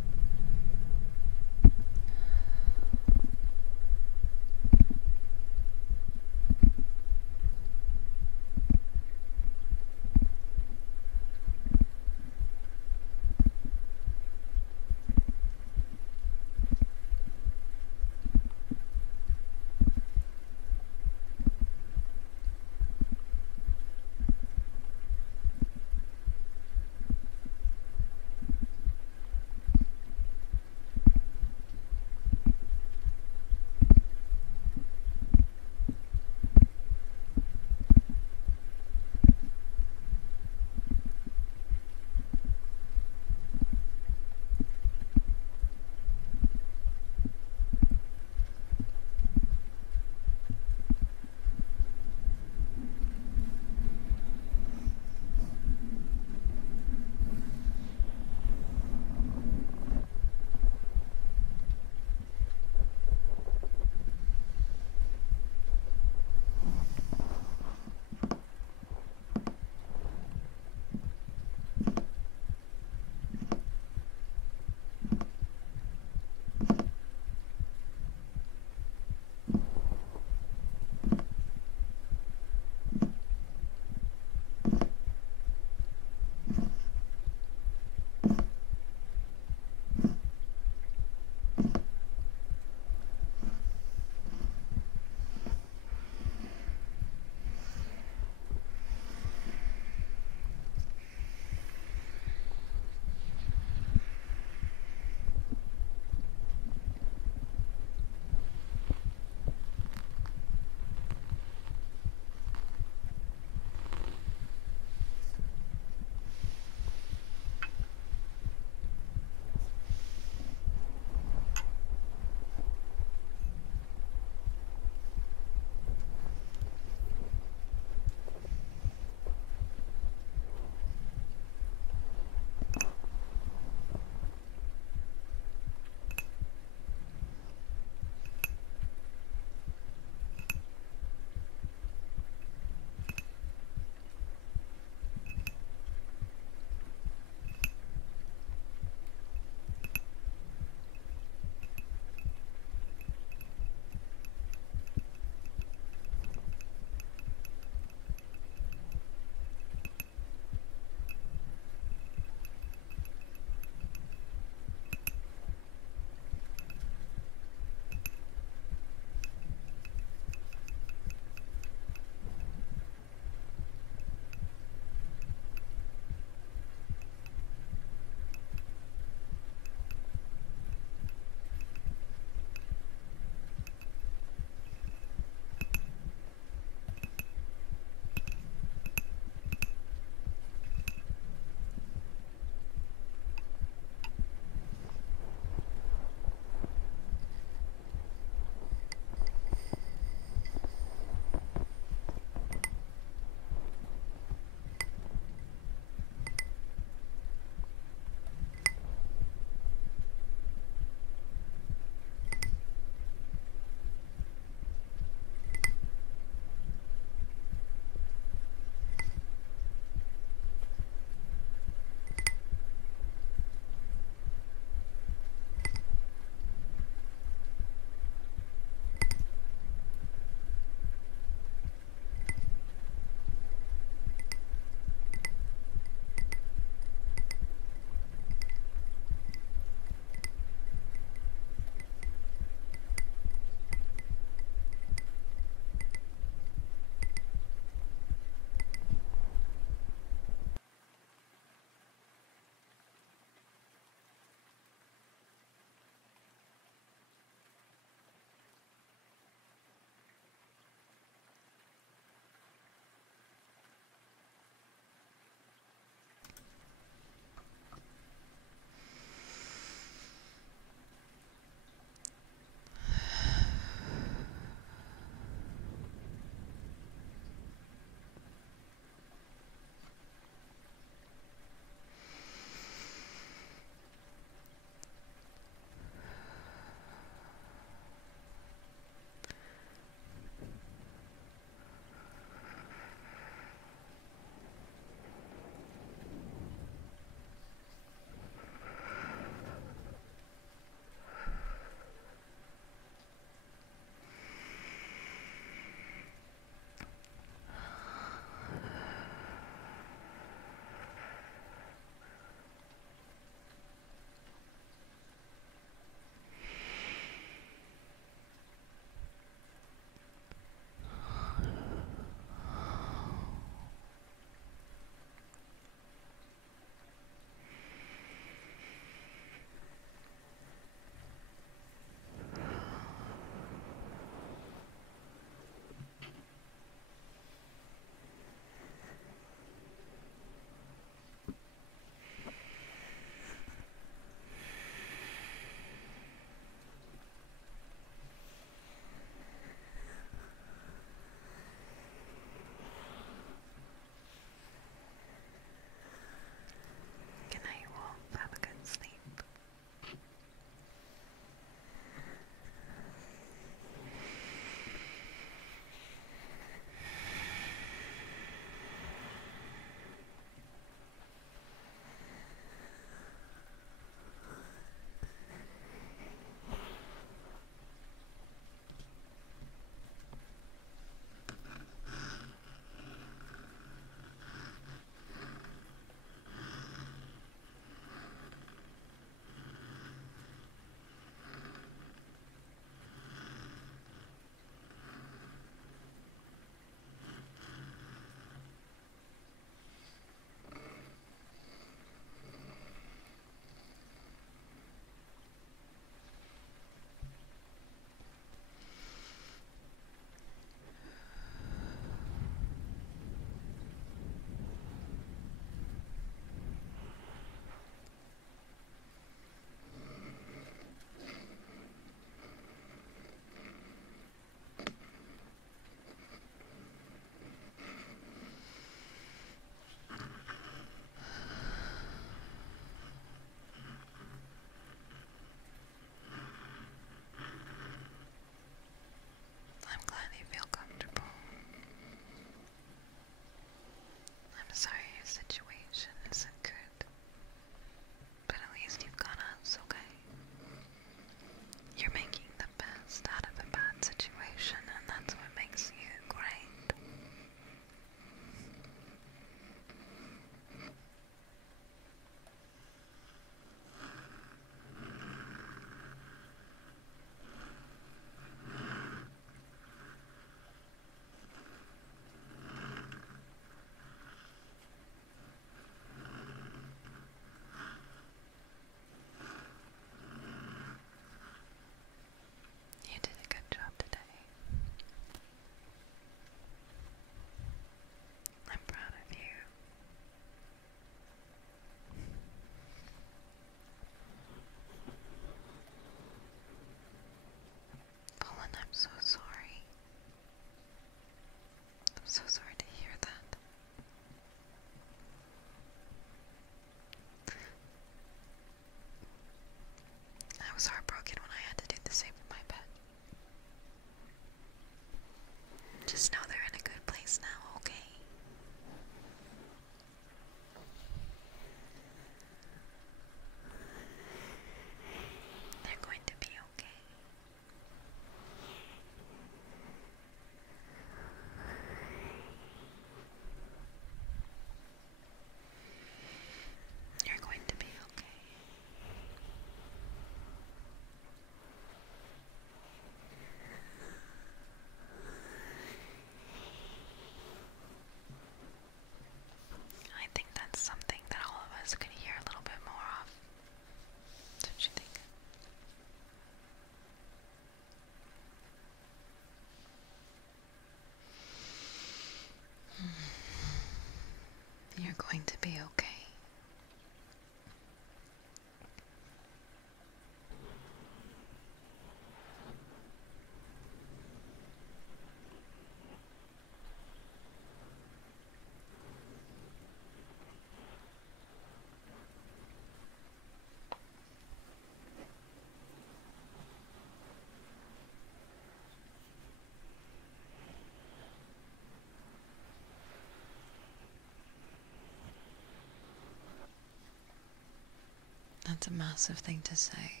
That's a massive thing to say.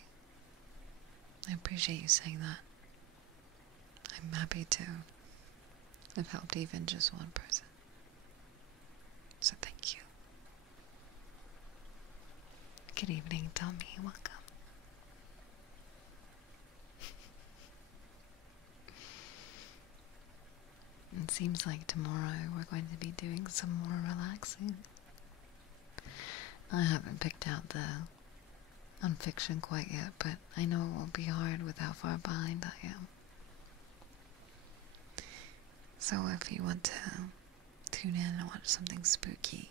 I appreciate you saying that. I'm happy to have helped even just one person. So thank you. Good evening, Tommy. Welcome. It seems like tomorrow we're going to be doing some more relaxing. I haven't picked out the nonfiction quite yet, but I know it won't be hard with how far behind I am. So if you want to tune in and watch something spooky,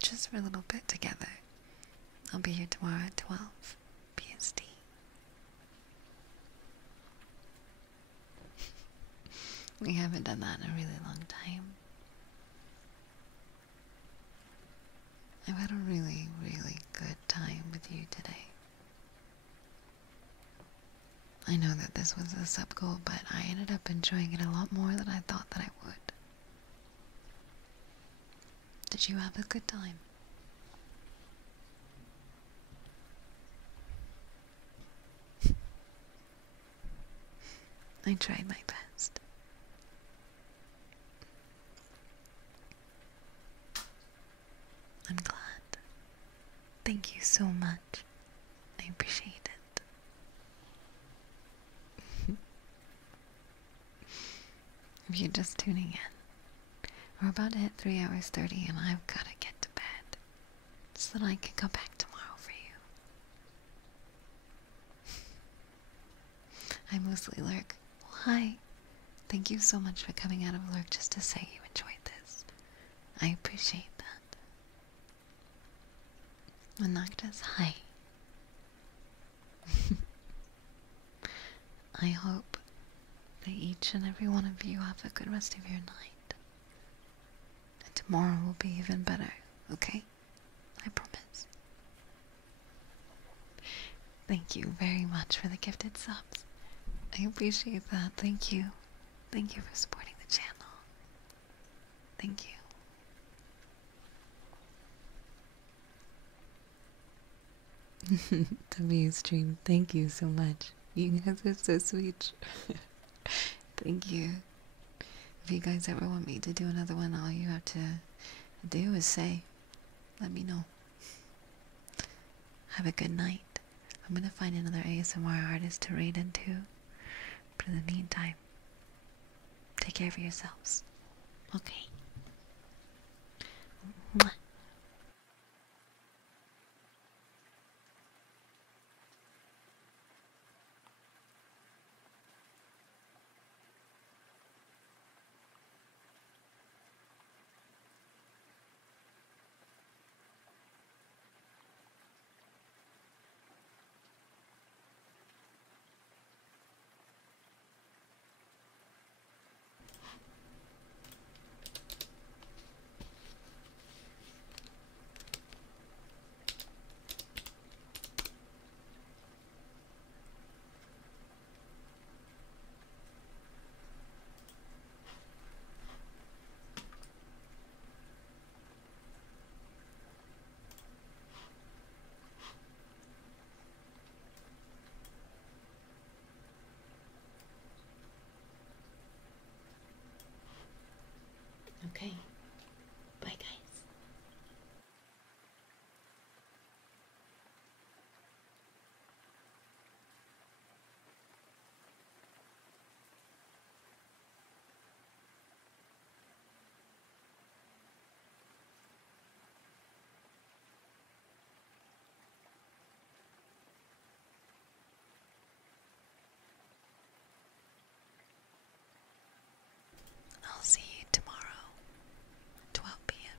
just for a little bit together, I'll be here tomorrow at 12 PST. We haven't done that in a really long time. I've had a really, really good time with you today. I know that this was a sub goal, but I ended up enjoying it a lot more than I thought that I would. Did you have a good time? I tried my best. I'm glad. Thank you so much. I appreciate it. If you're just tuning in, we're about to hit 3 hours 30 and I've got to get to bed so that I can come back tomorrow for you. I mostly lurk. Well, hi. Thank you so much for coming out of lurk just to say you enjoyed this. I appreciate that. And Noctis, hi. I hope that each and every one of you have a good rest of your night. And tomorrow will be even better, okay? I promise. Thank you very much for the gifted subs. I appreciate that. Thank you. Thank you for supporting the channel. Thank you. W stream, thank you so much. You guys are so sweet. Thank you. If you guys ever want me to do another one, all you have to do is say, let me know. Have a good night. I'm gonna find another ASMR artist to raid into. But in the meantime, take care of yourselves. Okay.